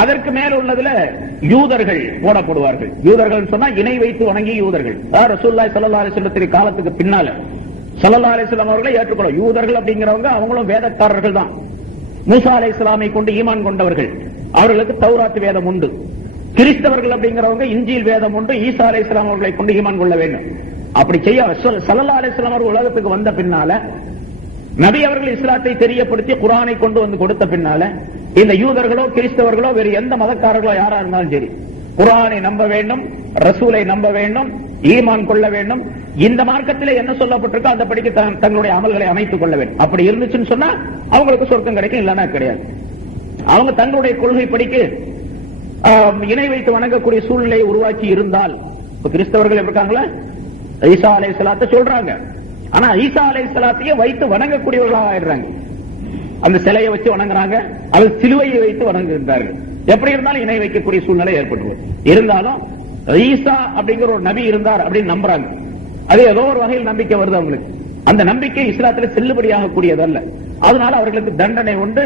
அதற்கு மேல உள்ளதுல யூதர்கள் போடப்படுவார்கள். யூதர்கள் சொன்னா இணை வைத்து வணங்கி யூதர்கள். ரசூலுல்லாஹி ஸல்லல்லாஹு அலைஹி வஸல்லம் காலத்துக்கு பின்னால ஸல்லல்லாஹு அலைஹி வஸல்லம் அவர்களை ஏற்றுக்கொள்ளும். யூதர்கள் அப்படிங்கிறவங்க அவங்களும் வேதக்காரர்கள் தான். மூசா அலைஹிஸ்ஸலாமை கொண்டு ஈமான் கொண்டவர்கள். அவர்களுக்கு தௌராத் வேதம் உண்டு. கிறிஸ்தவர்கள் அப்படிங்கிறவங்க இன்ஜீல் வேதம் உண்டு. ஈசா அலைஹிஸ்ஸலாம் அவர்களை கொண்டு ஈமான் கொள்ள வேண்டும். அப்படி செய்ய ஸல்லல்லாஹு அலைஹி வஸல்லம் அவர்கள் உலகத்துக்கு வந்த பின்னால நபி அவர்கள் இஸ்லாத்தை தெரியப்படுத்தி குர்ஆனை கொண்டு வந்து கொடுத்த பின்னால இந்த யூதர்களோ கிறிஸ்தவர்களோ வேறு எந்த மதக்காரர்களோ யாரா இருந்தாலும் சரி குர்ஆனை நம்ப வேண்டும், ரசூலை நம்ப வேண்டும், ஈமான் கொள்ள வேண்டும். இந்த மார்க்கத்திலே என்ன சொல்லப்பட்டிருக்கோ அந்த படிக்க தங்களுடைய அமல்களை அமைத்துக் கொள்ள வேண்டும். அப்படி இருந்துச்சுன்னு சொன்னா அவங்களுக்கு சொர்க்கம் கிடைக்கும், இல்லைன்னா கிடையாது. அவங்க தங்களுடைய கொள்கை படிக்கு இணை வைத்து வணங்கக்கூடிய சூழ்நிலையை உருவாக்கி இருந்தால், கிறிஸ்தவர்கள் இருக்காங்களா ஈசா அலைஹிஸ்ஸலாத்தை சொல்றாங்க, ஆனா ஈசா அலைஹிஸ்ஸலாத்தையே வைத்து வணங்கக்கூடியவர்களாக ஆயிடுறாங்க. அந்த சிலையை வச்சு வணங்குறாங்க, அல்லது சிலுவையை வைத்து வணங்குகிறார்கள். எப்படி இருந்தாலும் இணை வைக்கக்கூடிய சூழ்நிலை ஏற்பட்டு இருந்தாலும் ஈசா அப்படிங்கிற ஒரு நபி இருந்தார் அப்படின்னு நம்புறாங்க. அது ஏதோ ஒரு வகையில் நம்பிக்கை வருது அவங்களுக்கு. அந்த நம்பிக்கை இஸ்லாத்தில் செல்லுபடியாக கூடியதல்ல. அதனால அவர்களுக்கு தண்டனை உண்டு.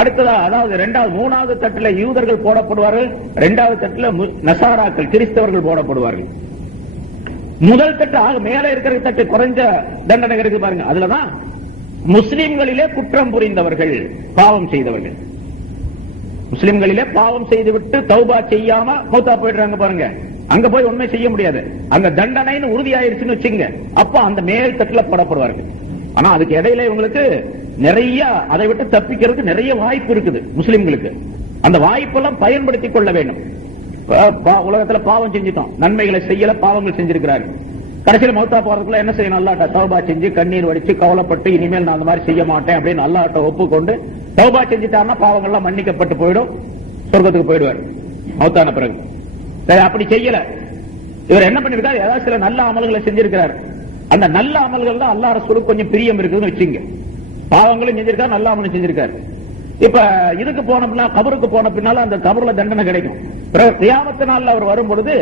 அடுத்ததா அதாவது மூணாவது தட்டுல யூதர்கள் போடப்படுவார்கள், இரண்டாவது தட்டுல நசாராக்கள் கிறிஸ்தவர்கள் போடப்படுவார்கள். முதல் தட்டு மேல இருக்கிற தட்டு குறைஞ்ச தண்டனை இருக்கு பாருங்க, அதுலதான் முஸ்லிம்களிலே குற்றம் புரிந்தவர்கள், பாவம் செய்தவர்கள். முஸ்லிம்களிலே பாவம் செய்துவிட்டு தௌபா செய்யாம மௌத்தா போயிடுறாங்க பாருங்க, அங்க போய் உண்மை செய்ய முடியாது. அங்க தண்டனைன்னு உறுதியாயிருச்சுன்னு வச்சுங்க, அப்ப அந்த மேல் தட்டுல போடப்படுவார்கள். ஆனா அதுக்கு இடையில இவங்களுக்கு நிறைய அதை விட்டு தப்பிக்கிறதுக்கு நிறைய வாய்ப்பு இருக்குது முஸ்லிம்களுக்கு. அந்த வாய்ப்பெல்லாம் பயன்படுத்திக் கொள்ள வேண்டும். உலகத்துல பாவம் செஞ்சுட்டோம், நன்மைகளை செய்யல, பாவங்கள் செஞ்சிருக்கிறாரு. கடைசியில் மௌத்தா போறதுக்குள்ள என்ன செய்யணும், அல்லாஹ்ட்ட தௌபா செஞ்சு கண்ணீர் வடிச்சு கவலைப்பட்டு இனிமேல் நான் அந்த மாதிரி செய்ய மாட்டேன் அப்படின்னு அல்லாஹ்ட்ட ஒப்புக்கொண்டு தௌபா செஞ்சுட்டாருன்னா பாவங்கள்லாம் மன்னிக்கப்பட்டு போயிடும், சொர்க்கத்துக்கு போயிடுவார் மௌத்தான பிறகு. சரி, அப்படி செய்யல, இவர் என்ன பண்ணிருக்காரு, ஏதாவது சில நல்ல அமல்களை செஞ்சிருக்கிறார். அந்த நல்ல அமல்கள் தான் அல்லாஹ் ரசூலுக்கு கொஞ்சம் பிரியம் இருக்குதுன்னு வச்சுங்க. பாவங்களும் செஞ்சிருக்காரு, நல்ல அமலும் செஞ்சிருக்காரு. இப்ப இதுக்கு போனோம்னா கபருக்கு போன பின்னால அந்த கபருல தண்டனை கிடைக்கும். கியாமத் நாள்ல அவர் வரும் பொழுது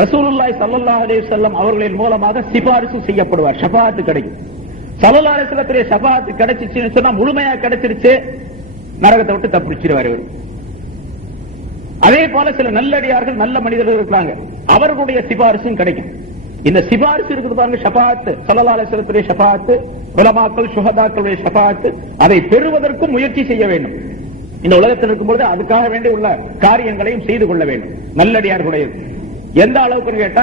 ரசூலுல்லாஹி ஸல்லல்லாஹு அலைஹி வஸல்லம் அவர்களின் மூலமாக சிபாரிசு செய்யப்படுவார், ஷஃபாஅத் கிடைக்கும். ஸல்லல்லாஹு அலைஹி வஸல்லம் ஷஃபாஅத் கிடைச்சிச்சுன்னு சொன்னா முழுமையா கிடைச்சிருச்சு, நரகத்தை விட்டு தப்பிச்சிருவார் இவர். அதே போல சில நல்லடியார்கள் நல்ல மனிதர்கள் இருக்காங்க, அவர்களுடைய சிபாரிசும் கிடைக்கும். இந்த சிபாரிசு இருக்குது பாருங்க, ஷஃபாஅத், ஸல்லல்லாஹு அலைஹி வஸல்லம் ஷஃபாஅத், உலமாக்கள் சுஹதாக்களுடைய ஷஃபாஅத், அதை பெறுவதற்கு முயற்சி செய்ய வேண்டும். இந்த உலகத்தில் இருக்கும்போது அதுக்காக வேண்டி உள்ள காரியங்களையும் செய்து கொள்ள வேண்டும். நல்லடியார்களுடைய எந்த அளவுக்கு கேட்டா,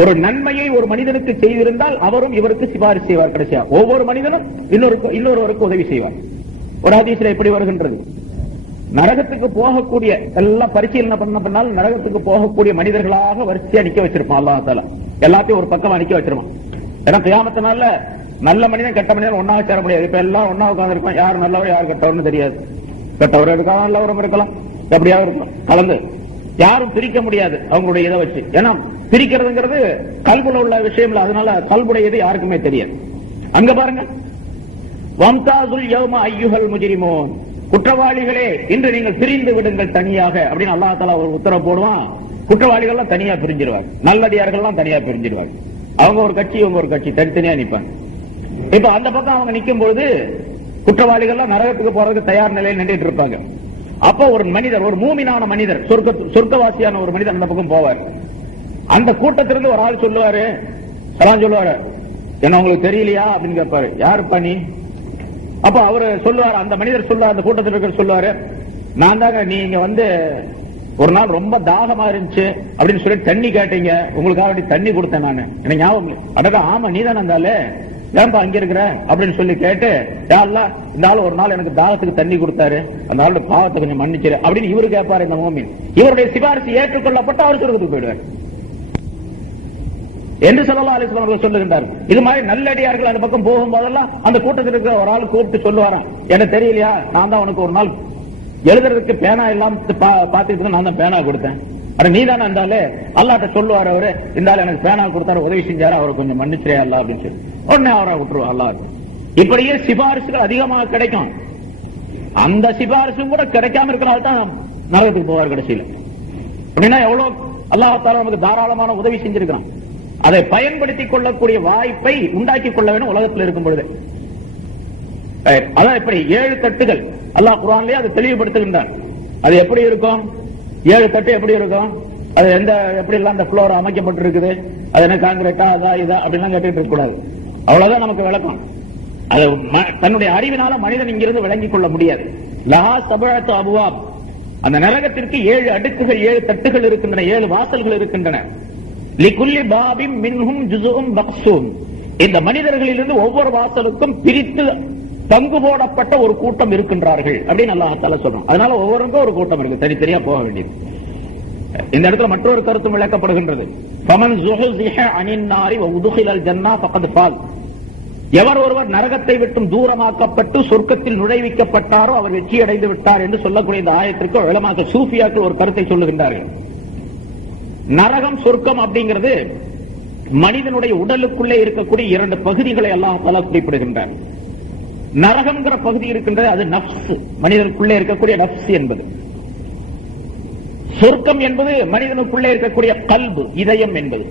ஒரு நன்மையை ஒரு மனிதனுக்கு செய்திருந்தால் அவரும் இவருக்கு சிபாரிசு செய்வார். கடைசியா ஒவ்வொரு மனிதனும் இன்னொருவருக்கு உதவி செய்வார். ஒரு ஹதீஸ்ல எப்படி வருகின்றது, நரகத்துக்கு போகக்கூடிய எல்லாம் பரிசீலனை பண்ண பின்னால் நரகத்துக்கு போகக்கூடிய மனிதர்களாக வரிசையா நிக்க வச்சிருப்பான் அல்லாஹ் தஆலா. எல்லாத்தையும் ஒரு பக்கமா நிக்க வச்சிருப்பான். ஏன்னா கியாமத்தினால நல்ல மனிதன் கெட்ட மனிதன் ஒன்னாக சேர முடியாது. இப்ப எல்லாம் ஒன்னா உட்கார்ந்துருப்பான், யார் நல்லவர் யார் கெட்டவர்னு தெரியாது. கெட்டவர் இருக்கலாம், நல்லவரும் இருக்கலாம், எப்படியாவது இருக்கலாம், கலந்து யாரும் பிரிக்க முடியாது அவங்களுடைய இதை வச்சு. ஏன்னா பிரிக்கிறதுங்கிறது கல்புல உள்ள விஷயம் இல்ல, அதனால கல்புடையது யாருக்குமே தெரியாது. அங்க பாருங்க, வம்தாசுல் யௌம அய்யுஹல் முஜ்ரிமூன், குற்றவாளிகளே இன்று நீங்கள் பிரிந்து விடுங்கள் தனியாக அப்படின்னு அல்லாஹ் தஆலா ஒரு உத்தரவு போடுவான். குற்றவாளிகள் தனியா பிரிஞ்சிருவாங்க, நல்லடியார்கள் தனியா பிரிஞ்சிருவாங்க. அவங்க ஒரு கட்சி, இவங்க ஒரு கட்சி, தனித்தனியா நிப்பாங்க. இப்ப அந்த பக்கம் அவங்க நிக்கும் பொழுது குற்றவாளிகள் நரகத்துக்கு போறதுக்கு தயார் நிலையில் நின்றுட்டு இருப்பாங்க. அப்ப ஒரு மனிதர், ஒரு மூமினான மனிதர், சொர்க்கவாசியான ஒரு மனிதர் அந்த பக்கம் போவார். அந்த கூட்டத்திலிருந்து ஒரு ஆள் சொல்லுவாரு, சலாம் சொல்லுவாரு, என்ன உங்களுக்கு தெரியலையா அப்படின்னு கேட்பாரு, யாருப்பா நீ? அப்ப அவரு சொல்லுவார், அந்த மனிதர் சொல்லுவார், அந்த கூட்டத்தில் இருக்கிற சொல்லுவாரு, நான் தாங்க, நீங்க வந்து ஒரு நாள் ரொம்ப தாகமா இருந்துச்சு அப்படின்னு சொல்லி தண்ணி கேட்டீங்க, உங்களுக்காக வேண்டி தண்ணி கொடுத்தேன் நான், எனக்கு ஞாபகம். அடக்கா, ஆமா நீ தானே இருந்தாலே, ஏன்பா அங்க இருக்கிற அப்படின்னு சொல்லி கேட்டு, யா அல்லாஹ் இந்த ஆள் ஒரு நாள் எனக்கு தாகத்துக்கு தண்ணி கொடுத்தாரு, அந்த ஆளோட பாவத்தை கொஞ்சம் மன்னிச்சிரு அப்படின்னு இவரு கேட்பாரு. இந்த மூமின் இவருடைய சிபாரிசு ஏற்றுக்கொள்ளப்பட்டு அவர் சொர்க்கத்துக்கு போயிடுவார் என்று ஸல்லல்லாஹு அலைஹி வஸல்லம் அவர்கள் சொல்லுகின்றார். இது மாதிரி நல்லடியார்கள் அந்த பக்கம் போகும்போதெல்லாம் அந்த கூட்டத்தில் இருக்கிற ஒரு ஆள் கூப்பிட்டு சொல்லுவாராம், எனக்கு தெரியலையா, நான் தான் உனக்கு ஒரு நாள் எழுதுறதுக்கு பேனா எல்லாம் பாத்துட்டு நான் தான் பேனா கொடுத்தேன், நீ தானே இருந்தாலே அல்லாஹ்ட்ட சொல்லுவார் அவரு, இந்த ஆள் எனக்கு பேனா கொடுத்தாரு, உதவி செஞ்சாரு, அவரை கொஞ்சம் மன்னிச்சிரே அல்லாஹ் அப்படின்னு சொல்லி உடனே அவரை விட்டுருவா அல்லாஹ். இப்படியே சிபாரிசுகள் அதிகமாக கிடைக்கும். அந்த சிபாரிசும் கூட கிடைக்காம இருக்கிறனால தான் நரகத்துக்கு போவார் கடைசியில். அப்படின்னா எவ்வளவு அல்லாஹ் தஆலா நமக்கு தாராளமான உதவி செஞ்சிருக்கிறான். அதை பயன்படுத்திக் கொள்ளக்கூடிய வாய்ப்பை உண்டாக்கி கொள்ள வேண்டும் உலகத்தில் இருக்கும் பொழுது. அதான் இப்படி 7 தட்டுகள் அல்லாஹ் குர்ஆனிலே அதை தெளிவுபடுத்துகின்றான். அது எப்படி இருக்கும்? 7 தட்டு எப்படி இருக்கும்? அது எப்படி எல்லாம் அந்த ஃப்ளோர் அமைக்கப்பட்டிருக்குது, அது என்ன காங்கிரீட்டா அதா இதா அப்படிலாம் கேட்டுட்டு இருக்க கூடாது. அவ்வளவுதான் நமக்கு விளக்கம். அது தன்னுடைய அறிவினால மனிதன் இங்கிருந்து விளங்கிக் கொள்ள முடியாது. லஹா சபஅத்து அபுவாப், அந்த நரகத்திற்கு 7 அடுக்குகள், 7 தட்டுகள் இருக்கின்றன, 7 வாசல்கள் இருக்கின்றன. லிகுல்லி பாபின் மின்ஹும் ஜுஸுஉம் மக்ஸூம், இந்த மனிதர்களிலிருந்து ஒவ்வொரு வாசலுக்கும் பிரித்து பங்கு போடப்பட்ட ஒரு கூட்டம் இருக்கின்றார்கள் அப்படின்னு அல்லாஹ் தஆலா சொல்றான். அதனால ஒவ்வொருக்கும் ஒரு கூட்டம் இருக்கு, தனித்தனியா போக வேண்டியது. இந்த இடத்துல மற்றொரு கருத்து விளக்கப்படுகின்றது. ஃபமன் ஸுஹ்ஸிஹ அனின் நாரி வ உத்கிலல் ஜன்னah ஃபகத் ஃபாஸ், எவர் ஒருவர் நரகத்தை விட்டும் தூரமாக்கப்பட்டு சொர்க்கத்தில் நுழைவிக்கப்பட்டாரோ அவர் வெற்றி அடைந்து விட்டார் என்று சொல்லக்கூடிய இந்த ஆயத்திற்கு உலமாக்கள் சூஃபியாக்கள் ஒரு கருத்தை சொல்லுகின்றார்கள். நரகம் சொர்க்கம் அப்படிங்கிறது மனிதனுடைய உடலுக்குள்ளே இருக்கக்கூடிய 2 பகுதிகளை அல்லாஹ் தஆலா குறிப்பிடுகின்றார். நரகம்ங்கிற பகுதி இருக்கின்றது, அது நஃப்ஸ், மனிதனுக்குள்ளே இருக்கக்கூடிய நஃப்ஸ் என்பது. சொர்க்கம் என்பது மனிதனுக்குள்ளே இருக்கக்கூடிய கல்பு, இதயம் என்பது.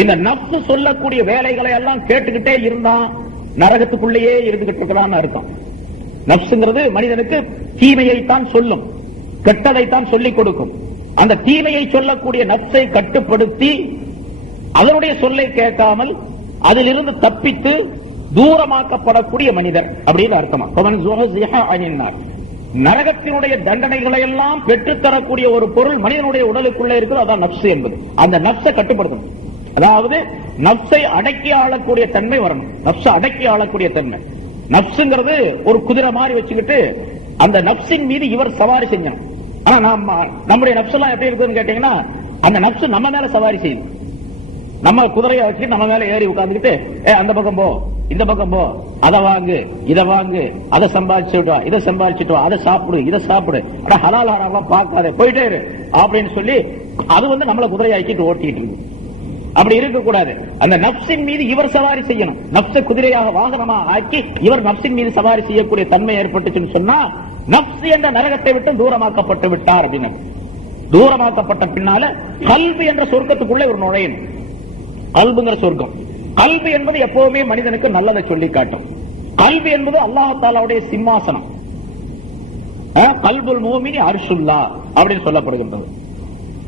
இந்த நஃப்ஸ் சொல்லக்கூடிய வேலைகளை எல்லாம் கேட்டுக்கிட்டே இருந்தா நரகத்துக்குள்ளேயே இருந்துகிட்டு இருக்கிறான்னு அர்த்தம். நஃப்ஸ்ங்கிறது மனிதனுக்கு தீமையைத்தான் சொல்லும், கெட்டதைத்தான் சொல்லிக் கொடுக்கும். அந்த தீமையை சொல்லக்கூடிய நஃப்ஸை கட்டுப்படுத்தி அதனுடைய சொல்லை கேட்காமல் அதிலிருந்து தப்பித்து தூரமாக்கப்படக்கூடிய மனிதர் அப்படின்னு அர்த்தமா. நரகத்தினுடைய தண்டனைகளை எல்லாம் பெற்றுத்தரக்கூடிய ஒரு பொருள் மனிதனுடைய உடலுக்குள்ளே இருக்குது, அதான் நஃப்ஸ் என்பது. அந்த நஃப்ஸை கட்டுப்படுத்தணும், அதாவது நஃப்ஸை அடக்கி ஆளக்கூடிய தன்மை வரணும். நஃப்ஸை அடக்கி ஆளக்கூடிய தன்மை. நஃப்ஸ்ங்கிறது ஒரு குதிரை மாதிரி வச்சுக்கிட்டு அந்த நஃப்ஸின் மீது இவர் சவாரி செஞ்சணும். ஆனா நம்முடைய நஃப்ஸ் எல்லாம் எப்படி இருக்குன்னு கேட்டீங்கன்னா, அந்த நஃப்ஸ் நம்ம மேல சவாரி செய்யும். நம்ம குதிரையை வச்சு நம்ம மேல ஏறி உட்கார்ந்துக்கிட்டு அந்த பக்கம் போ, இந்த பக்கம் போ, அதை வாங்கு, இதை வாங்கு, அதை சம்பாதிச்சுட்டு வா, இதை சம்பாதிச்சுட்டு வா, அதை சாப்பிடு, இதை சாப்பிடு, ஹலால் ஹராம் பார்க்காத, போயிட்டே இரு அப்படின்னு சொல்லி அது நம்மள குதிரையாக்கிட்டு ஓட்டிட்டு இருக்கு. அப்படி இருக்கக்கூடாது. அந்த நஃப்ஸின் மீது இவர் சவாரி செய்யணும். நஃப்ஸை குதிரையாக வாகனமா ஆக்கி இவர் நஃப்ஸின் மீது சவாரி செய்யக்கூடிய தன்மை ஏற்பட்டுச்சுன்னு சொன்னா நஃப்ஸ் என்ற நரகத்தை விட்டு தூரமாக்கப்பட்டு விட்டார் அப்படின்னு. தூரமாக்கப்பட்ட பின்னால கல்வி என்ற சொர்க்கத்துக்குள்ளே ஒரு நுழையணும். கல்புங்கிற சொர்க்கம், கல்வி என்பது எப்பவுமே மனிதனுக்கு நல்லதை சொல்லி காட்டும். கல்வி என்பது அல்லாஹ் தஆலாவுடைய சிம்மாசனம். கல்புல் மூமினி அர்ஷுல்லாஹ் அப்படின்னு சொல்லப்படுகின்றது.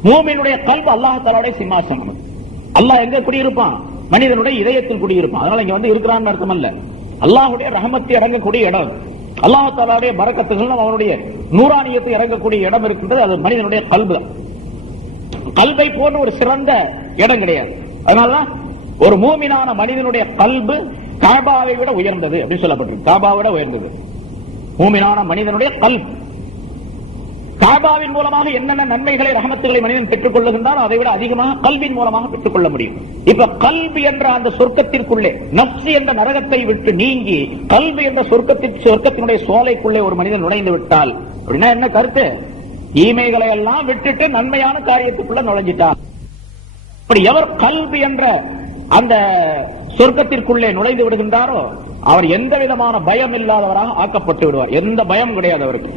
மூமினுடைய கல்பு அல்லாஹ் தஆலாவுடைய சிம்மாசனம். அல்லாஹ் எங்க குடியிருப்பான்? மனிதனுடைய இதயத்தில் குடியிருப்பான். அதனால இங்க இருக்கிறான்னு அர்த்தம் அல்ல. அல்லாஹ்வுடைய ரஹமத்தை இறங்கக்கூடிய இடம், அல்லாஹ் தஆலாவுடைய பரக்கத்துகள் அவருடைய நூறானியத்தை இறங்கக்கூடிய இடம் இருக்கின்றது. அது மனிதனுடைய கல்பு. கல்பை போன்ற ஒரு சிறந்த இடம் கிடையாது. அதனாலதான் ஒரு மூமினான மனிதனுடைய கல்பு காபாவை விட உயர்ந்தது அப்படின்னு சொல்லப்பட்டிருக்கு. காபாவை விட உயர்ந்தது மூமினான மனிதனுடைய கல்பு. காபாவின் மூலமாக என்னென்ன நன்மைகளை ரஹமத்துகளை மனிதன் பெற்றுக் கொள்ளுகின்றான் அதை விட அதிகமாக கல்வியின் மூலமாக பெற்றுக் கொள்ள முடியும். இப்ப கல்வி என்ற அந்த சொர்க்கத்திற்குள்ளே நஃப்ஸ் என்ற நரகத்தை விட்டு நீங்கி கல்வி என்ற சொர்க்கத்தினுடைய சோலைக்குள்ளே ஒரு மனிதன் நுழைந்து விட்டால் அப்படின்னா என்ன கருத்து? தீமைகளை எல்லாம் விட்டுட்டு நன்மையான காரியத்துக்குள்ள நுழைஞ்சிட்டார். அப்படி எவர் கல்வி என்ற அந்த சொர்க்கத்திற்குள்ளே நுழைந்து விடுகின்றாரோ அவர் எந்த விதமான பயம் இல்லாதவராக ஆக்கப்பட்டு விடுவார். எந்த பயம் கிடையாது அவருக்கு.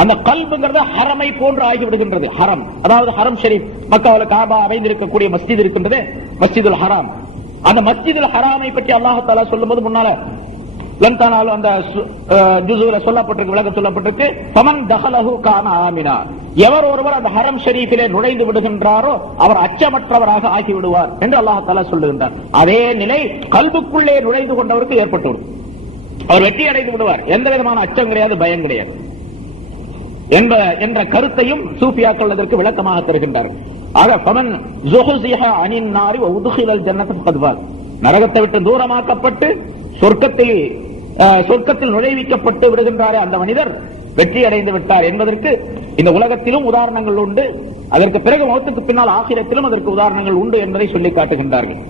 அந்த கல்புங்கிறது ஹரமை போன்று ஆகிவிடுகின்றது. ஹரம், அதாவது ஹரம் ஷரீப், மக்காவில் காபா அமைந்திருக்கக்கூடிய மஸ்ஜித் இருக்கின்றது, மஸ்ஜிதுல் ஹராம். அந்த மஸ்ஜிதுல் ஹராமை பற்றி அல்லாஹ் தஆலா சொல்லும்போது முன்னால லன்தானாலும் அந்த ஜுஸுல சொல்லப்பட்டிருக்கு, விளக்கம் சொல்லப்பட்டிருக்கு. ஃபமன் தஹலஹு கான ஆமினா, எவர் ஒருவர் அந்த ஹரம் ஷரீஃபிலே நுழைந்து விடுகின்றாரோ அவர் அச்சமற்றவராக ஆகி விடுவார் என்று அல்லாஹ் தஆலா சொல்லுகின்றார். அதே நிலை கல்புக்குள்ளே நுழைந்து கொண்டவருக்கு ஏற்பட்டுவிடும். அவர் வெற்றி அடைந்து விடுவார். எந்த விதமான அச்சம் கிடையாது, பயம் கிடையாது என்ற கருத்தையும் சூஃபியாக்கள் அதற்கு விளக்கமாக தருகின்றார்கள். ஆக ஃபமன் ஸுஹ்ஸிஹ அனின் நாரி வ உத்கிலல் ஜன்னத ஃபகத் ஃபாஸ், நரகத்தை விட்டு தூரமாக்கப்பட்டு சொர்க்கத்தில் நுழைவிக்கப்பட்டு விடுகின்றாரே அந்த மனிதர் வெற்றி அடைந்து விட்டார் என்பதற்கு இந்த உலகத்திலும் உதாரணங்கள் உண்டு. அதற்கு பிறகு மௌத்துக்கு பின்னால் ஆகிரத்திலும் அதற்கு உதாரணங்கள் உண்டு என்பதை சொல்லி காட்டுகின்றார்கள்.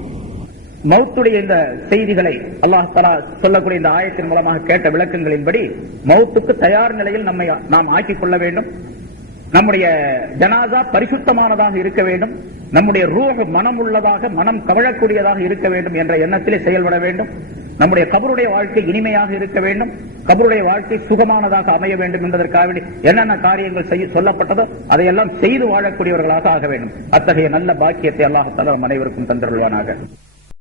மௌத்துடைய இந்த செய்திகளை அல்லாஹ் தஆலா சொல்லக்கூடிய இந்த ஆயத்தின் மூலமாக கேட்ட விளக்கங்களின்படி மௌத்துக்கு தயார் நிலையில் நாம் ஆக்கிக் கொள்ள வேண்டும். நம்முடைய ஜனாசா பரிசுத்தமானதாக இருக்க வேண்டும். நம்முடைய ரூஹ் மனம் உள்ளதாக, மனம் கவழக்கூடியதாக இருக்க வேண்டும் என்ற எண்ணத்திலே செயல்பட வேண்டும். நம்முடைய கபருடைய வாழ்க்கை இனிமையாக இருக்க வேண்டும். கபருடைய வாழ்க்கை சுகமானதாக அமைய வேண்டும் என்பதற்காக என்னென்ன காரியங்கள் சொல்லப்பட்டதோ அதையெல்லாம் செய்து வாழக்கூடியவர்களாக ஆக வேண்டும். அத்தகைய நல்ல பாக்கியத்தை அல்லாஹ் தஆலா அனைவருக்கும் தந்தருள்வானாக.